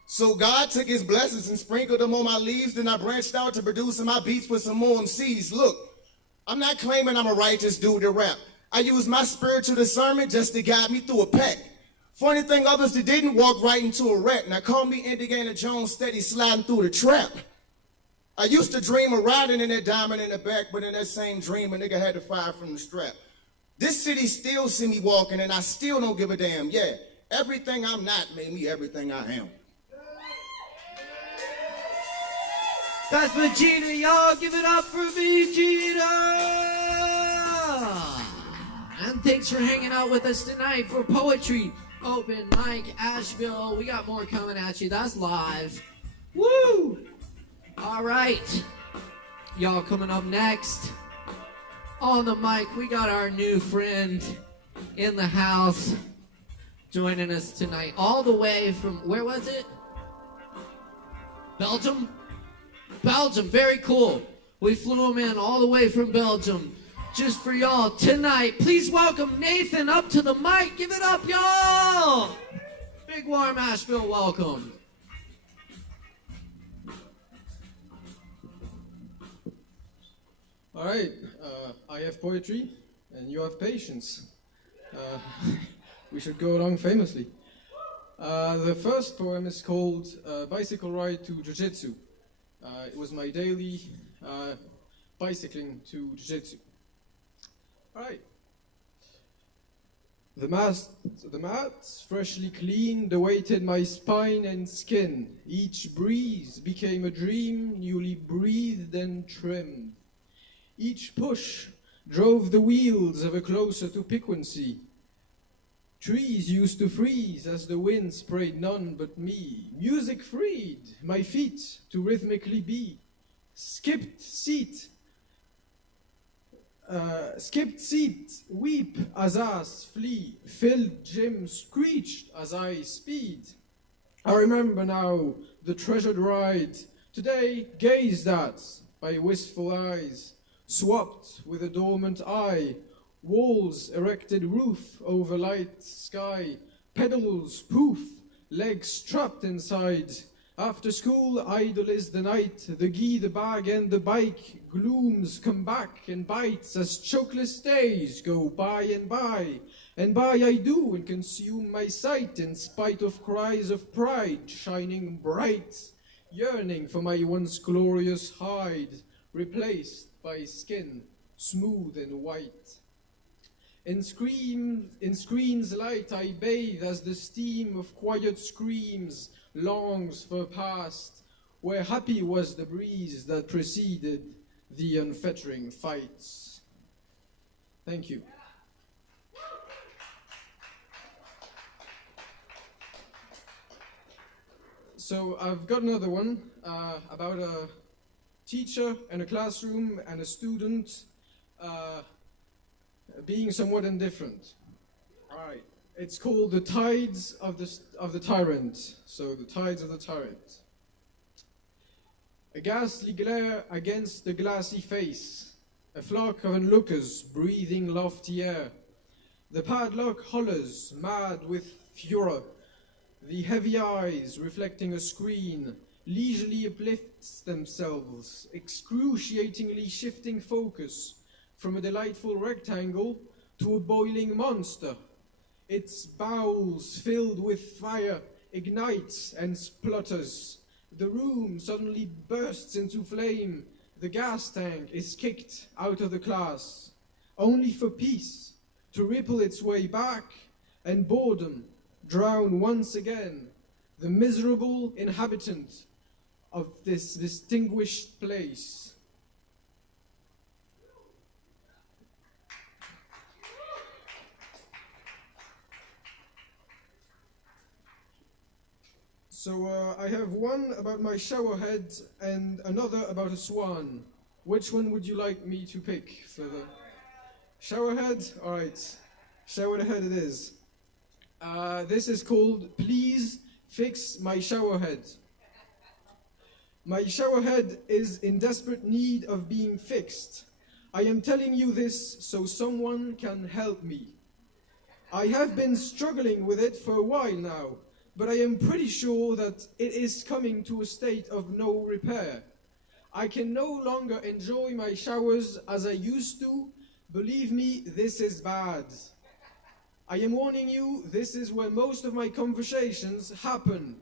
So God took his blessings and sprinkled them on my leaves, then I branched out to produce in my beats with some more MCs. Look, I'm not claiming I'm a righteous dude to rap. I use my spiritual discernment just to guide me through a pack. Funny thing, others that didn't walk right into a rat. Now call me Indiana Jones, steady sliding through the trap. I used to dream of riding in that diamond in the back, but in that same dream, a nigga had to fire from the strap. This city still see me walking, and I still don't give a damn. Yeah, everything I'm not made me everything I am. That's Vegeta, y'all. Give it up for Vegeta. And thanks for hanging out with us tonight for Poetry Open Mic Asheville. We got more coming at you. That's live. Woo! All right. Y'all coming up next. On the mic, we got our new friend in the house joining us tonight. All the way from, where was it? Belgium? Belgium, very cool. We flew him in all the way from Belgium just for y'all tonight. Please welcome Nathan up to the mic. Give it up, y'all. Big warm Asheville welcome. All right, I have poetry and you have patience. We should go along famously. The first poem is called Bicycle Ride to Jiu-Jitsu. It was my daily bicycling to Jiu-Jitsu. All right. The mats freshly cleaned awaited my spine and skin. Each breeze became a dream, newly breathed and trimmed. Each push drove the wheels ever closer to piquancy. Trees used to freeze as the wind sprayed none but me. Music freed my feet to rhythmically be. Skipped seat, weep as us flee. Filled gym screeched as I speed. I remember now the treasured ride, today gazed at by wistful eyes. Swapped with a dormant eye, walls erected roof over light sky, pedals poof, legs trapped inside. After school, idle is the night, the gi, the bag and the bike. Glooms come back and bites as chokeless days go by and by. And by I do and consume my sight in spite of cries of pride shining bright, yearning for my once glorious hide, replaced by skin smooth and white. In screen's light I bathe as the steam of quiet screams longs for past, where happy was the breeze that preceded the unfettering fights. Thank you. So I've got another one about a teacher and a classroom and a student being somewhat indifferent. All right. It's called The Tides of the Tyrant. So the Tides of the Tyrant. A ghastly glare against the glassy face. A flock of onlookers breathing lofty air. The padlock hollers, mad with furor. The heavy eyes reflecting a screen leisurely uplifts themselves, excruciatingly shifting focus from a delightful rectangle to a boiling monster. Its bowels filled with fire ignites and splutters. The room suddenly bursts into flame. The gas tank is kicked out of the class, only for peace to ripple its way back and boredom drown once again the miserable inhabitant of this distinguished place. So I have one about my shower head and another about a swan. Which one would you like me to pick for the shower head? All right, shower head it is. This is called Please Fix My Shower Head. My shower head is in desperate need of being fixed. I am telling you this so someone can help me. I have been struggling with it for a while now, but I am pretty sure that it is coming to a state of no repair. I can no longer enjoy my showers as I used to. Believe me, this is bad. I am warning you, this is where most of my conversations happen.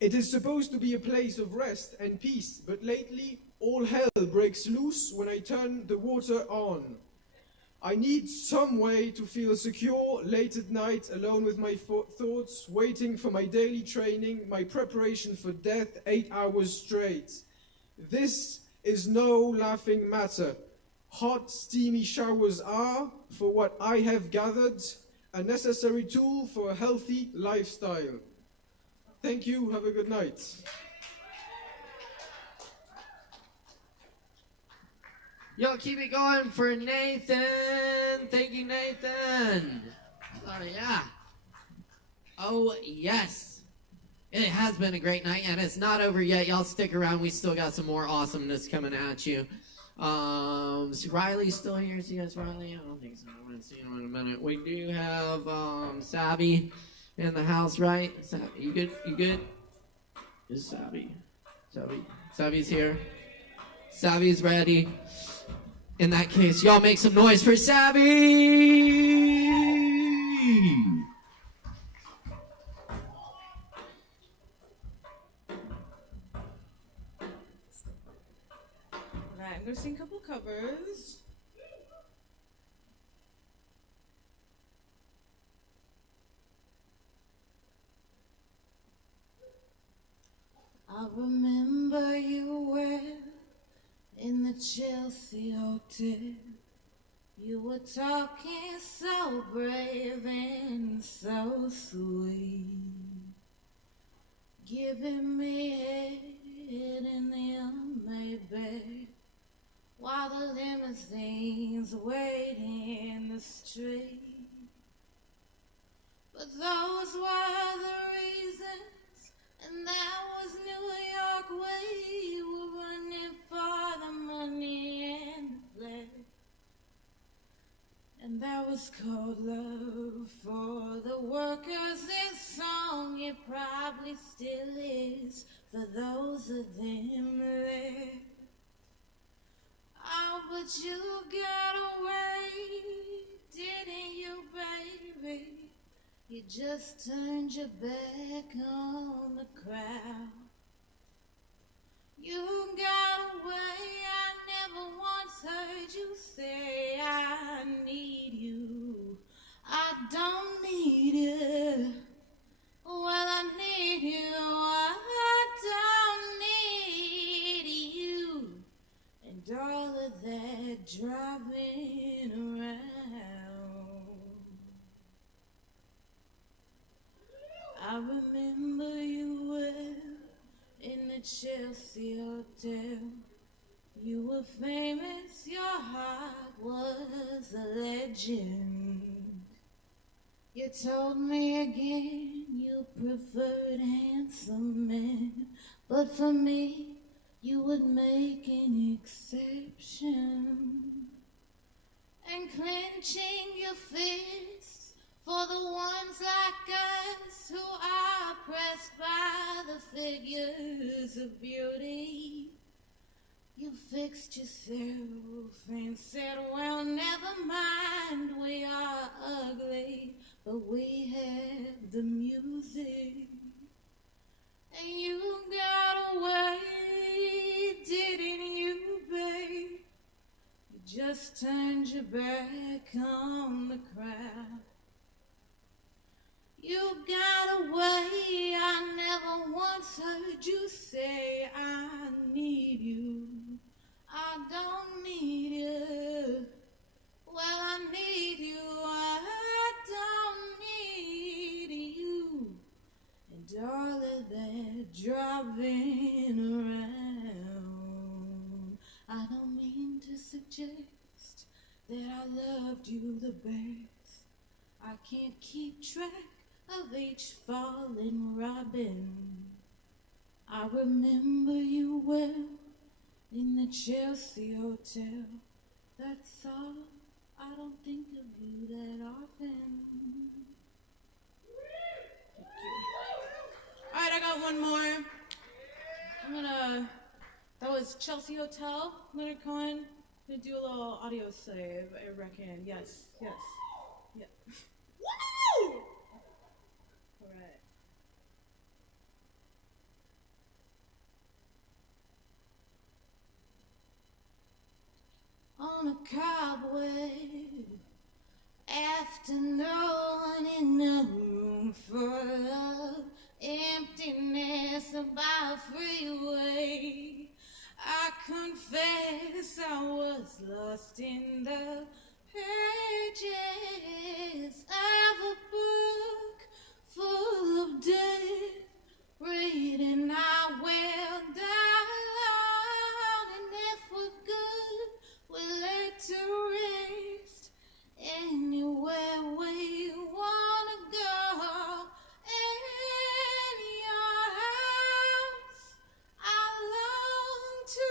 It is supposed to be a place of rest and peace, but lately all hell breaks loose when I turn the water on. I need some way to feel secure late at night, alone with my thoughts, waiting for my daily training, my preparation for death 8 hours straight. This is no laughing matter. Hot, steamy showers are, for what I have gathered, a necessary tool for a healthy lifestyle. Thank you. Have a good night. Yo, keep it going for Nathan. Thank you, Nathan. Oh, yeah. Oh, yes. It has been a great night, and it's not over yet. Y'all stick around. We still got some more awesomeness coming at you. Is Riley still here? See us, Riley? I don't think so. I'm going to see him in a minute. We do have Savvy in the house, right? You good? You good? Is Savvy? Savvy's here. Savvy's ready. In that case, y'all make some noise for Savvy! Alright, I'm gonna sing a couple covers. I remember you were in the Chelsea hotel. You were talking so brave and so sweet, giving me head in the unmade bed while the limousines wait in the street. But those were the reasons, and that was New York. We were running for the money and the flair. And that was cold love for the workers. This song, it probably still is for those of them there. Oh, but you got away, didn't you, baby? You just turned your back on the crowd. You got away, I never once heard you say I need you. I don't need you. Well, I need you. I don't need you. And all of that driving around. I remember you Chelsea hotel. You were famous, your heart was a legend. You told me again you preferred handsome men, but for me, you would make an exception. And clenching your fists for the ones like us who are pressed by the figures of beauty. You fixed yourself and said, well, never mind, we are ugly, but we have the music. And you got away, didn't you, babe? You just turned your back on the crowd. You got away, I never once heard you say, I need you. I don't need you. Well, I need you. I don't need you. And all of that driving around, I don't mean to suggest that I loved you the best. I can't keep track of each fallen robin. I remember you well in the Chelsea hotel. That's all. I don't think of you that often. Thank you. All right, I got one more. That was Chelsea Hotel. I'm gonna do a little audio save, I reckon. Yes. Yeah. Woo! All right. On a cobweb afternoon in a room full of emptiness by a freeway, I confess I was lost in the pages of a book full of death. Reading I will die alone, and if we're good, we'll lay to rest anywhere we wanna go. In your house, I long to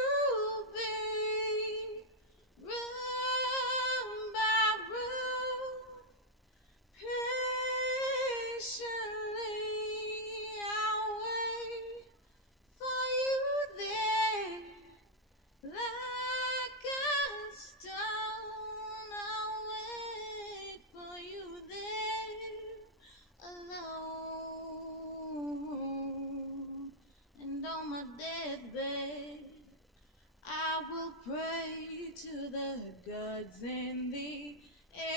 be, room by room, patiently I wait for you there, like a stone. I wait for you there, alone. And on my deathbed, I will pray to the gods and the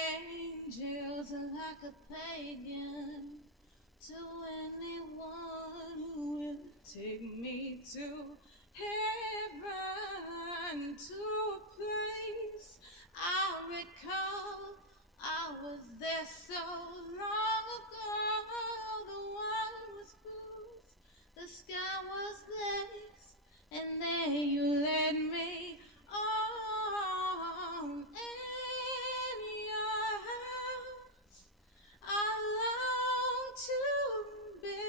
angels like a pagan, to anyone who will take me to heaven, to a place I recall. I was there so long ago. The water was blue, the sky was lace, and there you led me on. In your house, I long to be,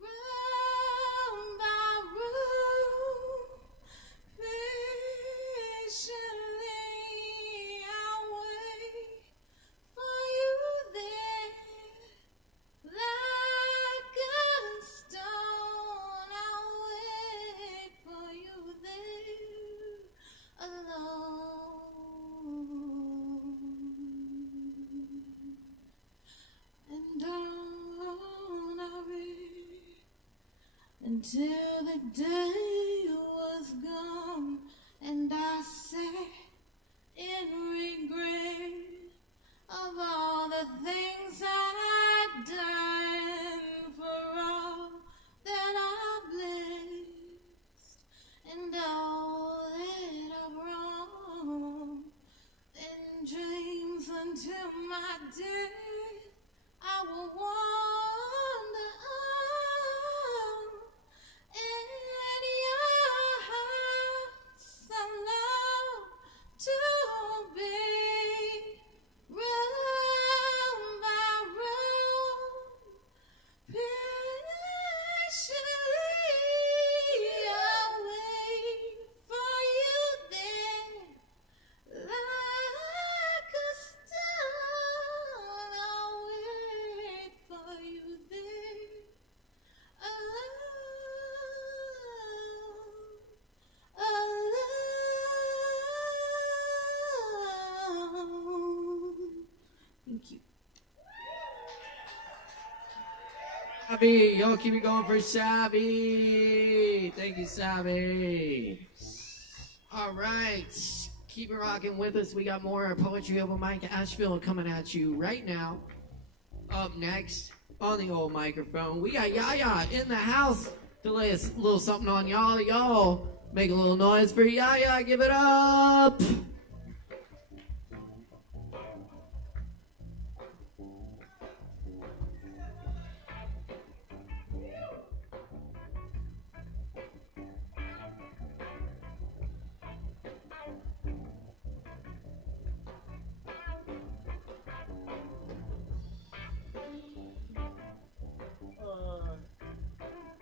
room by room, patiently I wait for you there, like a stone. I wait for you there, alone. And on I read until the day was gone, and I sat in regret of all the things I'd done, for all that I've blessed, and all that I've wronged. In dreams until my death, I will wander on Savvy. Y'all keep it going for Savvy. Thank you, Savvy. All right. Keep it rocking with us. We got more Poetry Open Mic Asheville coming at you right now. Up next on the old microphone, we got Yaya in the house to lay a little something on y'all. Y'all make a little noise for Yaya. Give it up.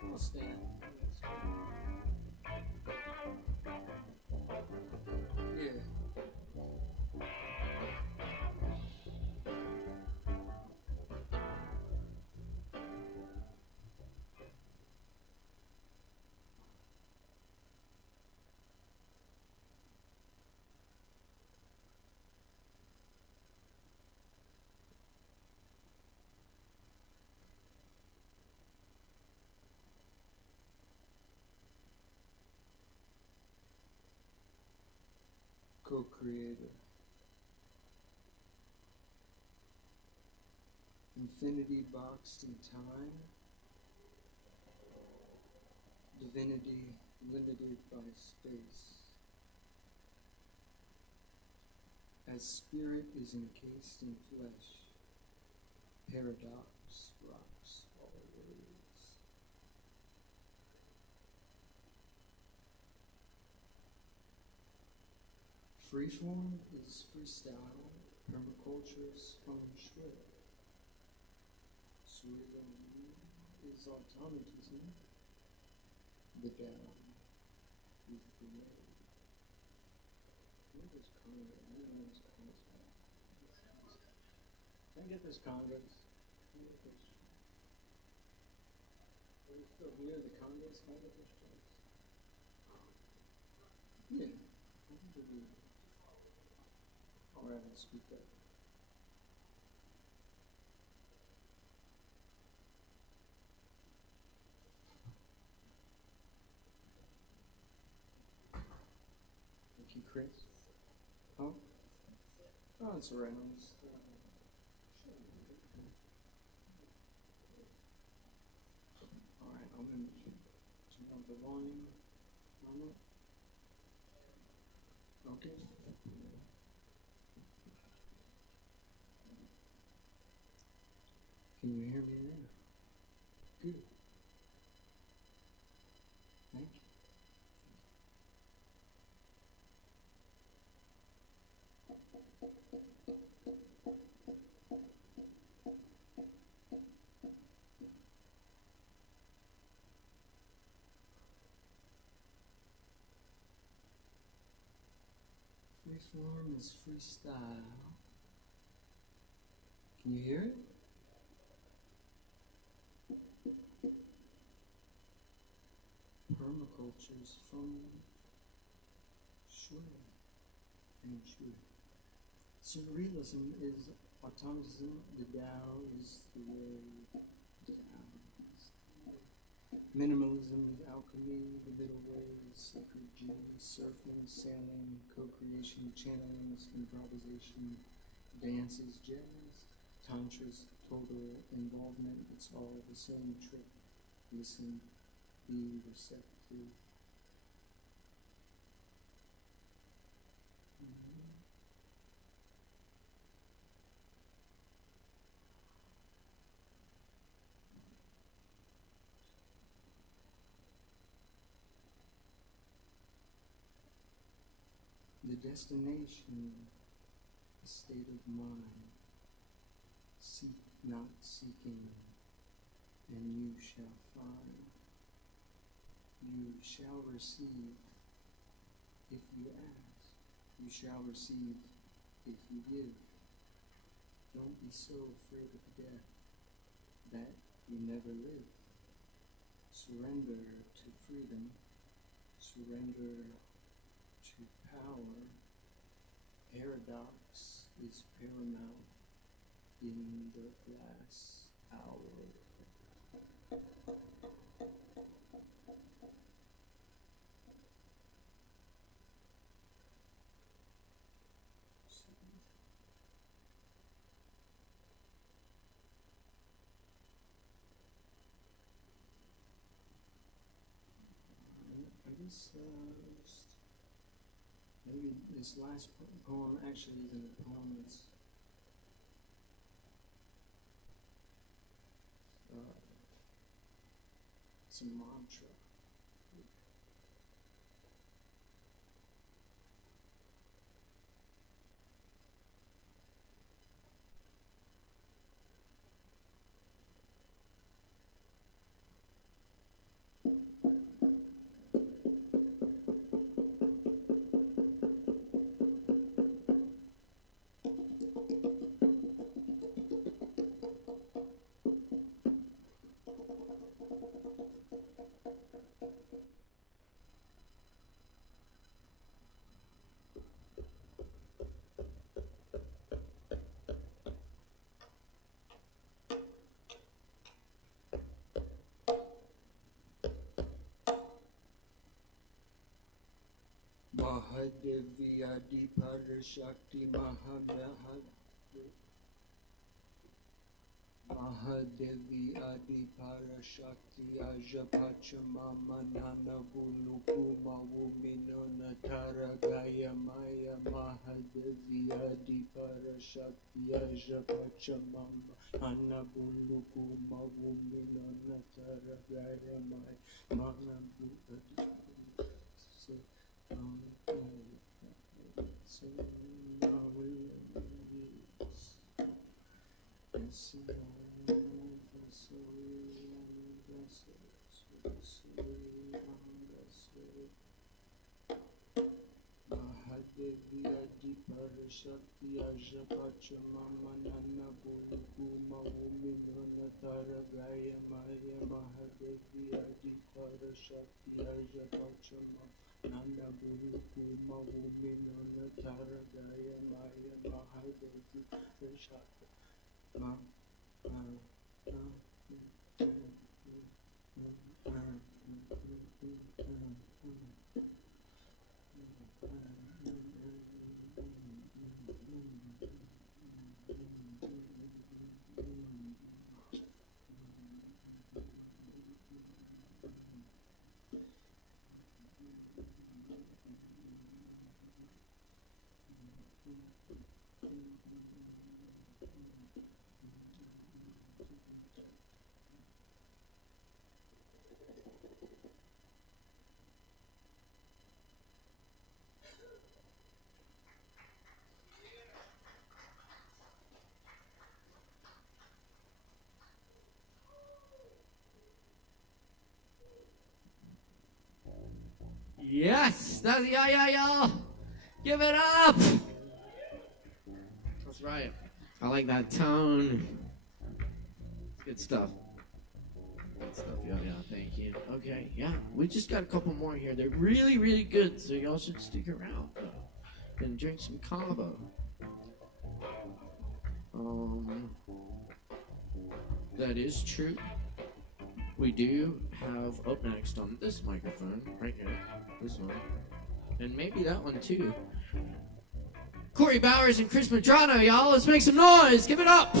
I'll stand. Yeah. Co-creator. Infinity boxed in time. Divinity limited by space. As spirit is encased in flesh, paradox rocks always. Freeform is freestyle, permaculture's feng shui. Surrealism is automatism, the Tao is the way. What is Congress? I don't know what's Congress. Can I get this Congress? Can I get this? Are we still here, the Congress? Can I get this place? Yeah. I think we'll do it. All right, I'll speak up. Thank you, Chris. Oh? Oh, it's around. All right, I'm going to turn on the volume on it. Okay. Can you hear me now? Good. Thank you. Freeform is freestyle. Can you hear it? Permaculture's feng shui and shui. Surrealism is automatism, the Tao is the way, the Tao is the way. Minimalism is alchemy, the middle way is sacred genius, surfing, sailing, co-creation, channelings, improvisation, dance is jazz, tantra's total involvement, it's all the same trick. Listen, be receptive. The destination, a state of mind. Seek not seeking, and you shall find. You shall receive if you ask. You shall receive if you give. Don't be so afraid of death that you never live. Surrender to freedom. Surrender to power. Paradox is paramount in the last hour. Maybe this last poem actually isn't a poem, it's a mantra. Mahadevi Adi Parashakti Mahadevi Adi Parashakti Ajapachamama Nana Bulukuma Wuminona Taragaya Maya Mahadevi Adi Parashakti Ajapachamama Nana Bulukuma Wuminona Taragaya Maya Mahadevi Mahadevi Adi Parashakti Ajapachamama Nana Bulukuma Wuminona Taragaya Maya Mahadevi Adi Parashakti Ajapachamama Nana Bulukuma Wuminona Taragaya Maya Mahadevi Parashakti Yes, that's y'all. Give it up. That's right. I like that tone. Good stuff. Good stuff, yeah. Thank you. Okay, yeah, we just got a couple more here. They're really, really good, so y'all should stick around and drink some Kava. That is true. We do have up next on this microphone, right here, this one, and maybe that one too. Corey Bowers and Chris Madrano, y'all. Let's make some noise. Give it up.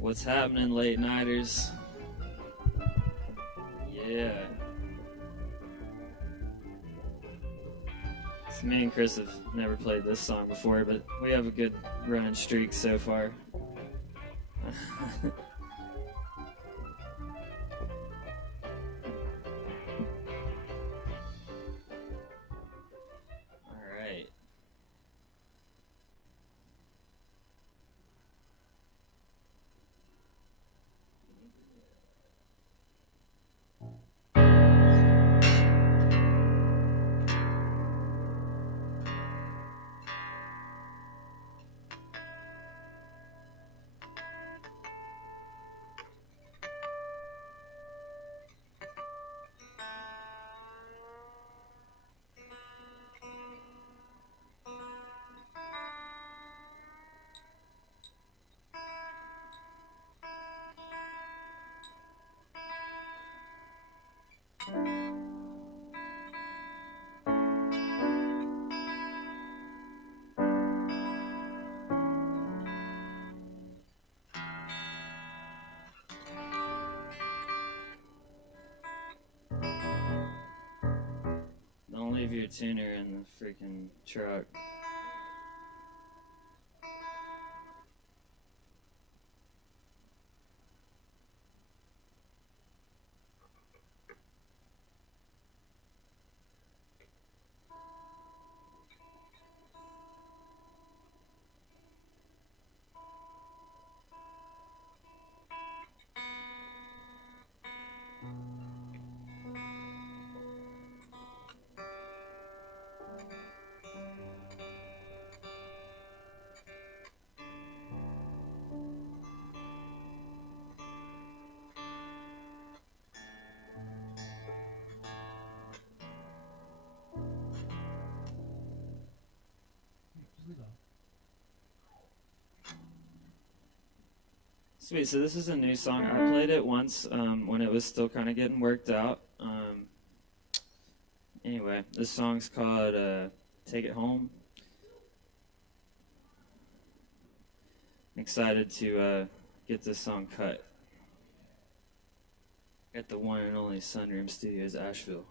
What's happening, late nighters? Yeah. So me and Chris have never played this song before, but we have a good running streak so far. leave your tuner in the freaking truck. Sweet, so this is a new song. I played it once when it was still kind of getting worked out. Anyway, this song's called Take It Home. I'm excited to get this song cut at the one and only Sunroom Studios, Asheville.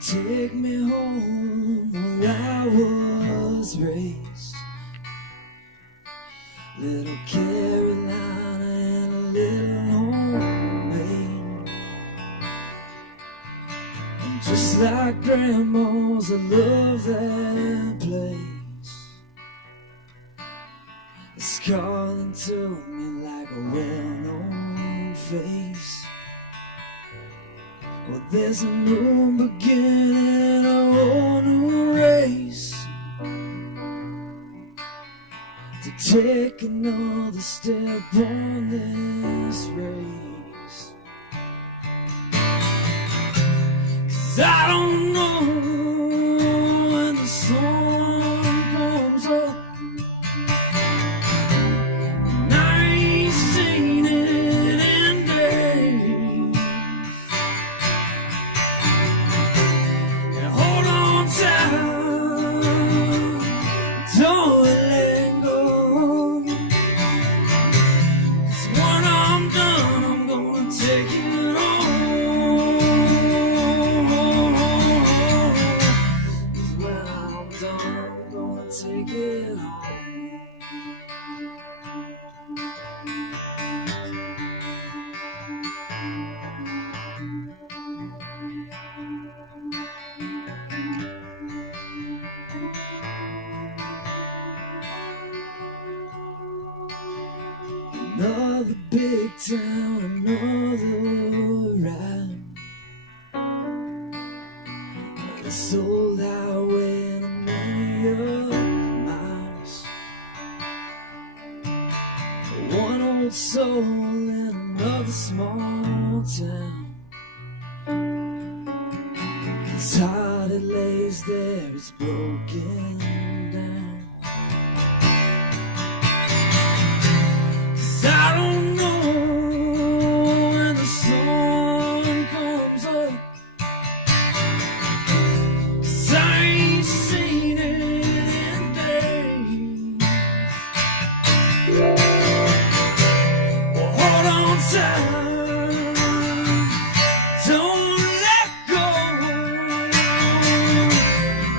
Take me home where I was raised, little Carolina and a little homemade. And just like grandma's, I love that place. It's calling to me like a well-known face. Well, there's a new beginning, a whole new race, to take another step on this race. 'Cause I don't know when the sun comes up, and I ain't seen it in days. Don't let go, 'cause when I'm done, I'm gonna take it home. 'Cause when I'm done, I'm gonna take it home. Another big town, another ride, this old highway and a million miles. One old soul in another small town. His heart, it lays there, it's broken down. I don't know when the sun comes up, 'cause I ain't seen it in days. Well, hold on tight, don't let go,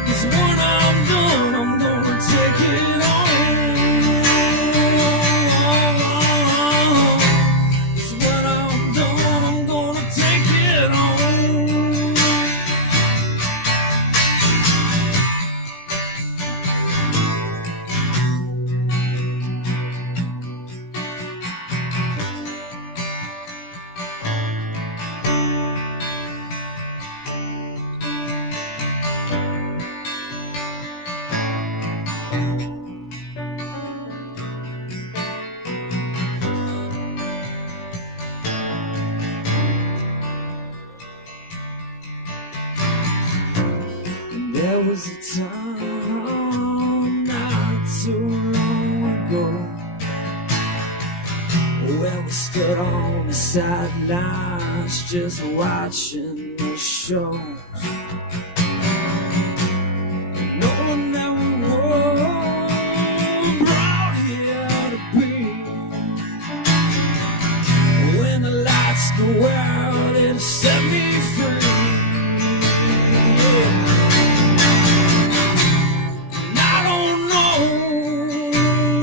'cause when I'm done, was a time not too long ago where we stood on the sidelines just watching the shows, knowing that we were brought here to be. When the lights go out, it'll set me free. And I don't know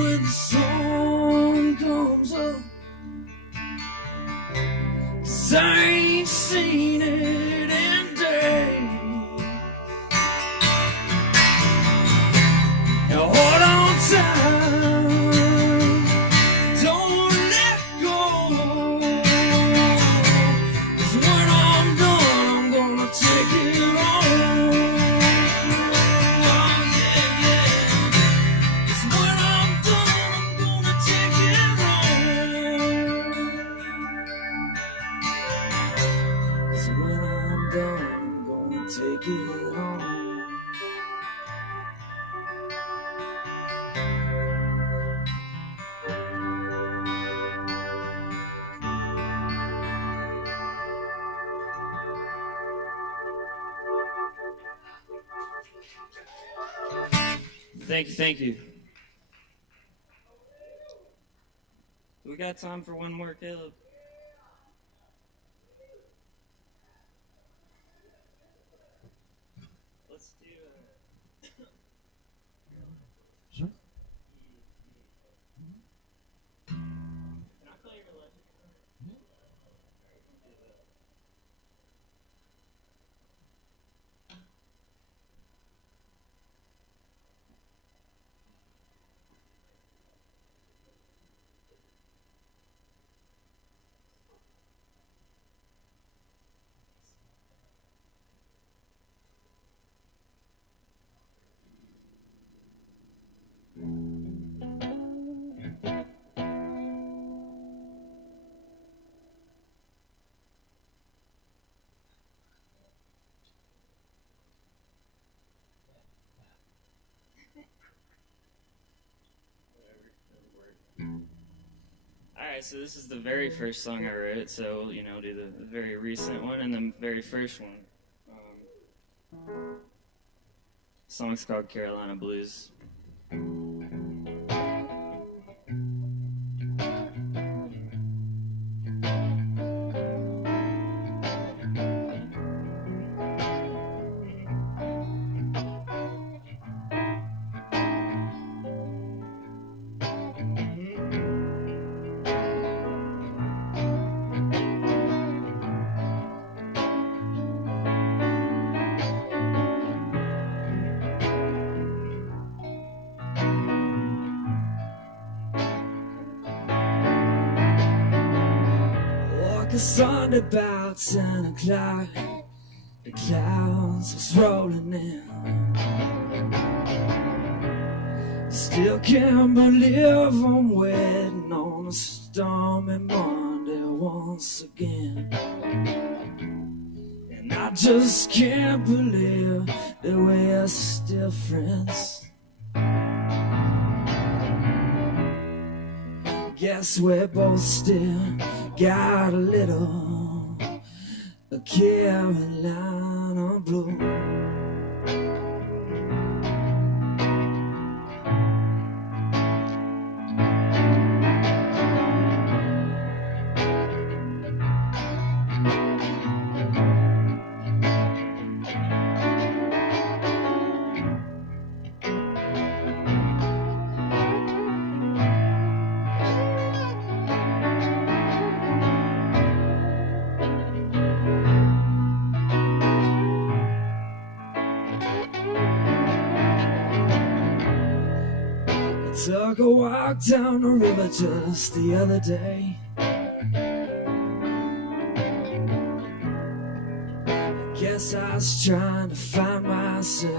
when the sun comes up, 'cause I ain't seen it in days. Now hold on tight, don't let go, 'cause when I'm done, I'm gonna take it on. Oh, yeah, yeah. 'Cause when I'm done, I'm gonna take it on. 'Cause when I'm done, I'm gonna take it on. Thank you. We got time for one more, Caleb. Let's do. Sure. Can I play your legend? Alright, so this is the very first song I wrote, so we'll, do the very recent one and the very first one. The song's called Carolina Blues. Sun about 10 o'clock, the clouds was rolling in. Still can't believe I'm waiting on a stormy Monday once again. And I just can't believe that we're still friends. Guess we're both still got a little Carolina blue. Took a walk down the river just the other day. I guess I was trying to find myself.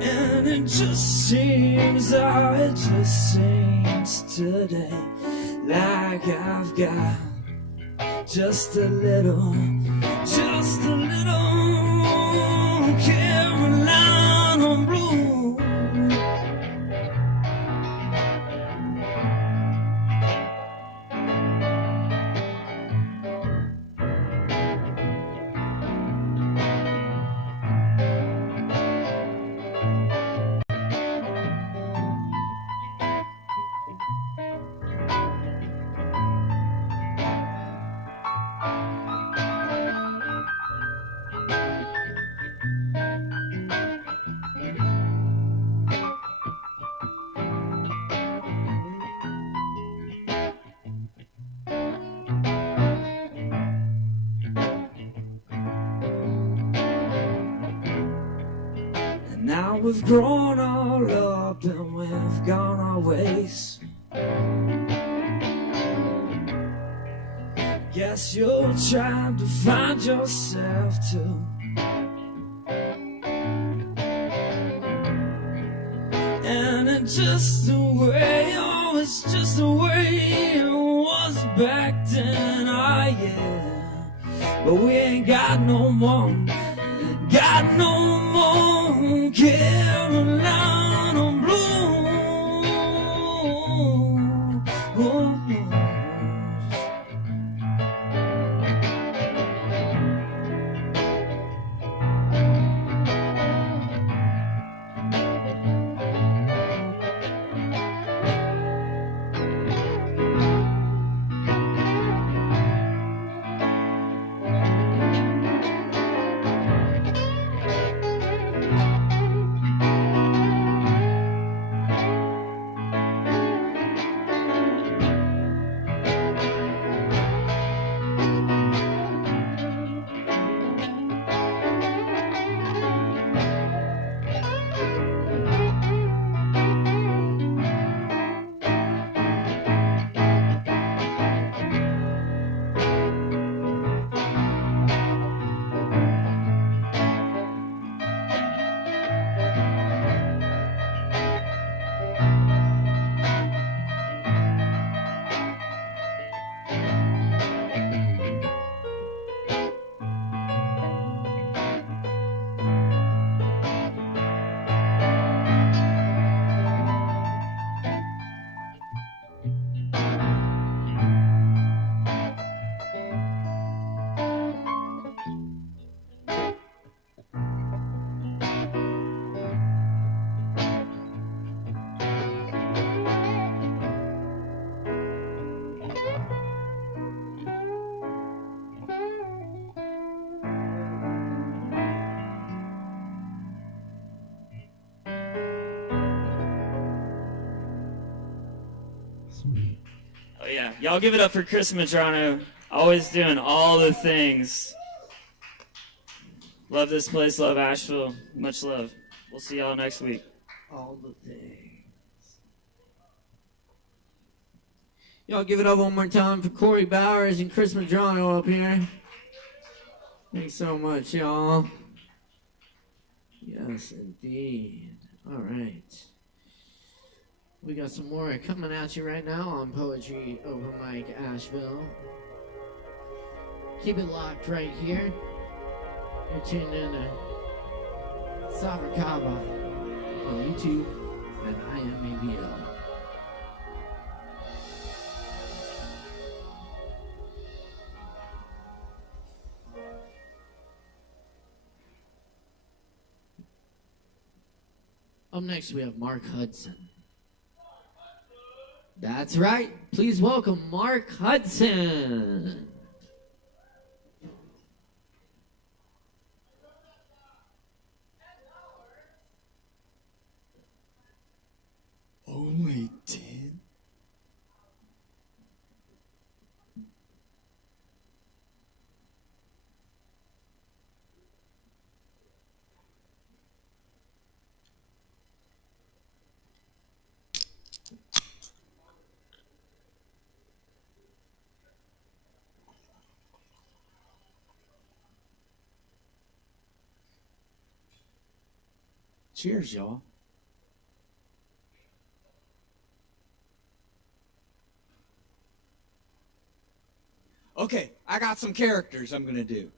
And it just seems, oh, it just seems today like I've got just a little Now we've grown all up and we've gone our ways. Guess you're trying to find yourself too. And it's just the way, oh, it's just the way it was back then, yeah. But we ain't got no more, Carolina blue. Oh. Oh yeah, y'all give it up for Chris Madrano, always doing all the things. Love this place, love Asheville, much love. We'll see y'all next week. All the things. Y'all give it up one more time for Corey Bowers and Chris Madrano up here. Thanks so much, y'all. Yes, indeed. All right. We got some more coming at you right now on Poetry Open Mic Asheville. Keep it locked right here. You're tuned in to Sabra Kava on YouTube and IMABL. Up next, we have Mark Hudson. That's right. Please welcome Mark Hudson. Only 10? Cheers, y'all. Okay, I got some characters I'm gonna do.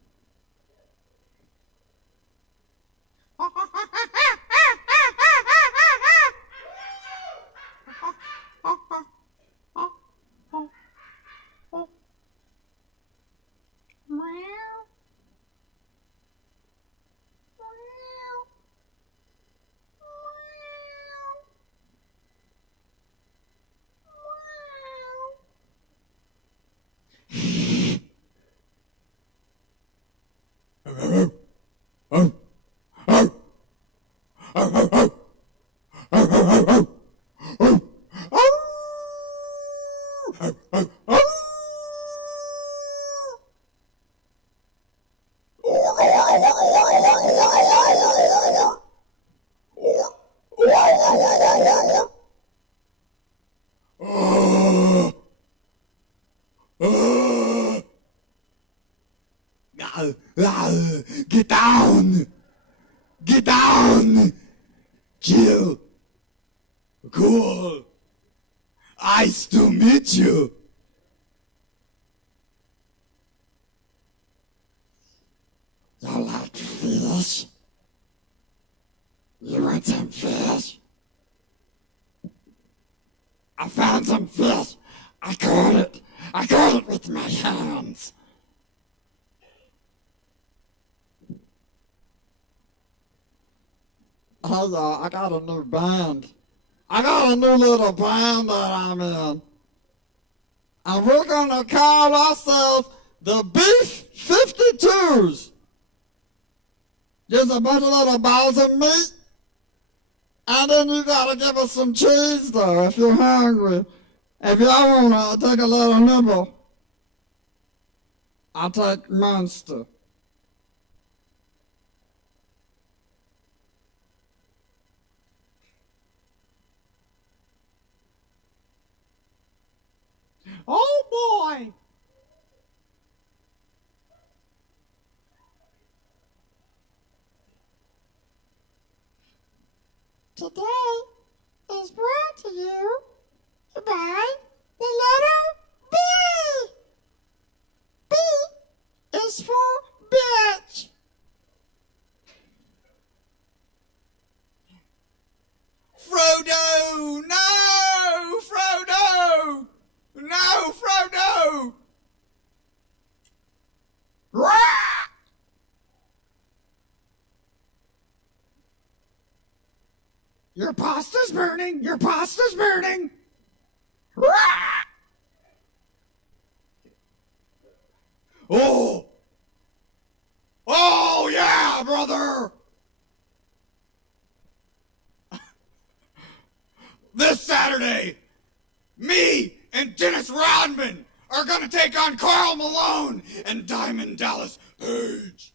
Get down! Get down! Chill. Cool. Nice to meet you. You like fish? You want some fish? I found some fish. I caught it. I caught it with my hands. Hey, I got a new band. I got a new little band that I'm in. And we're gonna call ourselves the Beef 52s. Just a bunch of little balls of meat. And then you gotta give us some cheese though if you're hungry. If y'all wanna take a little nibble, I'll take Monster. Oh boy! Today is brought to you by the letter B. B is for bitch. Frodo! No! Frodo! No, Frodo! Rah! Your pasta's burning! Your pasta's burning! Rah! Oh! Oh, yeah, brother! This Saturday, me and Dennis Rodman are gonna take on Karl Malone and Diamond Dallas Page.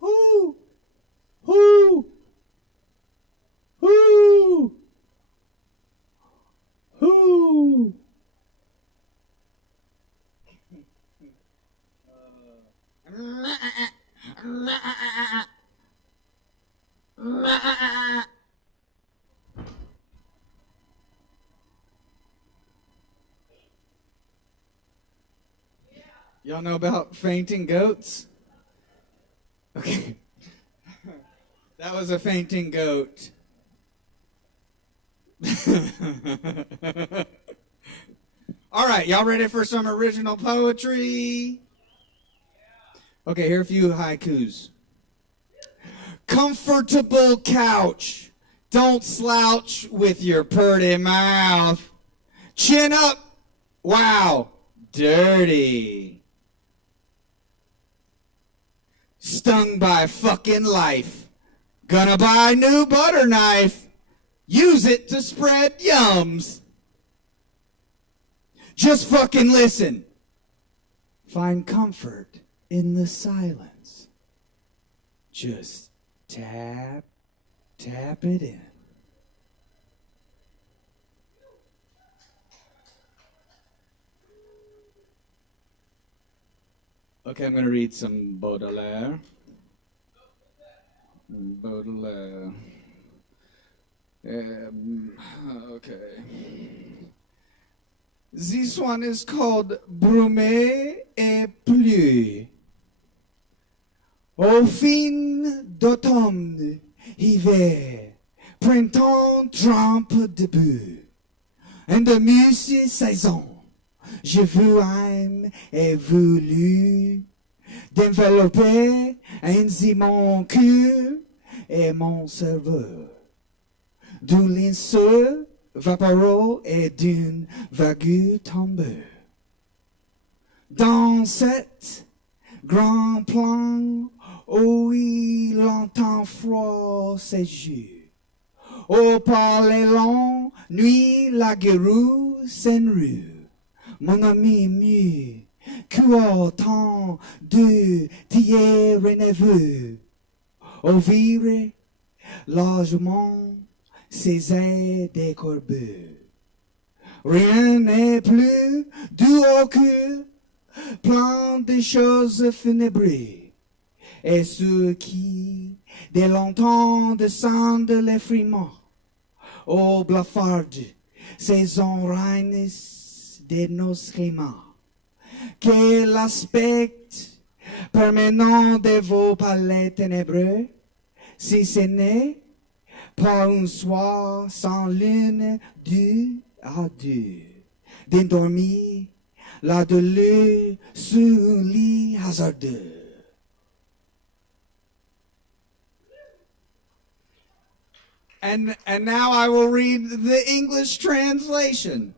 Whoo! Whoo! Whoo! Whoo! Y'all know about fainting goats? Okay. That was a fainting goat. All right, y'all ready for some original poetry? Okay, here are a few haikus. Comfortable couch. Don't slouch with your purty mouth. Chin up. Wow, dirty. Stung by fucking life. Gonna buy new butter knife. Use it to spread yums. Just fucking listen. Find comfort in the silence. Just tap it in. Okay, I'm going to read some Baudelaire. Okay. This one is called Brume et pluie. Au fin d'automne, hiver, printemps trempe debout. En de saison, je vous aime et voulu d'envelopper ainsi mon cœur et mon cerveau. D'un linceul vaporeux et d'une vague tombée. Dans cet grand plan où il entend froid séjour. Au par les longues nuits, la guérou s'enrue. Mon ami mieux, qu'autant de tiers et neveux. Au vivre largement ses ailes des corbeaux. Rien n'est plus doux au cœur, plein de choses funèbres. Et ceux qui, dès longtemps, descendent l'effriment, ô blafardes, saison reines de nos schémas, que l'aspect permanent de vos palais ténébreux, si ce n'est pas un soir sans lune du à deux, d'endormir là de l'eau sur un lit hasardeux. And now I will read the English translation.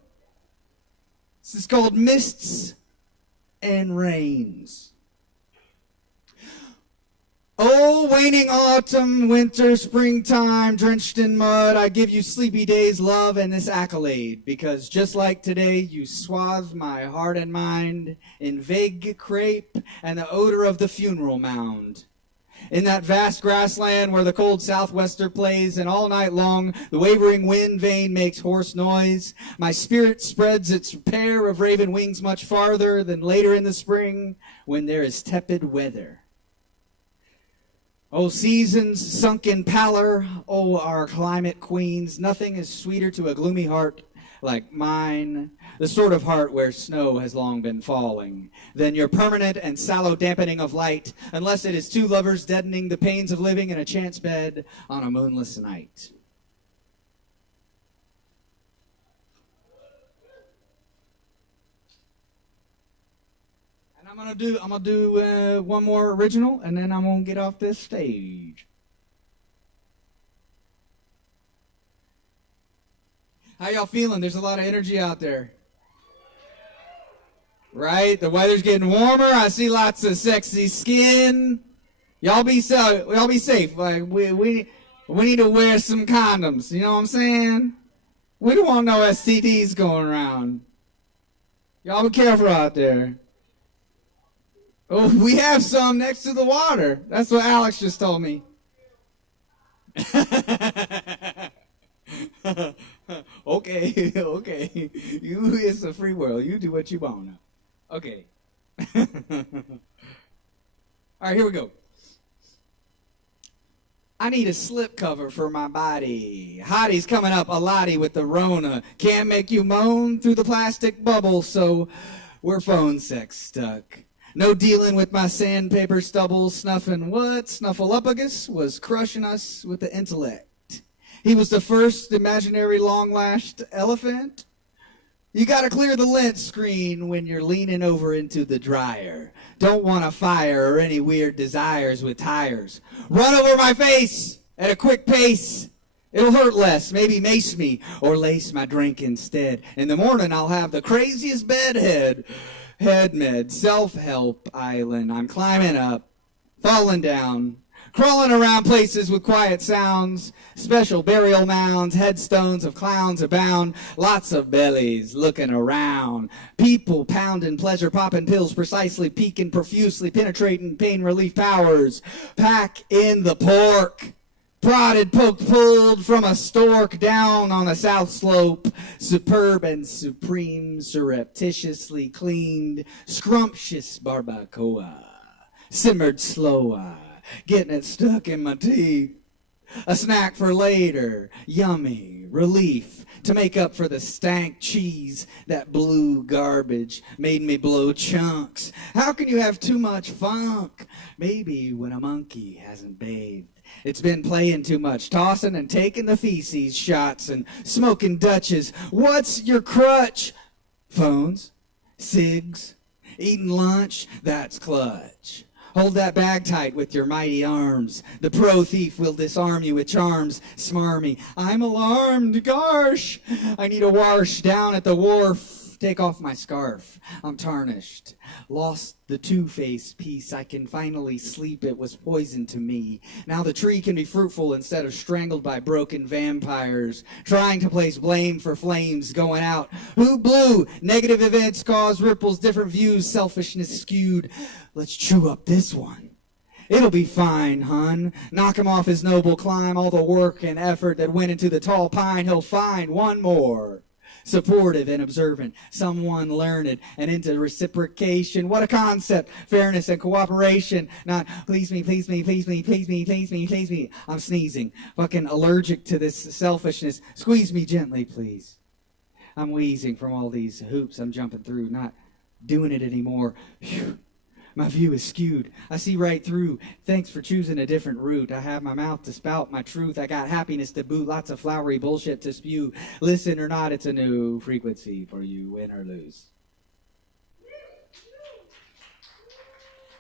This is called Mists and Rains. Oh, waning autumn, winter, springtime, drenched in mud, I give you sleepy days, love, and this accolade, because just like today, you swathe my heart and mind in vague crepe and the odor of the funeral mound. In that vast grassland where the cold southwester plays, and all night long the wavering wind vane makes hoarse noise, my spirit spreads its pair of raven wings much farther than later in the spring when there is tepid weather. Oh, seasons sunk in pallor, oh, our climate queens, nothing is sweeter to a gloomy heart like mine, the sort of heart where snow has long been falling, than your permanent and sallow dampening of light, unless it is two lovers deadening the pains of living in a chance bed on a moonless night. And I'm gonna do one more original, and then I'm gonna get off this stage. How y'all feeling? There's a lot of energy out there. Right? The weather's getting warmer. I see lots of sexy skin. Y'all be safe. Like we need to wear some condoms. You know what I'm saying? We don't want no STDs going around. Y'all be careful out there. Oh, we have some next to the water. That's what Alex just told me. Okay. It's a free world. You do what you want. Okay. All right, here we go. I need a slip cover for my body. Hottie's coming up a lottie with the Rona. Can't make you moan through the plastic bubble, so we're phone sex stuck. No dealing with my sandpaper stubble, snuffing what? Snuffleupagus was crushing us with the intellect. He was the first imaginary long-lashed elephant. You gotta clear the lint screen when you're leaning over into the dryer. Don't want a fire or any weird desires with tires. Run over my face at a quick pace. It'll hurt less, maybe mace me or lace my drink instead. In the morning I'll have the craziest bedhead. Head med, self-help island. I'm climbing up, falling down, crawling around places with quiet sounds, special burial mounds, headstones of clowns abound, lots of bellies looking around, people pounding, pleasure popping pills, precisely peeking profusely, penetrating pain relief powers, pack in the pork. Prodded, poked, pulled from a stork down on a south slope, superb and supreme, surreptitiously cleaned, scrumptious barbacoa, simmered slow, getting it stuck in my teeth. A snack for later, yummy, relief, to make up for the stank cheese, that blue garbage made me blow chunks. How can you have too much funk? Maybe when a monkey hasn't bathed. It's been playing too much, tossing and taking the feces shots and smoking Dutches. What's your crutch? Phones, cigs, eating lunch, that's clutch. Hold that bag tight with your mighty arms. The pro thief will disarm you with charms. Smarmy, I'm alarmed, gosh. I need a wash down at the wharf. Take off my scarf. I'm tarnished. Lost the two-face piece. I can finally sleep. It was poison to me. Now the tree can be fruitful instead of strangled by broken vampires. Trying to place blame for flames going out. Who blew? Negative events cause ripples, different views, selfishness skewed. Let's chew up this one. It'll be fine, hun. Knock him off his noble climb. All the work and effort that went into the tall pine, he'll find one more. supportive and observant, someone learned and into reciprocation. What a concept, fairness and cooperation, not please me, please me, please me, please me, please me, please me. I'm sneezing, fucking allergic to this selfishness. Squeeze me gently, please. I'm wheezing from all these hoops I'm jumping through, not doing it anymore. Whew. My view is skewed. I see right through. Thanks for choosing a different route. I have my mouth to spout my truth. I got happiness to boot. Lots of flowery bullshit to spew. Listen or not, it's a new frequency for you, win or lose.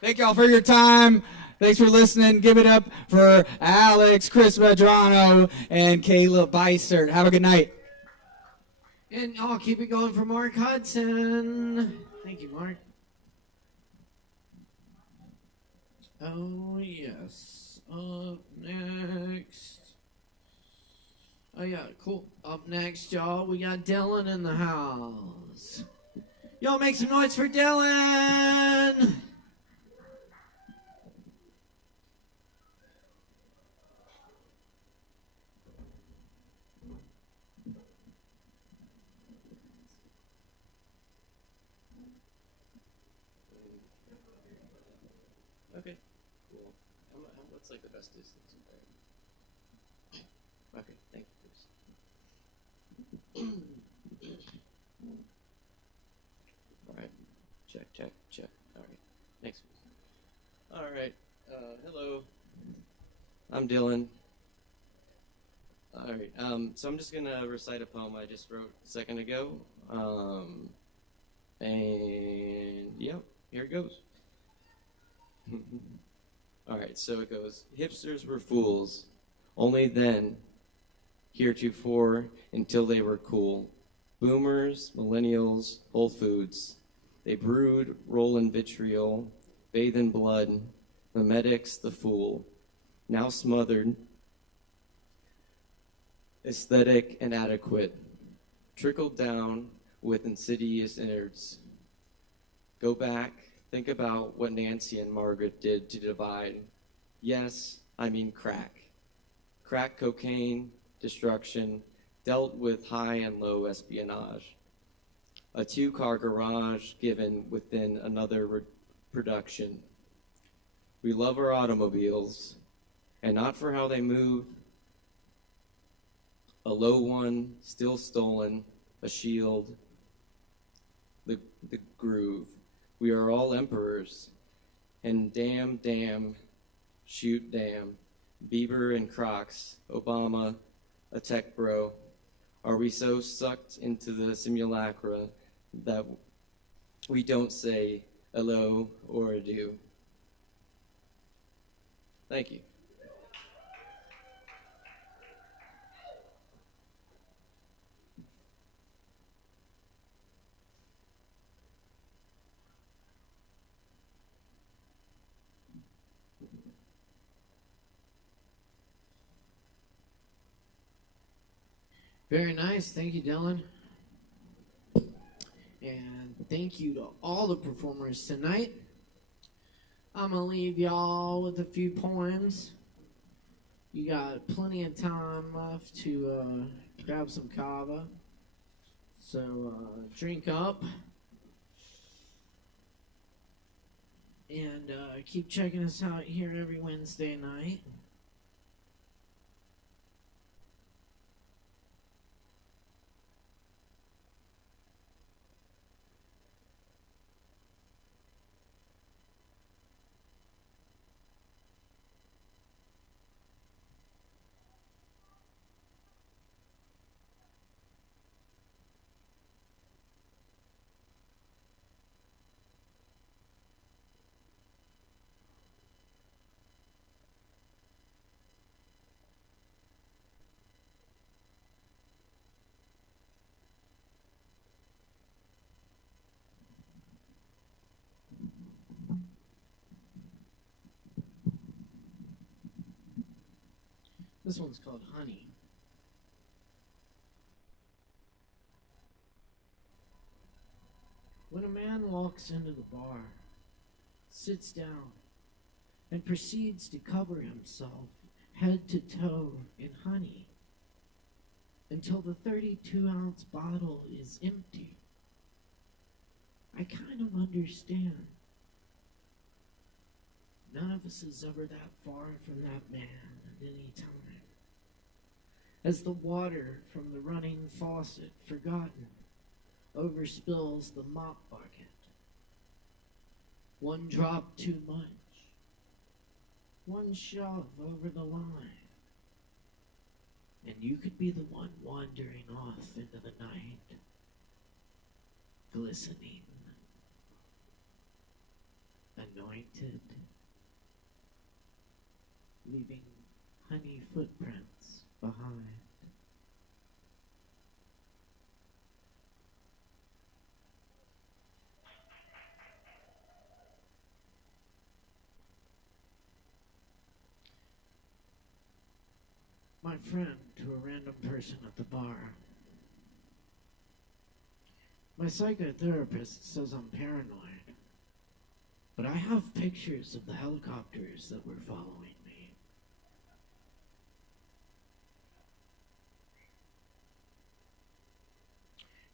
Thank y'all for your time. Thanks for listening. Give it up for Alex, Chris Medrano, and Caleb Beissert. Have a good night. And I'll keep it going for Mark Hudson. Thank you, Mark. Oh, yes. Up next. Oh, yeah, cool. Up next, y'all, we got Dylan in the house. Y'all make some noise for Dylan! Okay, cool. What's like the best distance? Okay, thank you. All right, check. All right, next. All right, hello. I'm Dylan. All right, so I'm just gonna recite a poem I just wrote a second ago. And yeah, here it goes. Alright, so it goes. Hipsters were fools, only then, heretofore, until they were cool. Boomers, millennials, Whole Foods. They brood, roll in vitriol, bathe in blood, mimetics the fool. Now smothered, aesthetic and adequate, trickled down with insidious innards. Go back. Think about what Nancy and Margaret did to divide. Yes, I mean crack. Crack cocaine, destruction, dealt with high and low espionage. A two-car garage given within another production. We love our automobiles, and not for how they move. A low one, still stolen, a shield, the groove. We are all emperors, and damn, shoot damn, Bieber and Crocs, Obama, a tech bro. Are we so sucked into the simulacra that we don't say hello or adieu? Thank you. Very nice. Thank you, Dylan. And thank you to all the performers tonight. I'm going to leave y'all with a few poems. You got plenty of time left to grab some Kava. So drink up. And keep checking us out here every Wednesday night. This one's called Honey. When a man walks into the bar, sits down, and proceeds to cover himself head to toe in honey, until the 32-ounce bottle is empty. I kind of understand. None of us is ever that far from that man at any time. As the water from the running faucet, forgotten, overspills the mop bucket. One drop too much. One shove over the line. And you could be the one wandering off into the night, glistening, anointed, leaving honey footprints behind. My friend to a random person at the bar. My psychotherapist says I'm paranoid, but I have pictures of the helicopters that were following me.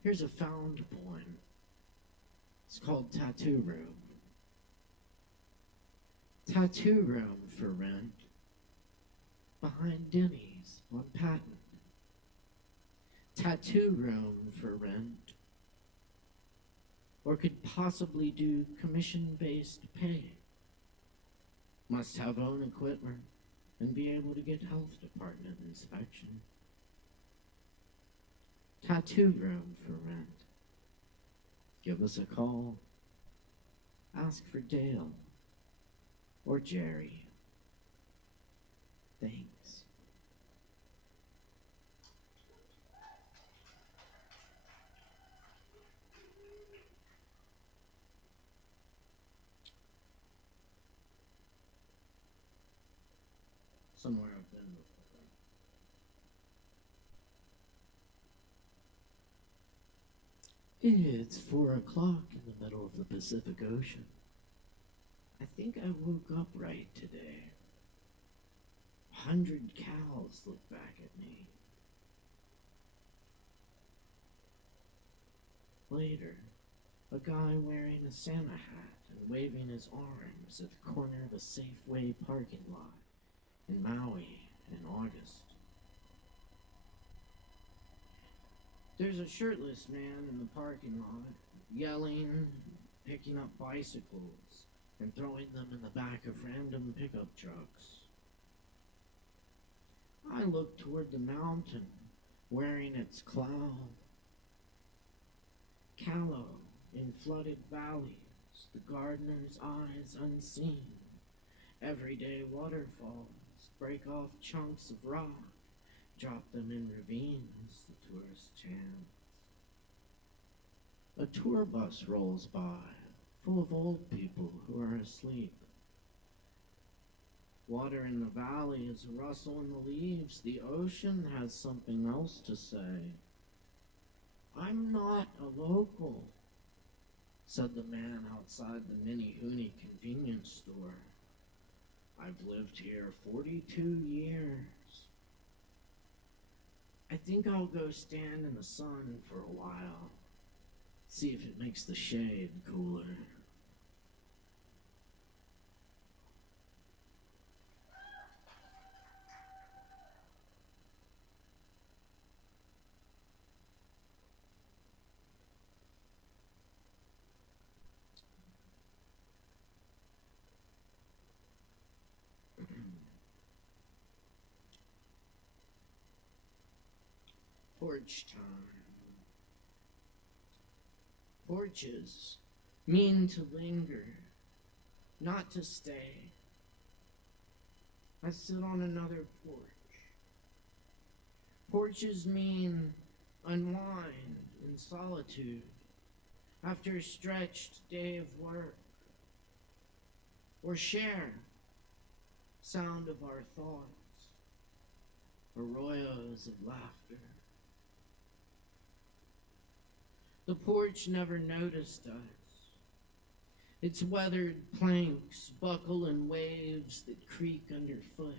Here's a found poem. It's called Tattoo Room. Tattoo room for rent behind Denny's on Patton. Tattoo room for rent, or could possibly do commission-based pay. Must have own equipment and be able to get health department inspection. Tattoo room for rent. Give us a call. Ask for Dale or Jerry. Thanks. Somewhere I've been before. It's 4 o'clock in the middle of the Pacific Ocean. I think I woke up right today. 100 cows look back at me. Later, a guy wearing a Santa hat and waving his arms at the corner of a Safeway parking lot in Maui in August. There's a shirtless man in the parking lot, yelling, picking up bicycles, and throwing them in the back of random pickup trucks. I look toward the mountain, wearing its cloud. Callow in flooded valleys, the gardener's eyes unseen. Everyday waterfalls break off chunks of rock, drop them in ravines, the tourists chant. A tour bus rolls by, full of old people who are asleep. Water in the valley is a rustle in the leaves. The ocean has something else to say. I'm not a local, said the man outside the Mini Hooney convenience store. I've lived here 42 years. I think I'll go stand in the sun for a while, see if it makes the shade cooler. Porch time. Porches mean to linger, not to stay. I sit on another porch. Porches mean unwind in solitude after a stretched day of work, or share sound of our thoughts, arroyos of laughter. The porch never noticed us. Its weathered planks buckle in waves that creak underfoot.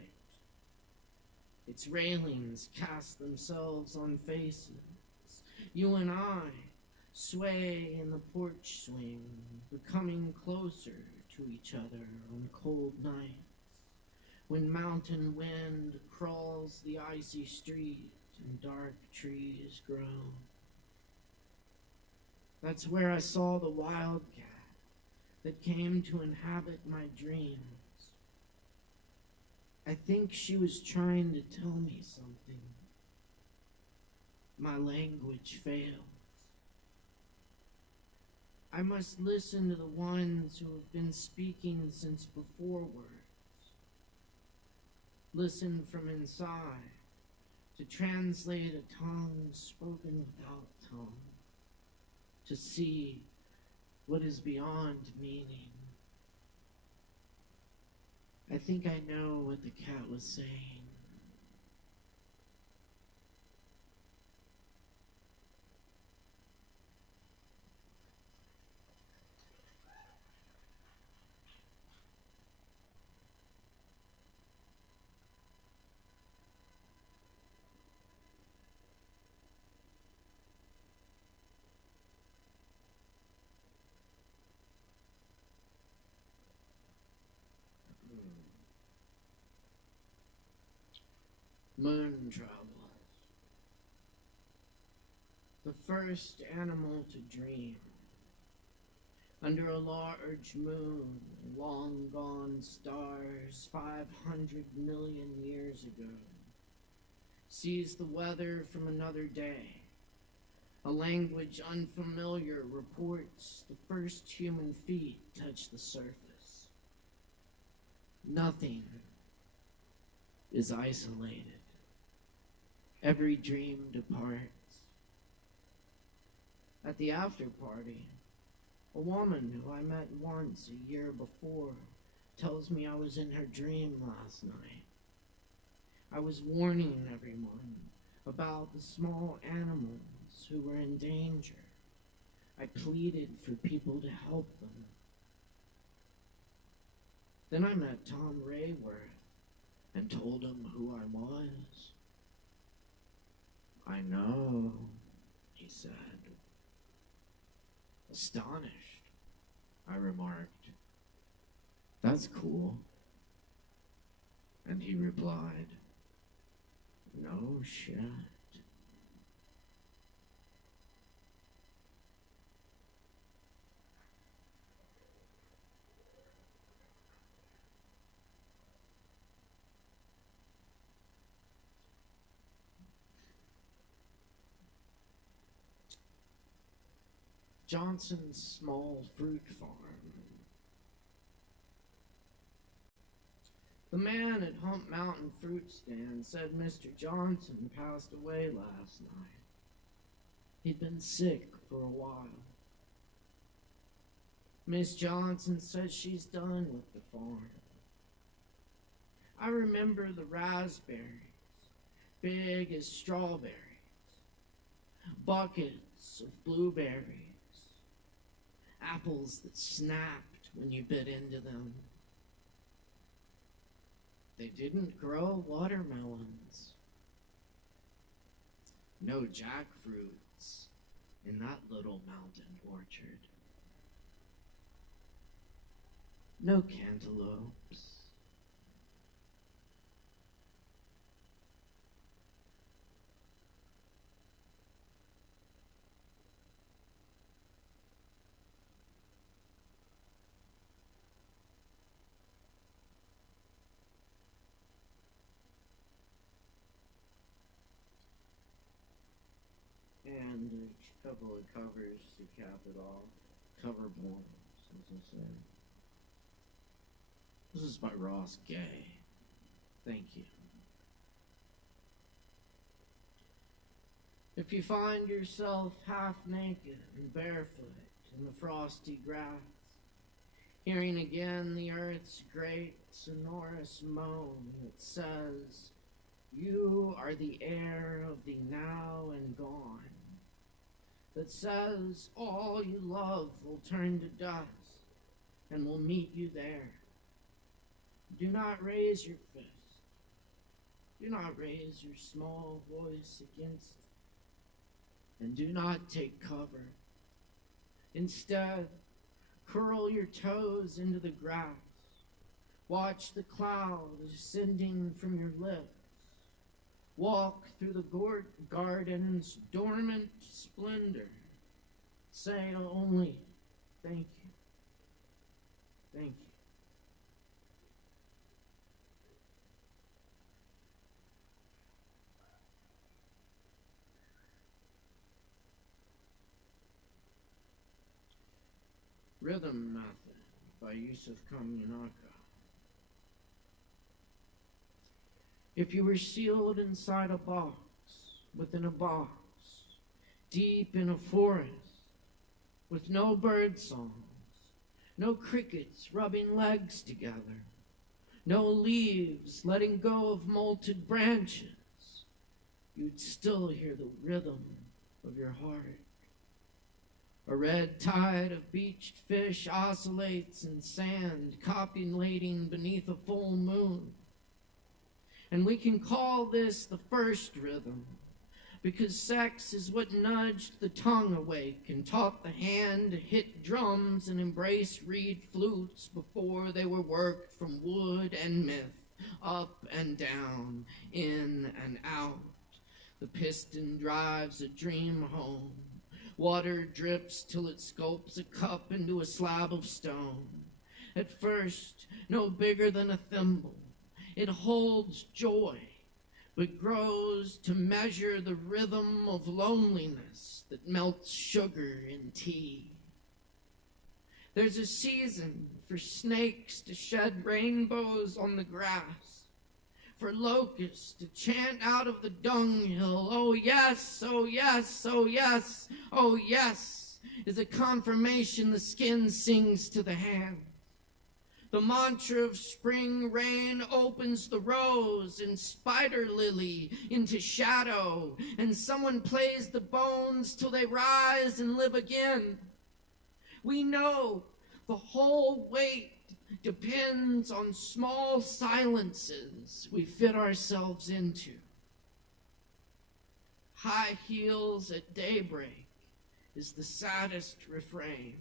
Its railings cast themselves on faces. You and I sway in the porch swing, becoming closer to each other on cold nights, when mountain wind crawls the icy street and dark trees grow. That's where I saw the wildcat that came to inhabit my dreams. I think she was trying to tell me something. My language fails. I must listen to the ones who have been speaking since before words. Listen from inside to translate a tongue spoken without tongue, to see what is beyond meaning. I think I know what the cat was saying. Moon travel. The first animal to dream. Under a large moon, long gone stars 500 million years ago. Sees the weather from another day. A language unfamiliar reports the first human feet touch the surface. Nothing is isolated. Every dream departs. At the after party, a woman who I met once a year before tells me I was in her dream last night. I was warning everyone about the small animals who were in danger. I pleaded for people to help them. Then I met Tom Rayworth and told him who I was. I know, he said. Astonished, I remarked. That's cool. And he replied, no shit. Johnson's small fruit farm. The man at Hump Mountain fruit stand said Mr. Johnson passed away last night. He'd been sick for a while. Miss Johnson says she's done with the farm. I remember the raspberries, big as strawberries, buckets of blueberries, apples that snapped when you bit into them. They didn't grow watermelons. No jackfruits in that little mountain orchard. No cantaloupes. And a couple of covers to cap it off. Cover poems, as I say. This is by Ross Gay. Thank you. If you find yourself half naked and barefoot in the frosty grass, hearing again the earth's great sonorous moan that says, you are the air of the now and gone, that says all you love will turn to dust and will meet you there. Do not raise your fist. Do not raise your small voice against it, and do not take cover. Instead, curl your toes into the grass. Watch the cloud ascending from your lips. Walk through the garden's dormant splendor. Say only, thank you. Thank you. Rhythm Method by Yusuf Kamyanaka. If you were sealed inside a box, within a box, deep in a forest, with no bird songs, no crickets rubbing legs together, no leaves letting go of molted branches, you'd still hear the rhythm of your heart. A red tide of beached fish oscillates in sand, copulating beneath a full moon. And we can call this the first rhythm, because sex is what nudged the tongue awake and taught the hand to hit drums and embrace reed flutes before they were worked from wood and myth, up and down, in and out. The piston drives a dream home. Water drips till it sculpts a cup into a slab of stone. At first, no bigger than a thimble, it holds joy, but grows to measure the rhythm of loneliness that melts sugar in tea. There's a season for snakes to shed rainbows on the grass, for locusts to chant out of the dunghill, oh yes, oh yes, oh yes, oh yes, is a confirmation the skin sings to the hand. The mantra of spring rain opens the rose and spider lily into shadow, and someone plays the bones till they rise and live again. We know the whole weight depends on small silences we fit ourselves into. High heels at daybreak is the saddest refrain.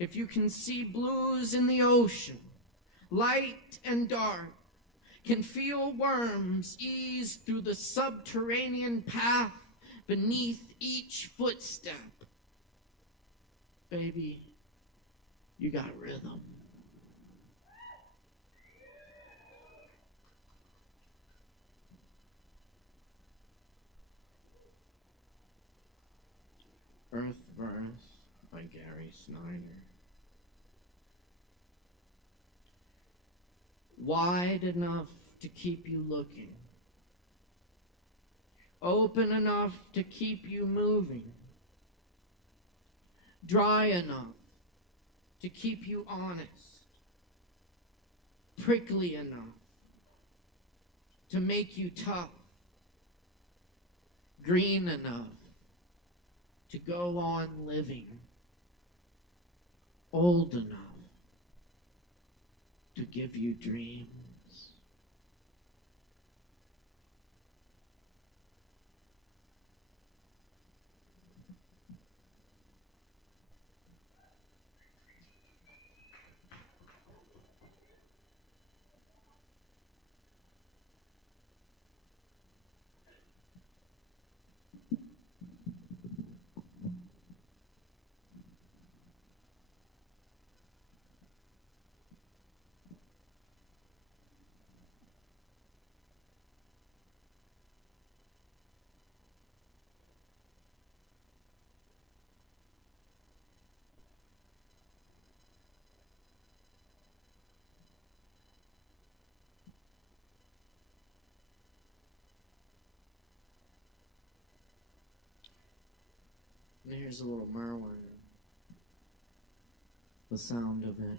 If you can see blues in the ocean, light and dark, can feel worms ease through the subterranean path beneath each footstep, baby, you got rhythm. Earth Verse by Gary Snyder. Wide enough to keep you looking. Open enough to keep you moving. Dry enough to keep you honest. Prickly enough to make you tough. Green enough to go on living. Old enough to give you dreams. And here's a little Merlin. The sound of it.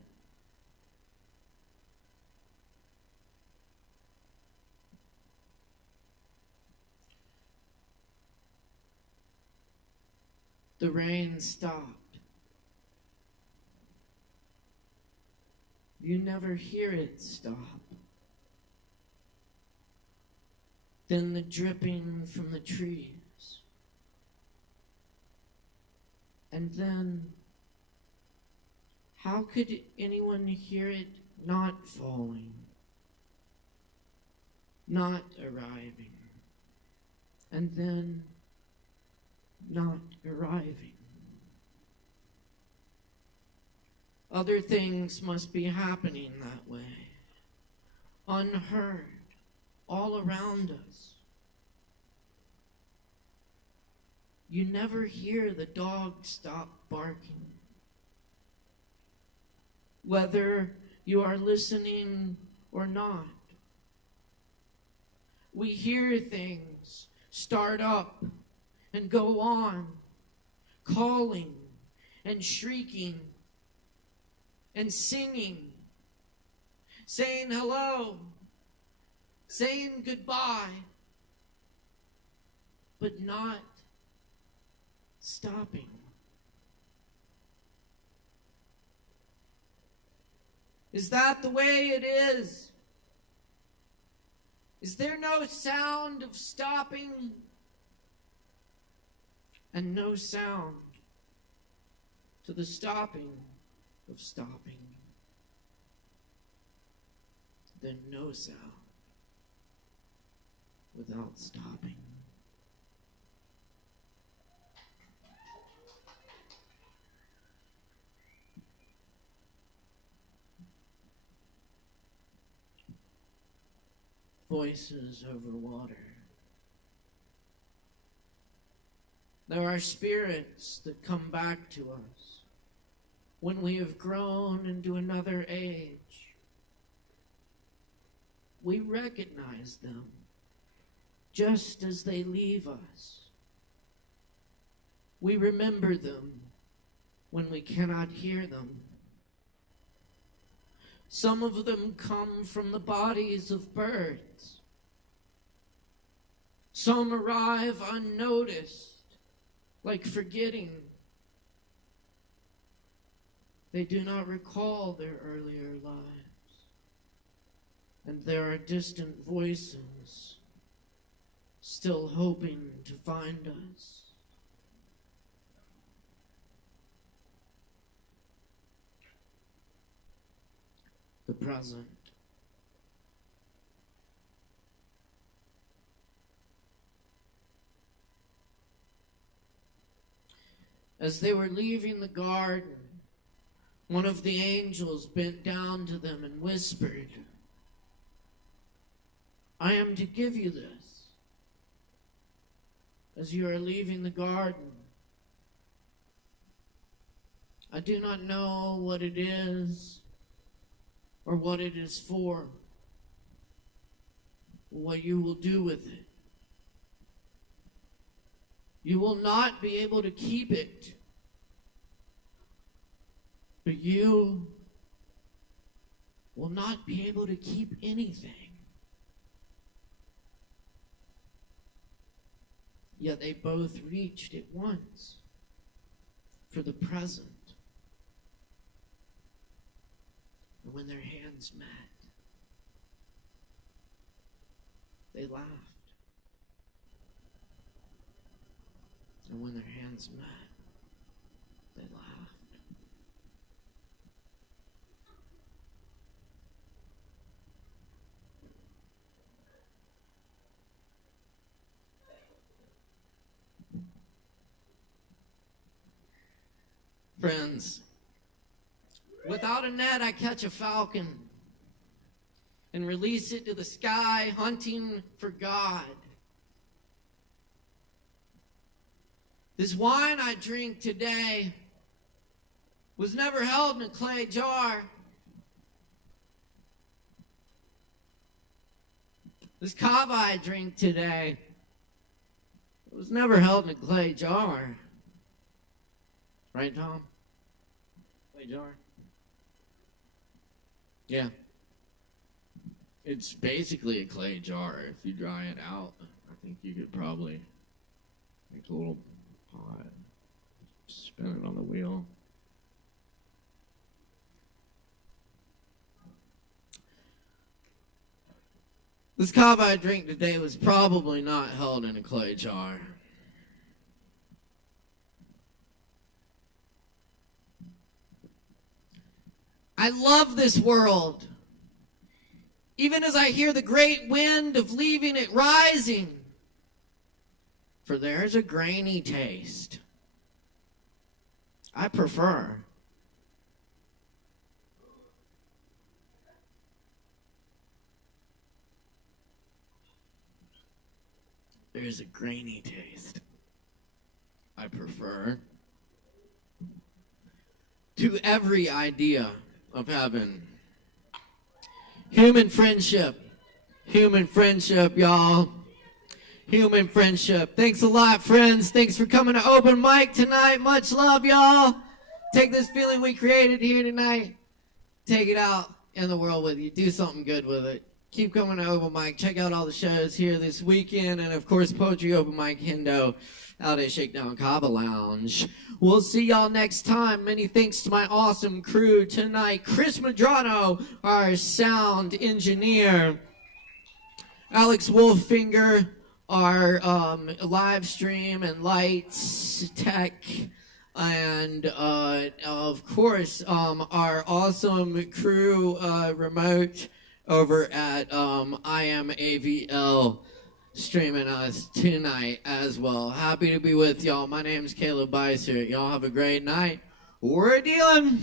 The rain stopped. You never hear it stop. then the dripping from the trees, and then how could anyone hear it not falling, not arriving, and then not arriving? Other things must be happening that way, unheard, all around us. You never hear the dog stop barking. Whether you are listening or not, we hear things start up and go on, calling and shrieking and singing, saying hello, saying goodbye, but not stopping. Is that the way it is? Is there no sound of stopping and no sound to the stopping of stopping? Then no sound without stopping. Voices over water. There are spirits that come back to us when we have grown into another age. We recognize them just as they leave us. We remember them when we cannot hear them. Some of them come from the bodies of birds. Some arrive unnoticed, like forgetting. They do not recall their earlier lives. And there are distant voices still hoping to find us. The present. As they were leaving the garden, one of the angels bent down to them and whispered, "I am to give you this as you are leaving the garden. I do not know what it is or what it is for, what you will do with it. You will not be able to keep it, but you will not be able to keep anything." Yet they both reached at once for the present. And when their hands met, they laughed. And when their hands met, they laughed. Friends, without a net, I catch a falcon and release it to the sky, hunting for God. This wine I drink today was never held in a clay jar. This Kava I drink today was never held in a clay jar. Right, Tom? Clay jar? Yeah. It's basically a clay jar. If you dry it out, I think you could probably make a little pot, spin it on the wheel. This kava I drink today was probably not held in a clay jar. I love this world. Even as I hear the great wind of leaving it rising, for there's a grainy taste I prefer. There's a grainy taste I prefer to every idea of heaven. Human friendship, y'all. Human friendship. Thanks a lot, friends. Thanks for coming to open mic tonight. Much love, y'all. Take this feeling we created here tonight, take it out in the world with you. Do something good with it. Keep coming to open mic. Check out all the shows here this weekend, and of course, Poetry Open Mic Hendo out at Shakedown Kava Lounge. We'll see y'all next time. Many thanks to my awesome crew tonight. Chris Madrano, our sound engineer. Alex Wolfinger, our live stream and lights tech. And of course, our awesome crew remote over at IMAVL streaming us tonight as well. Happy to be with y'all. My name's Caleb Beissert. Y'all have a great night. We're dealing.